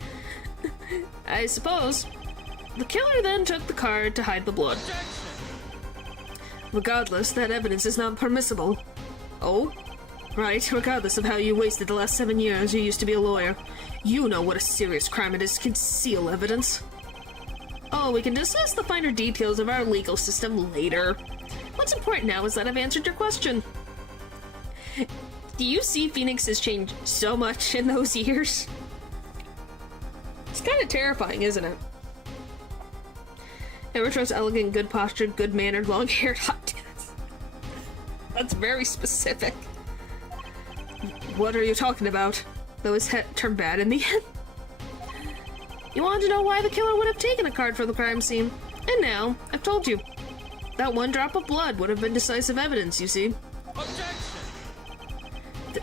I suppose. The killer then took the card to hide the blood. Regardless, that evidence is not permissible. Oh? Right, regardless of how you wasted the last 7 years you used to be a lawyer. You know what a serious crime it is to conceal evidence. Oh, we can discuss the finer details of our legal system later. What's important now is that I've answered your question. Do you see Phoenix has changed so much in those years? It's kind of terrifying, isn't it? Never trust elegant, good-postured, good-mannered, long-haired hot dudes. That's very specific. What are you talking about? Though his head turned bad in the end. You wanted to know why the killer would have taken a card from the crime scene. And now, I've told you. That one drop of blood would have been decisive evidence, you see.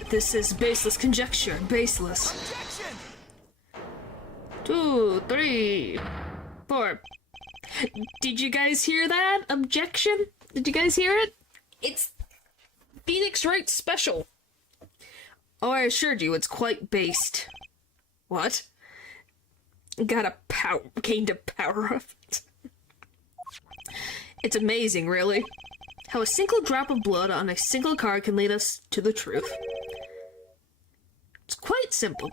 This is baseless conjecture. Baseless. Objection! 2, 3, 4. Did you guys hear that? Objection? Did you guys hear it? It's Phoenix Wright special. Oh, I assured you, it's quite based. What? Gained a power of it. It's amazing, really. How a single drop of blood on a single card can lead us to the truth. It's quite simple.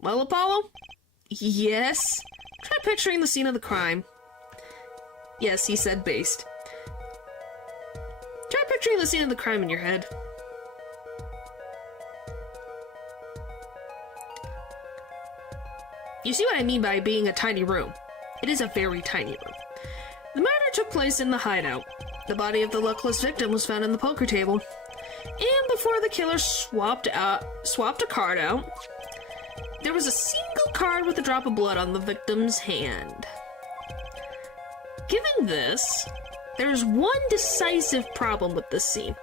Well, Apollo? Yes? Try picturing the scene of the crime. Yes, he said based. Try picturing the scene of the crime in your head. You see what I mean by being a tiny room. It is a very tiny room. The murder took place in the hideout. The body of the luckless victim was found on the poker table. And before the killer swapped a card out, there was a single card with a drop of blood on the victim's hand. Given this, there's one decisive problem with this scene.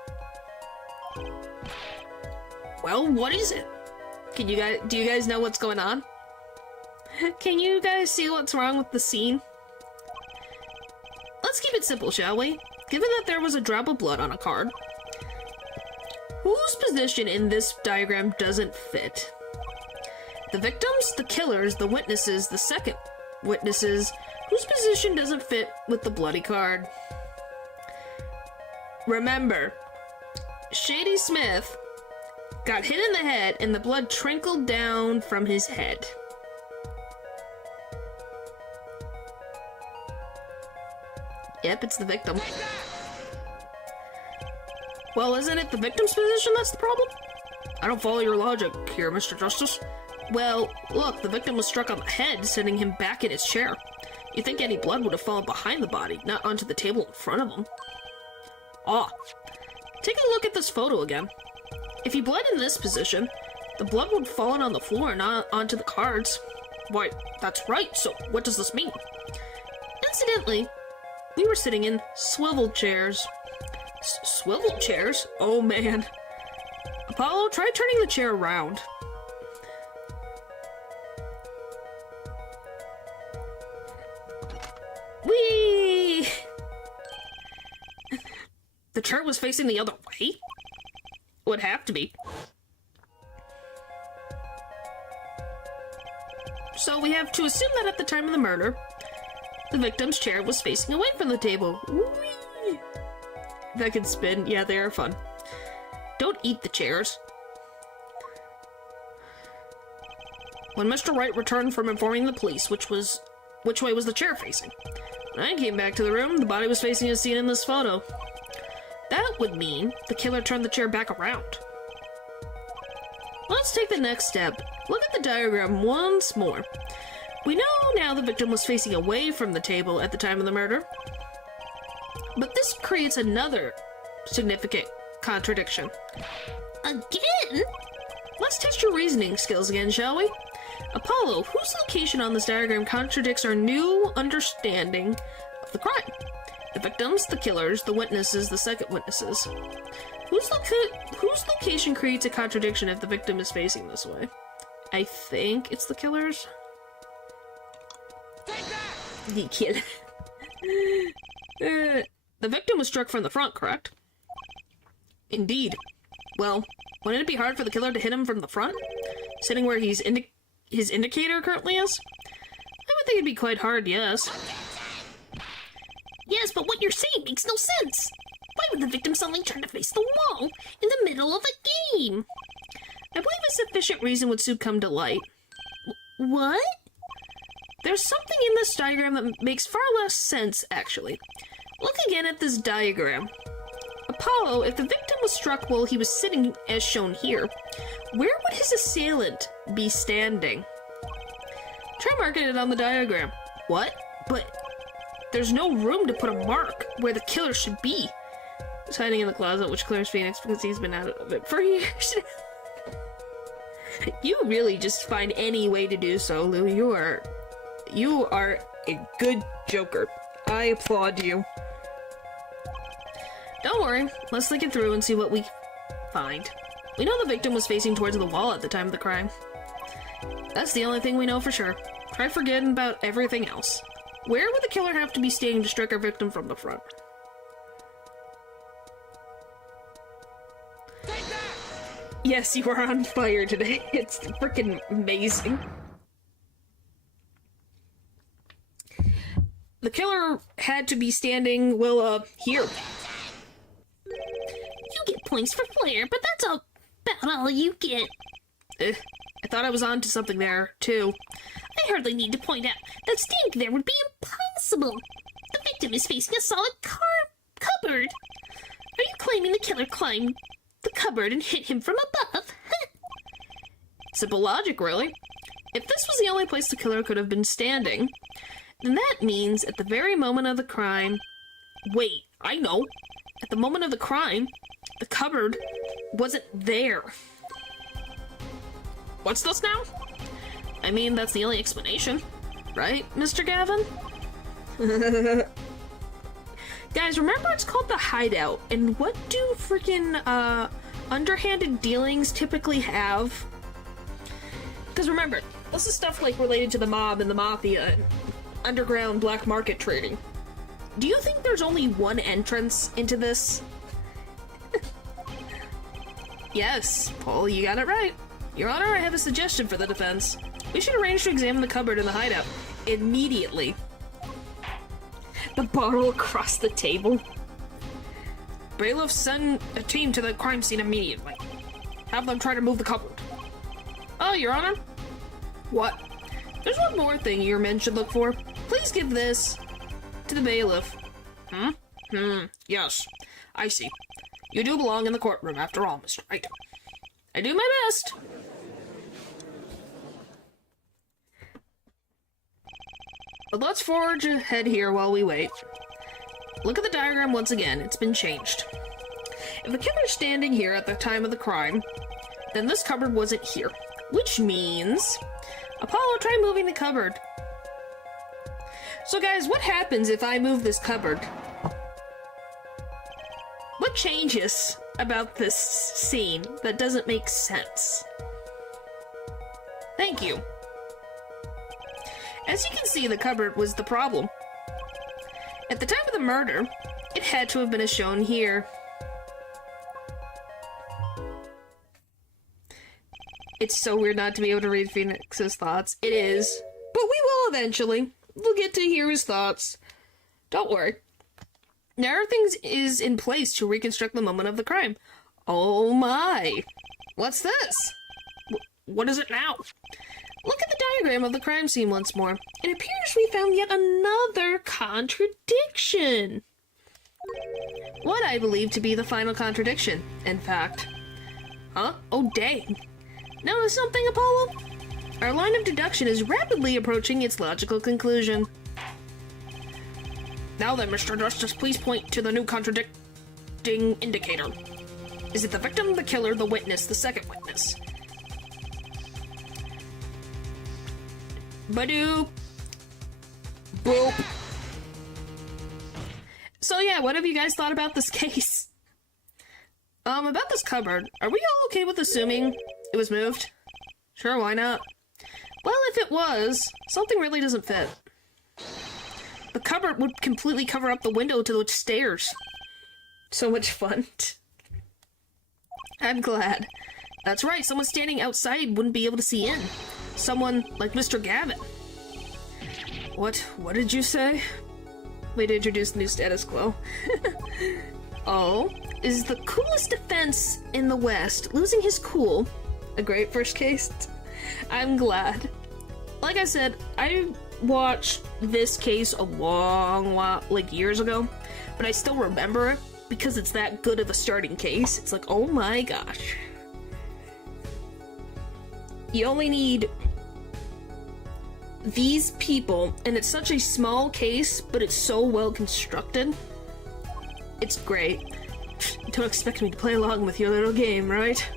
Well, what is it? Do you guys know what's going on? Can you guys see what's wrong with the scene? Let's keep it simple, shall we? Given that there was a drop of blood on a card, whose position in this diagram doesn't fit? The victims, the killers, the witnesses, the second witnesses, whose position doesn't fit with the bloody card? Remember, Shady Smith got hit in the head and the blood trickled down from his head. Yep, it's the victim. Well, isn't it the victim's position that's the problem? I don't follow your logic here, Mr. Justice. Well, look, the victim was struck on the head, sending him back in his chair. You'd think any blood would have fallen behind the body, not onto the table in front of him. Ah, take a look at this photo again. If he bled in this position, the blood would have fallen on the floor, not onto the cards. Why, that's right, so what does this mean? Incidentally, we were sitting in swivel chairs. Swivel chairs? Oh man. Apollo, try turning the chair around. Whee! The chair was facing the other way? Would have to be. So we have to assume that at the time of the murder, the victim's chair was facing away from the table. Whee! That can spin. Yeah, they are fun. Don't eat the chairs. When Mr. Wright returned from informing the police which way was the chair facing? When I came back to the room, the body was facing as seen in this photo. That would mean the killer turned the chair back around. Let's take the next step. Look at the diagram once more. We know now the victim was facing away from the table at the time of the murder. But this creates another significant contradiction. Again? Let's test your reasoning skills again, shall we? Apollo, whose location on this diagram contradicts our new understanding of the crime? The victims, the killers, the witnesses, the second witnesses. Whose location creates a contradiction if the victim is facing this way? I think it's the killers. The kid. The victim was struck from the front, correct? Indeed. Well, wouldn't it be hard for the killer to hit him from the front? Sitting where his indicator currently is? I would think it'd be quite hard, yes. Yes, but what you're saying makes no sense. Why would the victim suddenly turn to face the wall in the middle of a game? I believe a sufficient reason would soon come to light. What? There's something in this diagram that makes far less sense, actually. Look again at this diagram. Apollo, if the victim was struck while he was sitting as shown here, where would his assailant be standing? Try marking it on the diagram. What? But there's no room to put a mark where the killer should be. He's hiding in the closet, which clears Phoenix because he's been out of it for years. You really just find any way to do so, Lou. You are a good joker. I applaud you. Don't worry, let's think it through and see what we find. We know the victim was facing towards the wall at the time of the crime. That's the only thing we know for sure. Try forgetting about everything else. Where would the killer have to be standing to strike our victim from the front? Yes, you are on fire today. It's freaking amazing. The killer had to be standing, well, here. You get points for flair, but that's about all you get. I thought I was onto something there, too. I hardly need to point out that standing there would be impossible. The victim is facing a solid cupboard. Are you claiming the killer climbed the cupboard and hit him from above? Simple logic, really. If this was the only place the killer could have been standing, then that means at the very moment of the crime... Wait, I know. At the moment of the crime, the cupboard wasn't there. What's this now? I mean, that's the only explanation. Right, Mr. Gavin? Guys, remember it's called the hideout, and what do freaking, underhanded dealings typically have? Because remember, this is stuff like related to the mob and the mafia and underground black market trading. do you think there's only one entrance into this? Yes, Paul, you got it right. Your Honor, I have a suggestion for the defense. We should arrange to examine the cupboard in the hideout immediately. The bottle across the table. Bailiff, send a team to the crime scene immediately. Have them try to move the cupboard. Oh, Your Honor? What? There's one more thing your men should look for. Please give this to the bailiff. Yes. I see. You do belong in the courtroom after all, Mr. Wright. I do my best. But let's forge ahead here while we wait. Look at the diagram once again. It's been changed. If the killer's standing here at the time of the crime, then this cupboard wasn't here. Which means... Apollo, try moving the cupboard. So guys, what happens if I move this cupboard? What changes about this scene that doesn't make sense? Thank you. As you can see, the cupboard was the problem. At the time of the murder, it had to have been as shown here. It's so weird not to be able to read Phoenix's thoughts. It is. But we will eventually. We'll get to hear his thoughts. Don't worry. Now everything is in place to reconstruct the moment of the crime. Oh my. What's this? What is it now? Look at the diagram of the crime scene once more. It appears we found yet another contradiction. What I believe to be the final contradiction, in fact. Huh? Oh dang. Notice something, Apollo? Our line of deduction is rapidly approaching its logical conclusion. Now then, Mr. Justice, please point to the new contradicting indicator. Is it the victim, the killer, the witness, the second witness? Badoop. Boop. So yeah, what have you guys thought about this case? About this cupboard, are we all okay with assuming it was moved? Sure, why not? Well, if it was, something really doesn't fit. The cupboard would completely cover up the window to the stairs. So much fun. I'm glad. That's right, someone standing outside wouldn't be able to see in. Someone like Mr. Gavin. What did you say? Way to introduce new status quo. Oh, is the coolest defense in the West losing his cool a great first case? I'm glad. Like I said, I watched this case a long while, like years ago, but I still remember it because it's that good of a starting case. It's like, oh my gosh. You only need these people, and it's such a small case, but it's so well constructed. It's great. Don't expect me to play along with your little game, right?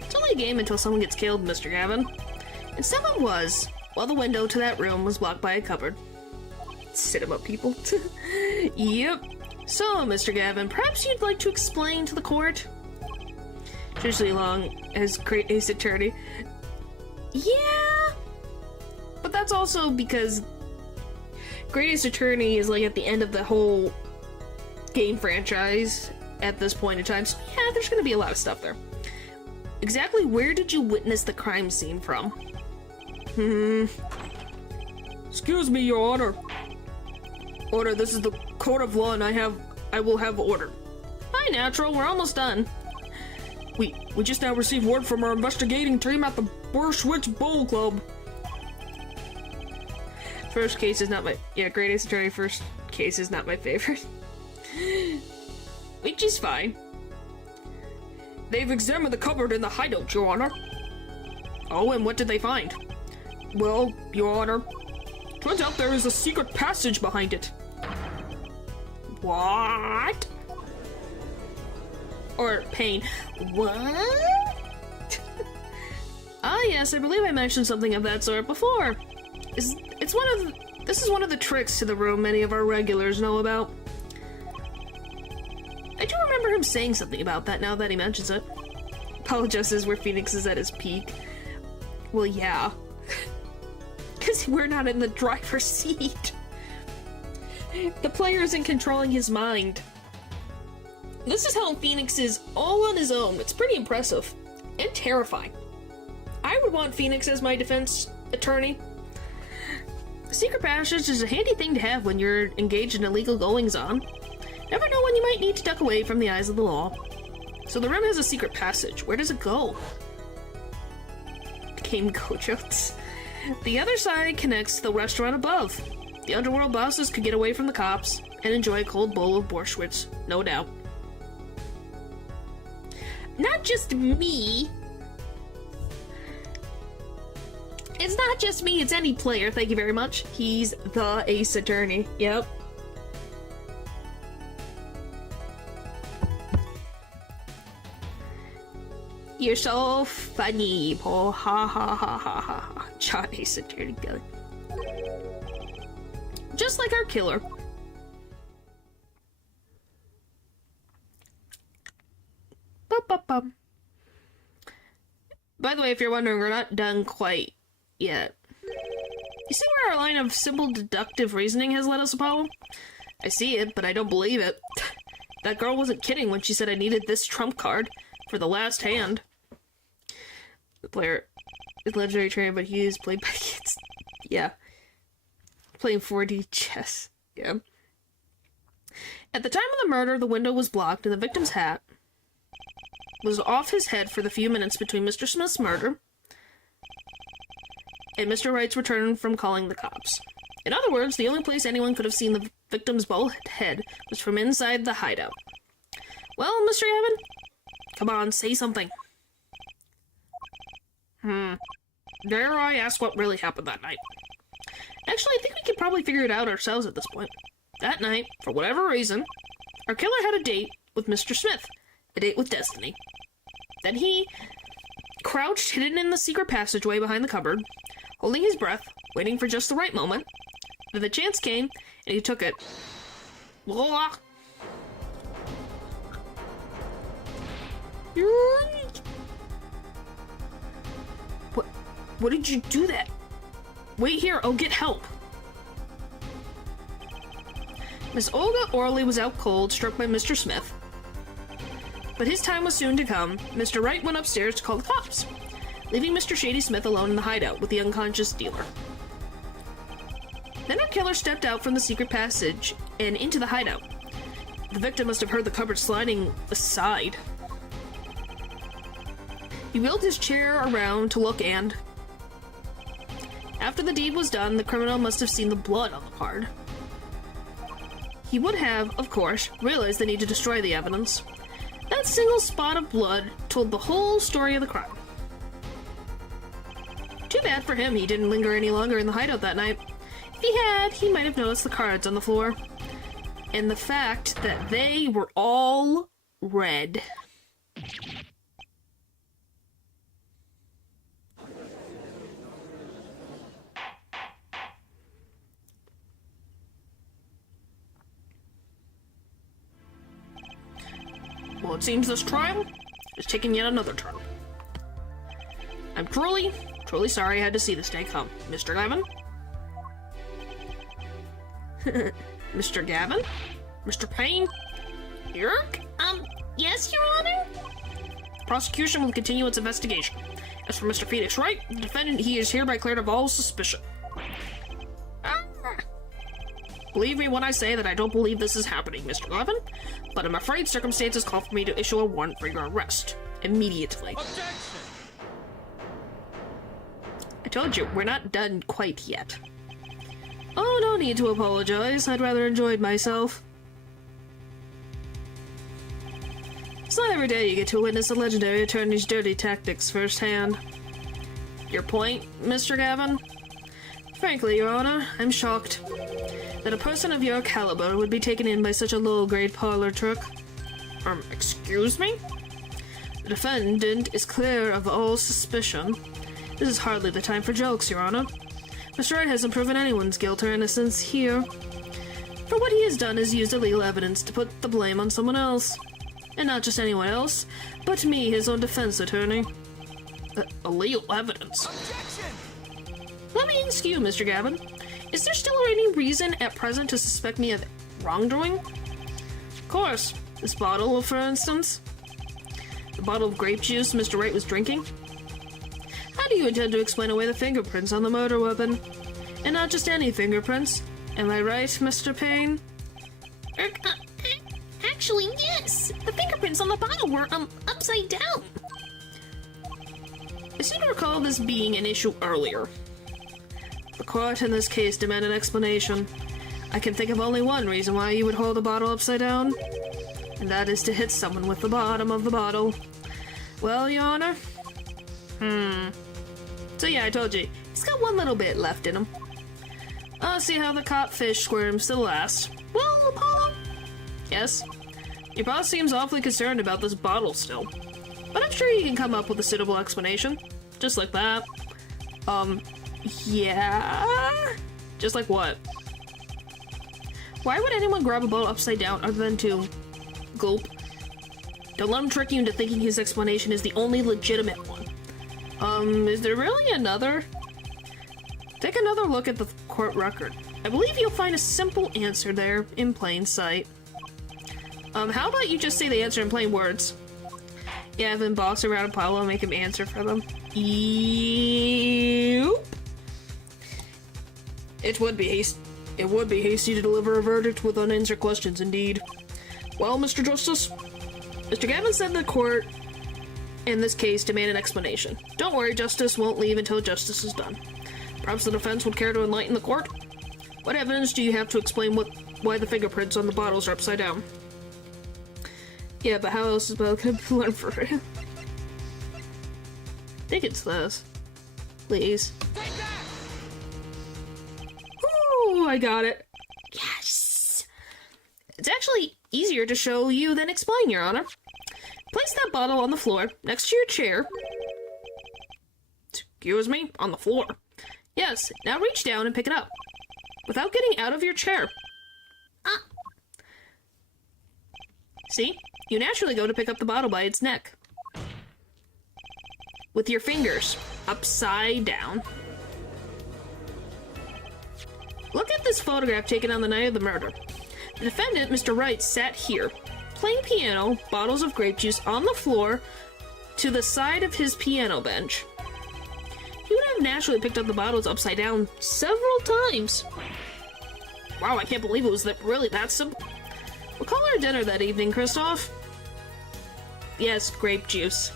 It's only a game until someone gets killed, Mr. Gavin. And someone was, while the window to that room was blocked by a cupboard. Sit 'em up, people. Yep. So, Mr. Gavin, perhaps you'd like to explain to the court? Traditionally long as Great Ace Attorney. Yeah! But that's also because Great Ace Attorney is like at the end of the whole game franchise at this point in time, so yeah, there's gonna be a lot of stuff there. Exactly where did you witness the crime scene from? Excuse me, Your Honor. Order, this is the court of law and I will have order. Hi, Natural, we're almost done. We just now received word from our investigating team at the Burschwitz Bowl Club. First case is not my... Yeah, Great Ace Attorney first case is not my favorite. Which is fine. They've examined the cupboard in the hideout, Your Honor. Oh, and what did they find? Well, Your Honor, turns out there is a secret passage behind it. What? Or Pain. What? Ah, yes, I believe I mentioned something of that sort before. This is one of the tricks to the room many of our regulars know about. I do remember him saying something about that now that he mentions it. Apologizes where Phoenix is at his peak. Well, yeah. Because we're not in the driver's seat. The player isn't controlling his mind. This is how Phoenix is all on his own. It's pretty impressive. And terrifying. I would want Phoenix as my defense attorney. Secret passage is a handy thing to have when you're engaged in illegal goings-on. Never know when you might need to duck away from the eyes of the law. So the room has a secret passage. Where does it go? Game Gojots. The other side connects to the restaurant above. The underworld bosses could get away from the cops and enjoy a cold bowl of Borschwitz, no doubt. Not just me. It's not just me, it's any player, thank you very much. He's the ace attorney. Yep. You're so funny, Paul. Ha ha ha ha ha ha. John ace attorney gun. Just like our killer. Bum. By the way, if you're wondering, we're not done quite yet. You see where our line of simple deductive reasoning has led us, Apollo? I see it, but I don't believe it. That girl wasn't kidding when she said I needed this trump card for the last hand. The player is legendary trainer, but he is played by kids. Yeah. Playing 4D chess. Yeah. At the time of the murder, the window was blocked and the victim's hat was off his head for the few minutes between Mr. Smith's murder and Mr. Wright's return from calling the cops. In other words, the only place anyone could have seen the victim's bald head was from inside the hideout. Well, Mr. Evan? Come on, say something. Dare I ask what really happened that night? Actually, I think we can probably figure it out ourselves at this point. That night, for whatever reason, our killer had a date with Mr. Smith. A date with destiny. Then he crouched hidden in the secret passageway behind the cupboard, holding his breath, waiting for just the right moment. Then the chance came, and he took it. Blah. What did you do that? Wait here, I'll get help. Miss Olga Orley was out cold, struck by Mr. Smith. But his time was soon to come. Mr. Wright went upstairs to call the cops, leaving Mr. Shady Smith alone in the hideout with the unconscious dealer. Then our killer stepped out from the secret passage and into the hideout. The victim must have heard the cupboard sliding aside. He wheeled his chair around to look and... After the deed was done, the criminal must have seen the blood on the card. He would have, of course, realized the need to destroy the evidence. That single spot of blood told the whole story of the crime. Too bad for him he didn't linger any longer in the hideout that night. If he had, he might have noticed the cards on the floor. And the fact that they were all red. Well, it seems this trial is taking yet another turn. I'm truly sorry I had to see this day come. Mr. Gavin? Mr. Gavin? Mr. Payne? Yerk? Yes, Your Honor? Prosecution will continue its investigation. As for Mr. Phoenix Wright, the defendant, he is hereby cleared of all suspicion. Believe me when I say that I don't believe this is happening, Mr. Gavin, but I'm afraid circumstances call for me to issue a warrant for your arrest. Immediately. Objection! I told you, we're not done quite yet. Oh, no need to apologize. I'd rather enjoyed myself. It's not every day you get to witness a legendary attorney's dirty tactics firsthand. Your point, Mr. Gavin? Frankly, Your Honor, I'm shocked that a person of your caliber would be taken in by such a low-grade parlor trick. Excuse me? The defendant is clear of all suspicion. This is hardly the time for jokes, Your Honor. Mr. Wright hasn't proven anyone's guilt or innocence here. For what he has done is used illegal evidence to put the blame on someone else. And not just anyone else, but me, his own defense attorney. Illegal evidence? Objection! Let me ask you, Mr. Gavin. Is there still any reason at present to suspect me of wrongdoing? Of course. This bottle, for instance. The bottle of grape juice Mr. Wright was drinking. How do you intend to explain away the fingerprints on the murder weapon? And not just any fingerprints. Am I right, Mr. Payne? Actually, yes. The fingerprints on the bottle were, upside down. I seem to recall this being an issue earlier. The court in this case demanded an explanation. I can think of only one reason why you would hold a bottle upside down, and that is to hit someone with the bottom of the bottle. Well, Your Honor? So yeah, I told you, he's got one little bit left in him. I'll see how the caught fish squirms to the last. Well, Apollo? Yes? Your boss seems awfully concerned about this bottle still. But I'm sure you can come up with a suitable explanation. Just like that. Yeah? Just like what? Why would anyone grab a bottle upside down other than to gulp? Don't let him trick you into thinking his explanation is the only legitimate one. Is there really another? Take another look at the court record. I believe you'll find a simple answer there in plain sight. How about you just say the answer in plain words? Yeah, then boss around Apollo and make him answer for them. Yep. It would be hasty to deliver a verdict with unanswered questions, indeed. Well, Mr. Justice, Mr. Gavin said the court, in this case, demand an explanation. Don't worry, Justice won't leave until justice is done. Perhaps the defense would care to enlighten the court? What evidence do you have to explain why the fingerprints on the bottles are upside down? Yeah, but how else is Belle gonna learn for it? I think it's this. Please. Ooh, I got it. Yes! It's actually easier to show you than explain, Your Honor. Place that bottle on the floor, next to your chair. Excuse me? On the floor. Yes, now reach down and pick it up. Without getting out of your chair. See? You naturally go to pick up the bottle by its neck. With your fingers. Upside down. Look at this photograph taken on the night of the murder. The defendant, Mr. Wright, sat here, playing piano, bottles of grape juice on the floor, to the side of his piano bench. He would have naturally picked up the bottles upside down several times. Wow, I can't believe it was really that simple. What call our dinner that evening, Kristoff? Yes, grape juice.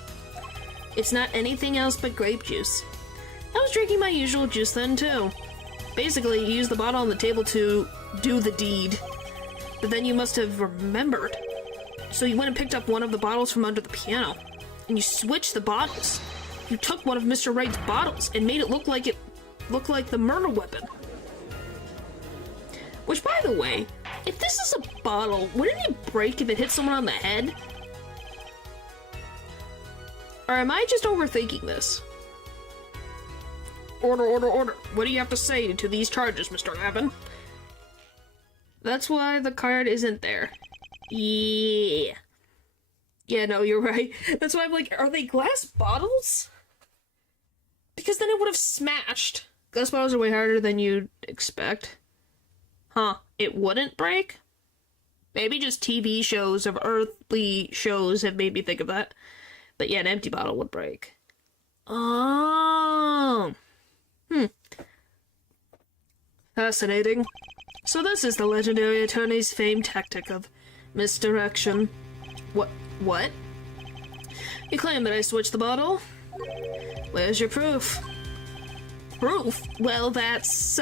It's not anything else but grape juice. I was drinking my usual juice then, too. Basically, you use the bottle on the table to do the deed. But then you must have remembered. So you went and picked up one of the bottles from under the piano. And you switched the bottles. You took one of Mr. Wright's bottles and made it look like the murder weapon. Which, by the way, if this is a bottle, wouldn't it break if it hit someone on the head? Or am I just overthinking this? Order, order, order. What do you have to say to these charges, Mr. Gavin? That's why the card isn't there. Yeah. Yeah, no, you're right. That's why I'm like, are they glass bottles? Because then it would have smashed. Glass bottles are way harder than you'd expect. Huh. It wouldn't break? Maybe just TV shows of earthly shows have made me think of that. But yeah, an empty bottle would break. Oh. Fascinating. So this is the legendary attorney's famed tactic of misdirection. What? You claim that I switched the bottle? Where's your proof? Proof? Well, that's,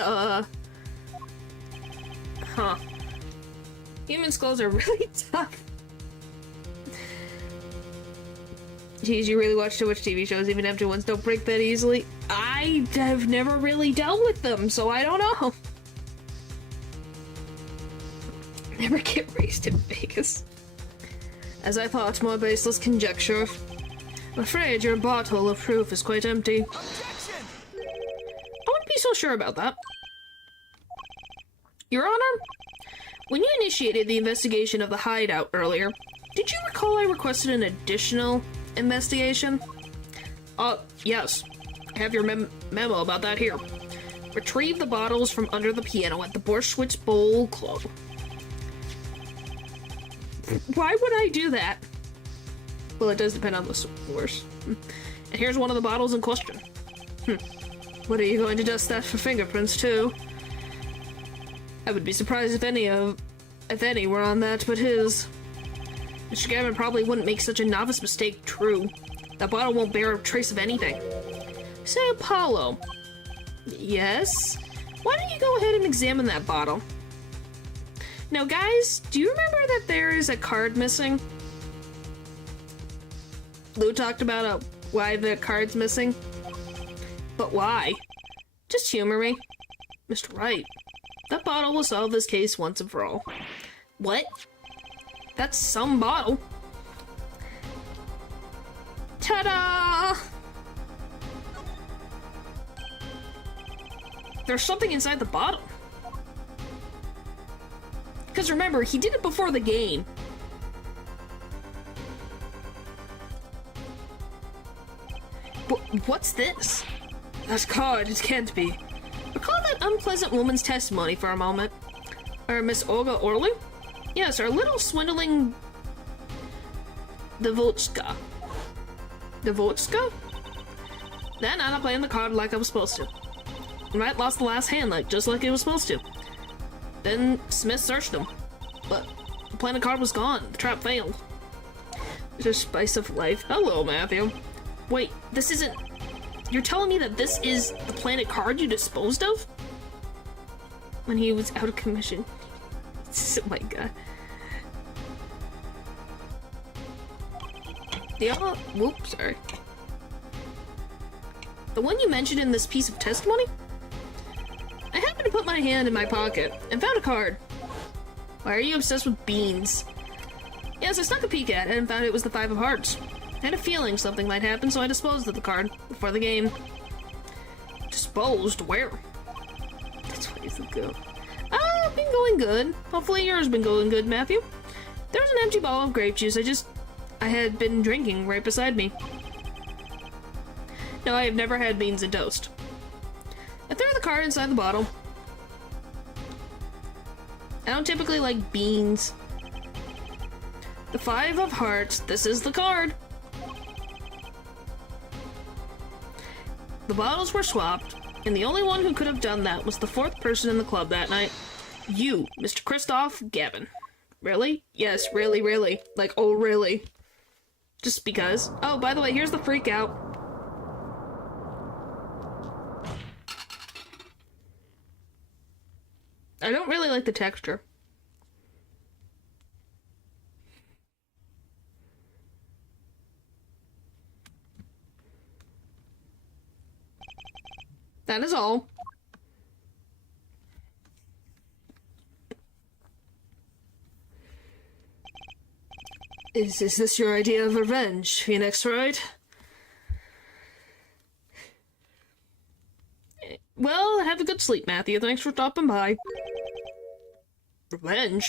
Huh. Human skulls are really tough. Jeez, you really watch too much TV shows, even empty ones don't break that easily. I have never really dealt with them, so I don't know. Never get raised in Vegas. As I thought, more baseless conjecture. I'm afraid your bottle of proof is quite empty. Objection! I wouldn't be so sure about that. Your Honor, when you initiated the investigation of the hideout earlier, did you recall I requested an additional investigation? Yes. I have your memo about that here. Retrieve the bottles from under the piano at the Borschwitz Bowl Club. Why would I do that? Well, it does depend on the source. And here's one of the bottles in question. What are you going to dust that for fingerprints, too? I would be surprised if any were on that but his. Mr. Gavin probably wouldn't make such a novice mistake true. That bottle won't bear a trace of anything. Say, Apollo. Yes? Why don't you go ahead and examine that bottle? Now, guys, do you remember that there is a card missing? Lou talked about why the card's missing. But why? Just humor me. Mr. Wright, that bottle will solve this case once and for all. What? That's some bottle. Ta-da! There's something inside the bottle. Because remember, he did it before the game. What's this? That's card, it can't be. Recall that unpleasant woman's testimony for a moment. Miss Olga Orly? Yes, our little swindling Devotchka. Devotchka? Then I'm not playing the card like I was supposed to. Right, lost the last hand, just like it was supposed to. Then Smith searched him, but the planet card was gone. The trap failed. Just spice of life. Hello, Matthew. Wait, this isn't... You're telling me that this is the planet card you disposed of? When he was out of commission. Oh my god. Yeah, whoops, sorry. The one you mentioned in this piece of testimony? I happened to put my hand in my pocket and found a card. Why are you obsessed with beans? Yes, I snuck a peek at it and found it was the Five of Hearts. I had a feeling something might happen, so I disposed of the card before the game. Disposed? Where? That's ways to go. Been going good. Hopefully yours been going good, Matthew. There's an empty bottle of grape juice I had been drinking right beside me. No, I have never had beans and toast. I threw the card inside the bottle. I don't typically like beans. The Five of Hearts. This is the card. The bottles were swapped, and the only one who could have done that was the fourth person in the club that night. You, Mr. Christoph Gavin. Really? Yes, really, really. Like, oh, really? Just because. Oh, by the way, here's the freak out. I don't really like the texture. That is all. Is this your idea of revenge, Phoenix, right? Well, have a good sleep, Matthew. Thanks for stopping by. Revenge?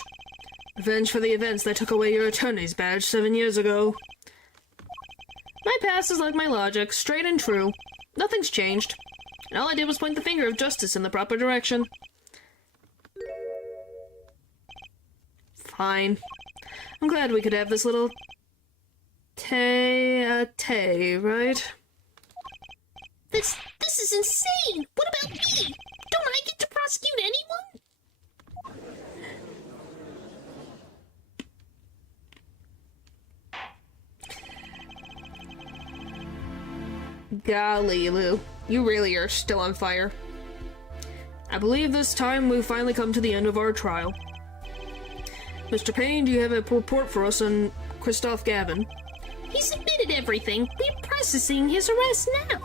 Revenge for the events that took away your attorney's badge 7 years ago. My past is like my logic, straight and true. Nothing's changed. And all I did was point the finger of justice in the proper direction. Fine. I'm glad we could have this little tay, right? This is insane! What about me? Don't I get to prosecute anyone? Golly, Lou. You really are still on fire. I believe this time we've finally come to the end of our trial. Mr. Payne, do you have a report for us on Christoph Gavin? He submitted everything. We're processing his arrest now.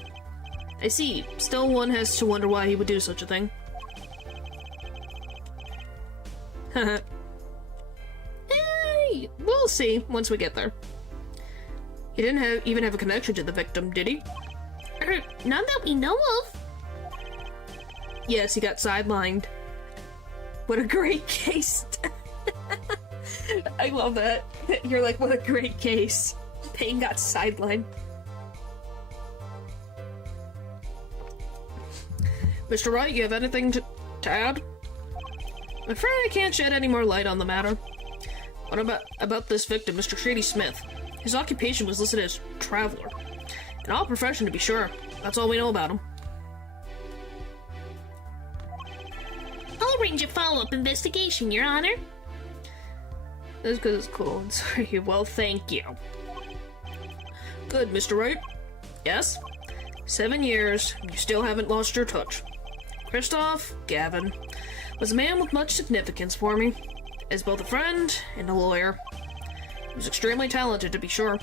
I see. Still, one has to wonder why he would do such a thing. Haha. Hey, we'll see once we get there. He didn't even have a connection to the victim, did he? None that we know of. Yes, he got sidelined. What a great case. I love that. You're like, what a great case. Payne got sidelined. Mr. Wright, you have anything to add? I'm afraid I can't shed any more light on the matter. What about this victim, Mr. Shady Smith? His occupation was listed as traveler. An odd profession, to be sure. That's all we know about him. I'll arrange a follow-up investigation, Your Honor. That's because it's cool. I'm sorry. Well, thank you. Good, Mr. Wright. Yes? 7 years, you still haven't lost your touch. Christoph Gavin was a man with much significance for me, as both a friend and a lawyer. He was extremely talented, to be sure.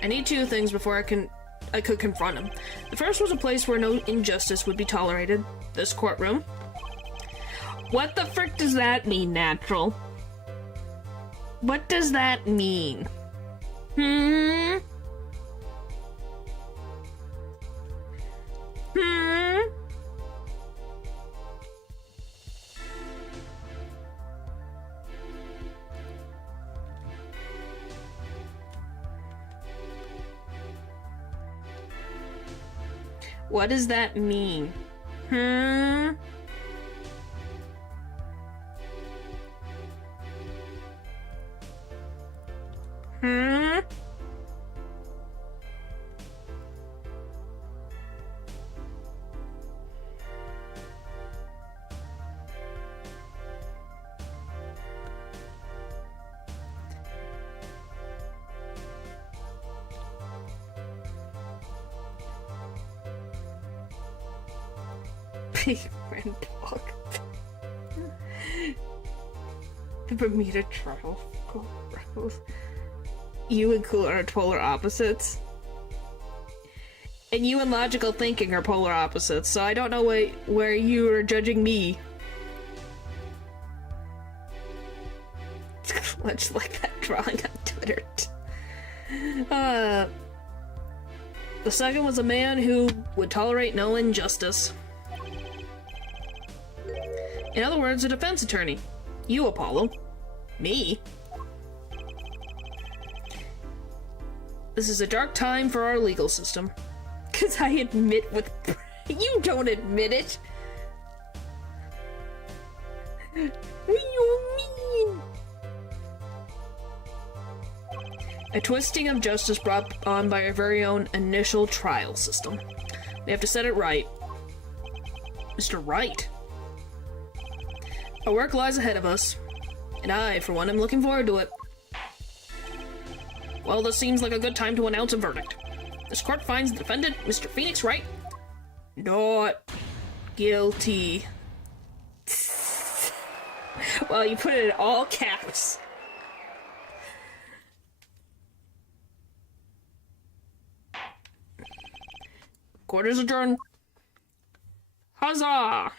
I need 2 things before I could confront him. The first was a place where no injustice would be tolerated. This courtroom. What the frick does that mean, Natural? What does that mean? What does that mean? Big red dog. The Bermuda Triangle. You and Cool are polar opposites. And you and logical thinking are polar opposites, so I don't know where you are judging me. Much like that drawing on Twitter. The second was a man who would tolerate no injustice. In other words, a defense attorney. You, Apollo. Me. This is a dark time for our legal system. 'Cause I admit with... You don't admit it! What do you mean? A twisting of justice brought on by our very own initial trial system. We have to set it right. Mr. Wright. Our work lies ahead of us, and I, for one, am looking forward to it. Well, this seems like a good time to announce a verdict. This court finds the defendant, Mr. Phoenix Wright, not guilty. Well, you put it in all caps. Court is adjourned. Huzzah!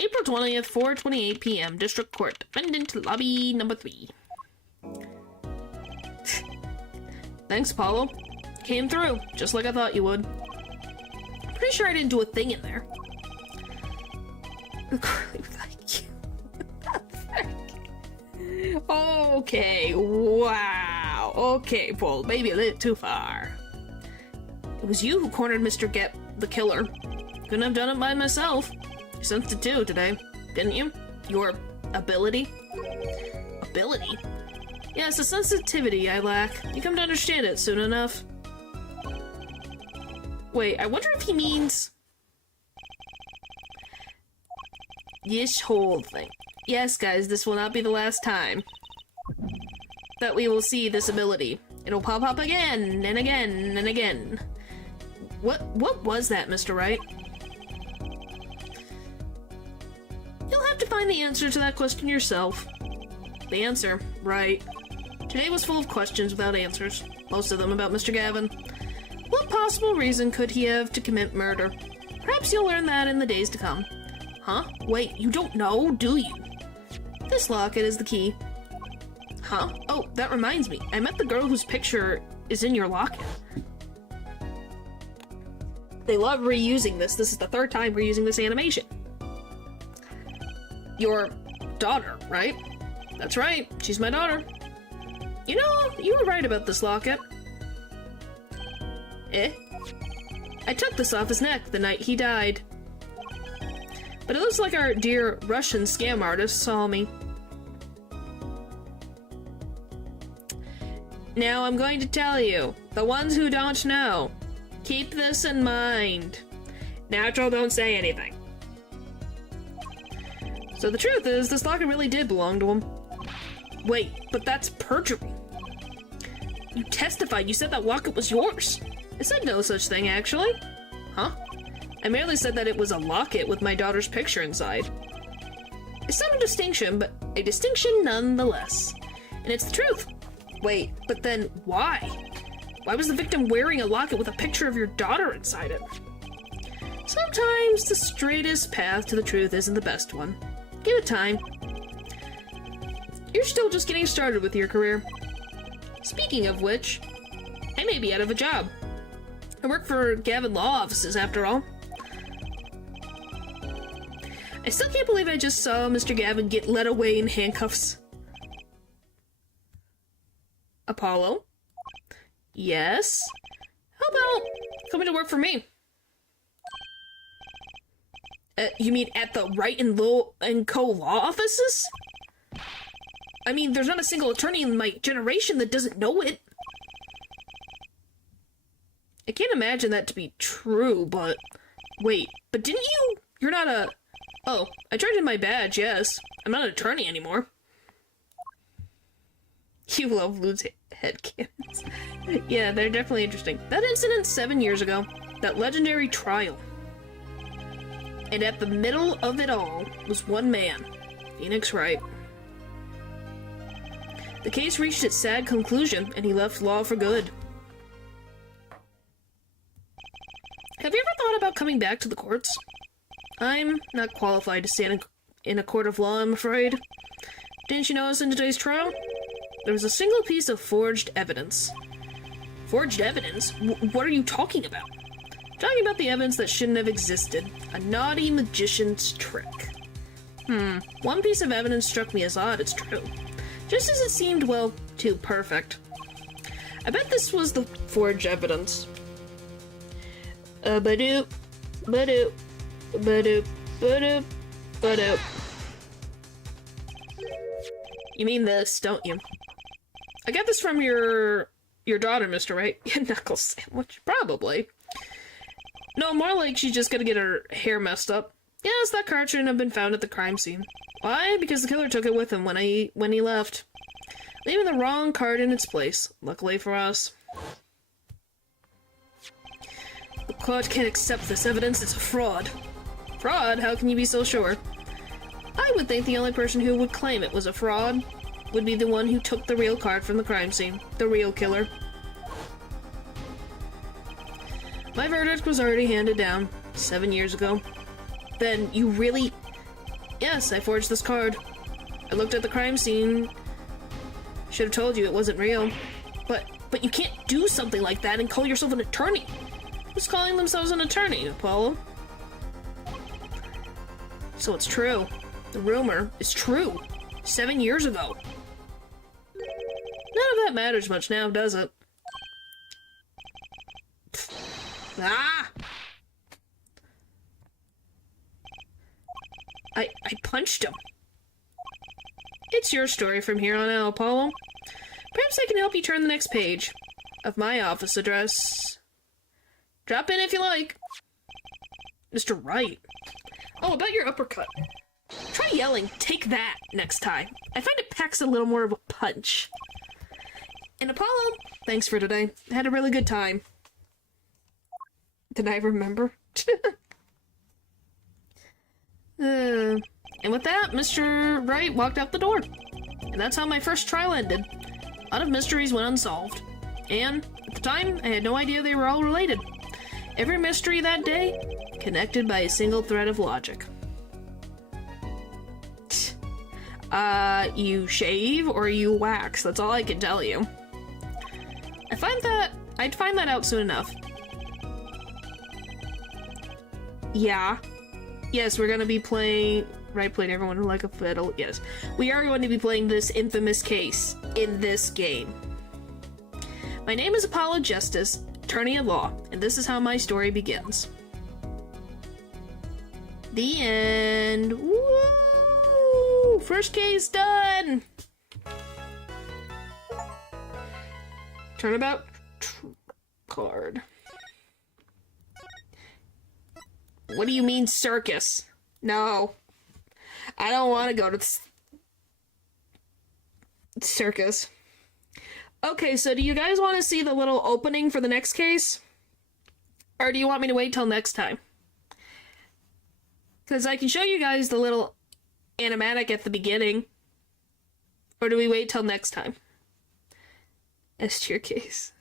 April 20th, 4:28 p.m. District Court. Defendant, lobby number 3. Thanks, Apollo. Came through, just like I thought you would. Pretty sure I didn't do a thing in there. Okay, wow. Okay, Paul, maybe a little too far. It was you who cornered Mr. Get the killer. Couldn't have done it by myself. You sensed it too today, didn't you? Your ability? Ability? Yes, the sensitivity I lack. You come to understand it soon enough. Wait, I wonder if he means... this whole thing. Yes, guys, this will not be the last time that we will see this ability. It'll pop up again, and again, and again. What was that, Mr. Wright? You'll have to find the answer to that question yourself. The answer, right. Today was full of questions without answers. Most of them about Mr. Gavin. What possible reason could he have to commit murder? Perhaps you'll learn that in the days to come. Huh? Wait, you don't know, do you? This locket is the key. Huh? Oh, that reminds me. I met the girl whose picture is in your locket. They love reusing this. This is the 3rd time we're using this animation. Your daughter, right? That's right. She's my daughter. You know, you were right about this locket. Eh? I took this off his neck the night he died. But it looks like our dear Russian scam artist saw me. Now I'm going to tell you, the ones who don't know, keep this in mind. Natural, don't say anything. So the truth is, this locket really did belong to him. Wait, but that's perjury. You testified, you said that locket was yours. I said no such thing, actually. Huh? I merely said that it was a locket with my daughter's picture inside. It's not a distinction, but a distinction nonetheless. And it's the truth. Wait, but then why? Why was the victim wearing a locket with a picture of your daughter inside it? Sometimes the straightest path to the truth isn't the best one. Give it time. You're still just getting started with your career. Speaking of which, I may be out of a job. I work for Gavin Law Offices, after all. I still can't believe I just saw Mr. Gavin get led away in handcuffs. Apollo? Yes? How about coming to work for me? You mean at the Wright and Co. law offices? I mean, there's not a single attorney in my generation that doesn't know it. I can't imagine that to be true, but... Wait, but didn't you... You're not a... Oh, I turned in my badge, yes. I'm not an attorney anymore. You love Lou's headcanons. Yeah, they're definitely interesting. That incident 7 years ago. That legendary trial. And at the middle of it all was one man. Phoenix Wright. The case reached its sad conclusion, and he left law for good. Have you ever thought about coming back to the courts? I'm not qualified to stand in a court of law, I'm afraid. Didn't you notice in today's trial? There was a single piece of forged evidence. Forged evidence? What are you talking about? Talking about the evidence that shouldn't have existed. A naughty magician's trick. One piece of evidence struck me as odd, it's true. Just as it seemed, well, too perfect. I bet this was the forged evidence. Ba-doop, ba-doop, ba-doop, ba-doop, ba-doop. You mean this, don't you? I got this from your daughter, Mr. Wright. Knuckles sandwich, probably. No, more like she's just gonna get her hair messed up. Yes, that card shouldn't have been found at the crime scene. Why? Because the killer took it with him when he left. Leaving the wrong card in its place. Luckily for us. The court can't accept this evidence, it's a fraud. Fraud? How can you be so sure? I would think the only person who would claim it was a fraud would be the one who took the real card from the crime scene. The real killer. My verdict was already handed down 7 years ago. Then you really... Yes, I forged this card. I looked at the crime scene. Should have told you it wasn't real. But you can't do something like that and call yourself an attorney. Who's calling themselves an attorney, Apollo? So it's true. The rumor is true. 7 years ago. None of that matters much now, does it? Ah! I punched him. It's your story from here on out, Apollo. Perhaps I can help you turn the next page of my office address. Drop in if you like. Mr. Wright. Oh, about your uppercut. Try yelling, "Take that," next time. I find it packs a little more of a punch. And Apollo, thanks for today. I had a really good time. Did I remember? And with that, Mr. Wright walked out the door. And that's how my first trial ended. A lot of mysteries went unsolved. And, at the time, I had no idea they were all related. Every mystery that day, connected by a single thread of logic. You shave or you wax, that's all I can tell you. I'd find that out soon enough. Yeah. Yes, we're gonna be playing... Right, played everyone like a fiddle. Yes. We are going to be playing this infamous case in this game. My name is Apollo Justice, attorney at law, and this is how my story begins. The end. Woo! First case done! Turnabout card. What do you mean circus? No. I don't want to go to circus. Okay, so do you guys want to see the little opening for the next case? Or do you want me to wait till next time? Because I can show you guys the little animatic at the beginning. Or do we wait till next time? S tier case.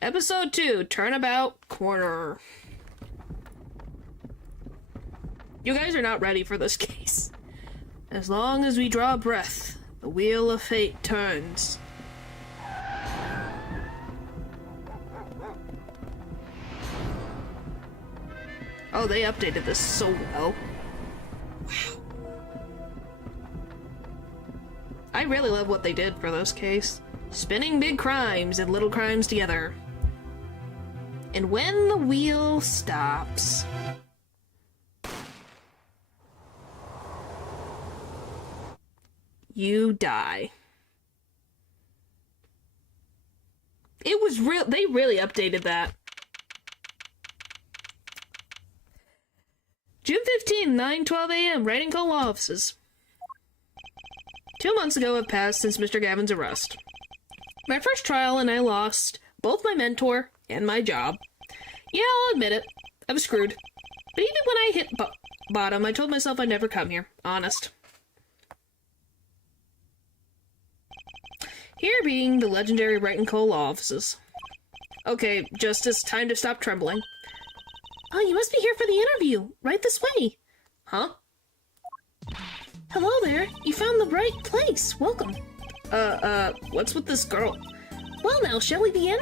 Episode 2, Turnabout Corner. You guys are not ready for this case. As long as we draw breath, the wheel of fate turns. Oh, they updated this so well. Wow. I really love what they did for this case. Spinning big crimes and little crimes together. And when the wheel stops... you die. It was real. They really updated that. June 15, 9:12 a.m. Writing call offices. 2 months ago have passed since Mr. Gavin's arrest. My first trial, and I lost both my mentor and my job. Yeah, I'll admit it. I was screwed. But even when I hit bottom, I told myself I'd never come here. Honest. Here being the legendary Wright and Cole law offices. Okay, Justice, time to stop trembling. Oh, you must be here for the interview. Right this way. Huh? Hello there. You found the right place. Welcome. What's with this girl? Well now, shall we begin?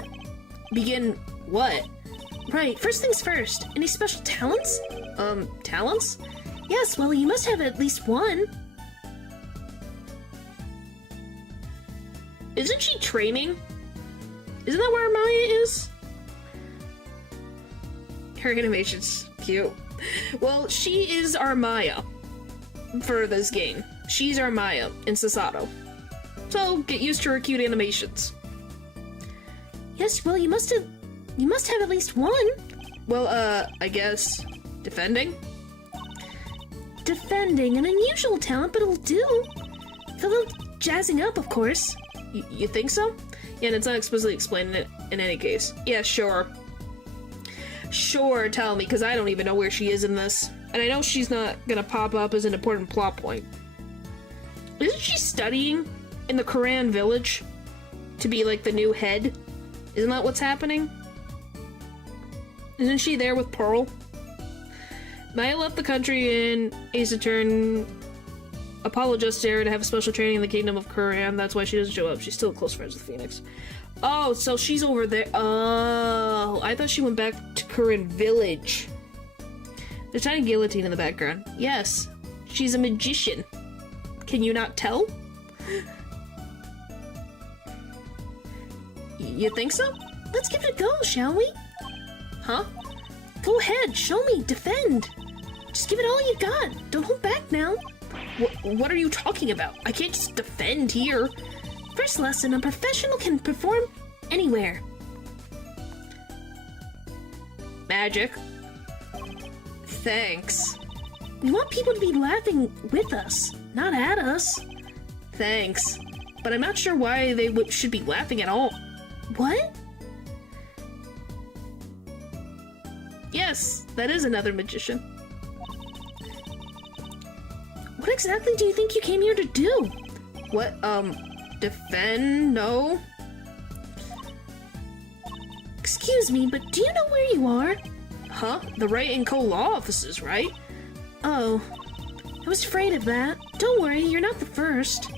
Begin what? Right, first things first. Any special talents? Talents? Yes, well, you must have at least one. Isn't she training? Isn't that where Maya is? Her animation's cute. Well, she is our Maya for this game. She's our Maya in Sasato. So, get used to her cute animations. Yes, well, you must have at least one. Well, I guess defending? Defending, an unusual talent, but it'll do. With a little jazzing up, of course. You think so? Yeah, and it's not explicitly explained in any case. Yeah, sure. Sure, tell me, because I don't even know where she is in this. And I know she's not gonna pop up as an important plot point. Isn't she studying in the Koran village to be, like, the new head? Isn't that what's happening? Isn't she there with Pearl? Maya left the country in a Saturn. Apollo just there to have special training in the Kingdom of Koran. That's why she doesn't show up. She's still close friends with Phoenix. Oh, so she's over there. Oh, I thought she went back to Koran Village. There's a tiny guillotine in the background. Yes, she's a magician. Can you not tell? You think so? Let's give it a go, shall we? Huh? Go ahead, show me, defend. Just give it all you got. Don't hold back now. What are you talking about? I can't just defend here. First lesson, a professional can perform anywhere. Magic. Thanks. We want people to be laughing with us, not at us. Thanks. But I'm not sure why they should be laughing at all. What? Yes, that is another magician. What exactly do you think you came here to do? What, defend? No? Excuse me, but do you know where you are? Huh? The Wright and Co. law offices, right? Oh, I was afraid of that. Don't worry, you're not the first.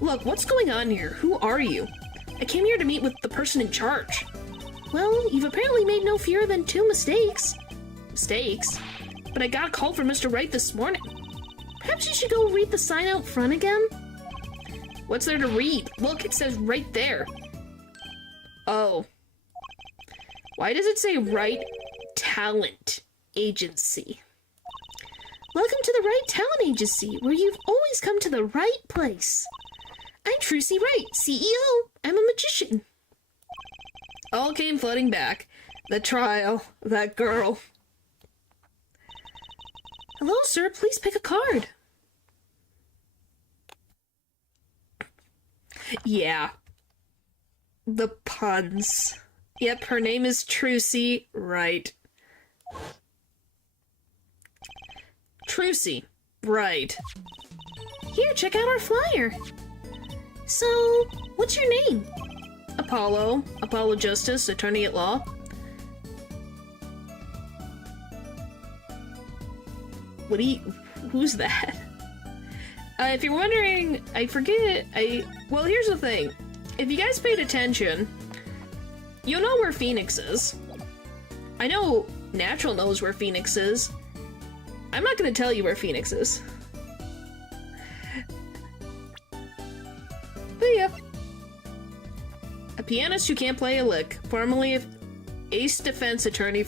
Look, what's going on here? Who are you? I came here to meet with the person in charge. Well, you've apparently made no fewer than 2 mistakes. Mistakes? but I got a call from Mr. Wright this morning. Perhaps you should go read the sign out front again? What's there to read? Look, it says right there. Oh. Why does it say Wright Talent Agency? Welcome to the Wright Talent Agency, where you've always come to the right place. I'm Trucy Wright, CEO. I'm a magician. All came flooding back. The trial, that girl. Hello, sir. Please pick a card. Yeah. The puns. Yep, her name is Trucy Wright. Trucy, right. Here, check out our flyer. So, what's your name? Apollo. Apollo Justice, attorney at law. Who's that? If you're wondering, I forget, well, here's the thing. If you guys paid attention, you'll know where Phoenix is. I know Natural knows where Phoenix is. I'm not gonna tell you where Phoenix is. But yeah. A pianist who can't play a lick. Formerly an ace defense attorney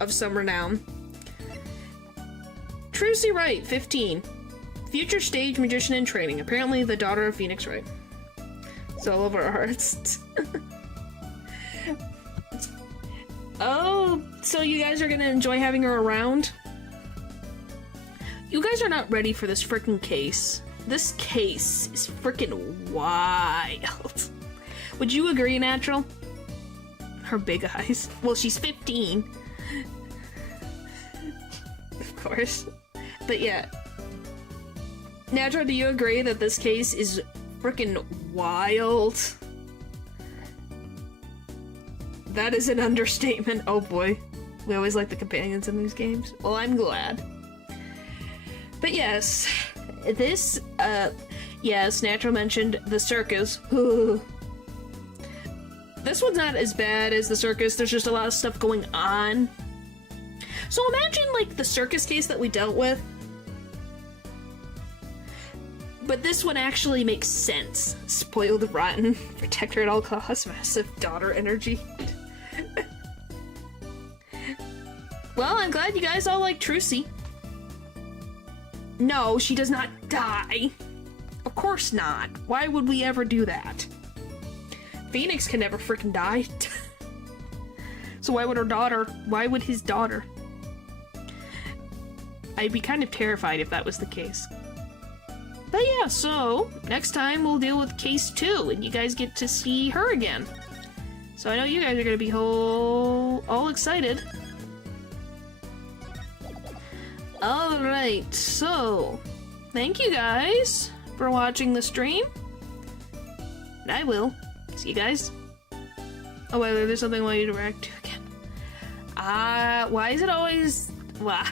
of some renown. Trucy Wright, 15. Future stage magician in training. Apparently the daughter of Phoenix Wright. It's all over our hearts. Oh, so you guys are gonna enjoy having her around? You guys are not ready for this frickin' case. This case is frickin' wild. Would you agree, Natural? Her big eyes. Well, she's 15. Of course. But yeah. Natural, do you agree that this case is frickin' wild? That is an understatement. Oh boy. We always like the companions in these games. Well, I'm glad. But yes, this, yes, Natural mentioned the circus. This one's not as bad as the circus, there's just a lot of stuff going on. So imagine, like, the circus case that we dealt with. But this one actually makes sense. Spoiled, rotten, protect her at all costs, massive daughter energy. Well, I'm glad you guys all like Trucy. No, she does not die. Of course not. Why would we ever do that? Phoenix can never freaking die. So why would her daughter? Why would his daughter? I'd be kind of terrified if that was the case. But yeah, so next time we'll deal with case 2 and you guys get to see her again. So I know you guys are gonna be all excited. Alright, so thank you guys for watching the stream. And I will see you guys. Oh wait, there's something I want you to react to again. Why is it always... Why?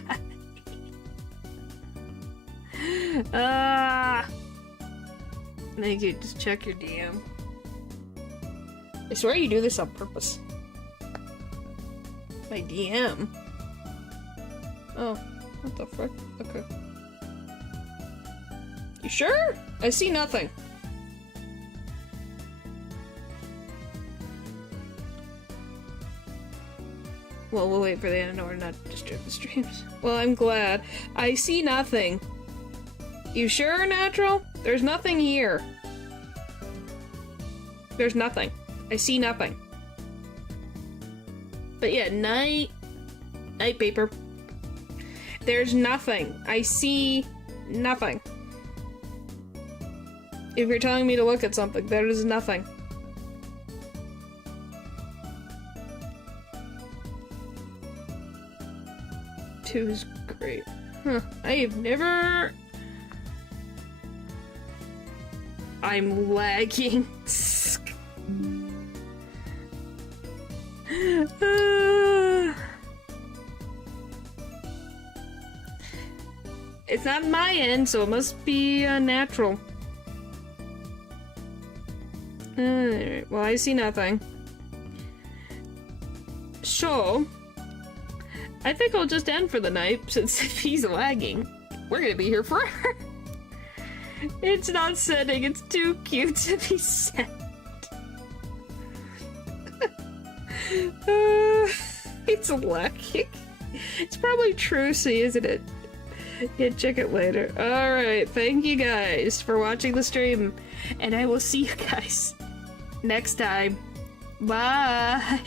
Thank you, just check your DM. I swear you do this on purpose. My DM? Oh, what the frick? Okay. You sure? I see nothing. Well, we'll wait for the end in order not to disturb the streams. Well, I'm glad. I see nothing. You sure, Natural? There's nothing here. There's nothing. I see nothing. But yeah, night paper. There's nothing. I see nothing. If you're telling me to look at something, there is nothing. Two is great. Huh. I have never... I'm lagging. It's not my end, so it must be Natural. Alright, well, I see nothing. So, I think I'll just end for the night, since if he's lagging, we're gonna be here forever. It's not sending, it's too cute to be sent. It's lagging. It's probably Trucy, isn't it? Yeah, check it later. Alright, thank you guys for watching the stream, and I will see you guys next time. Bye!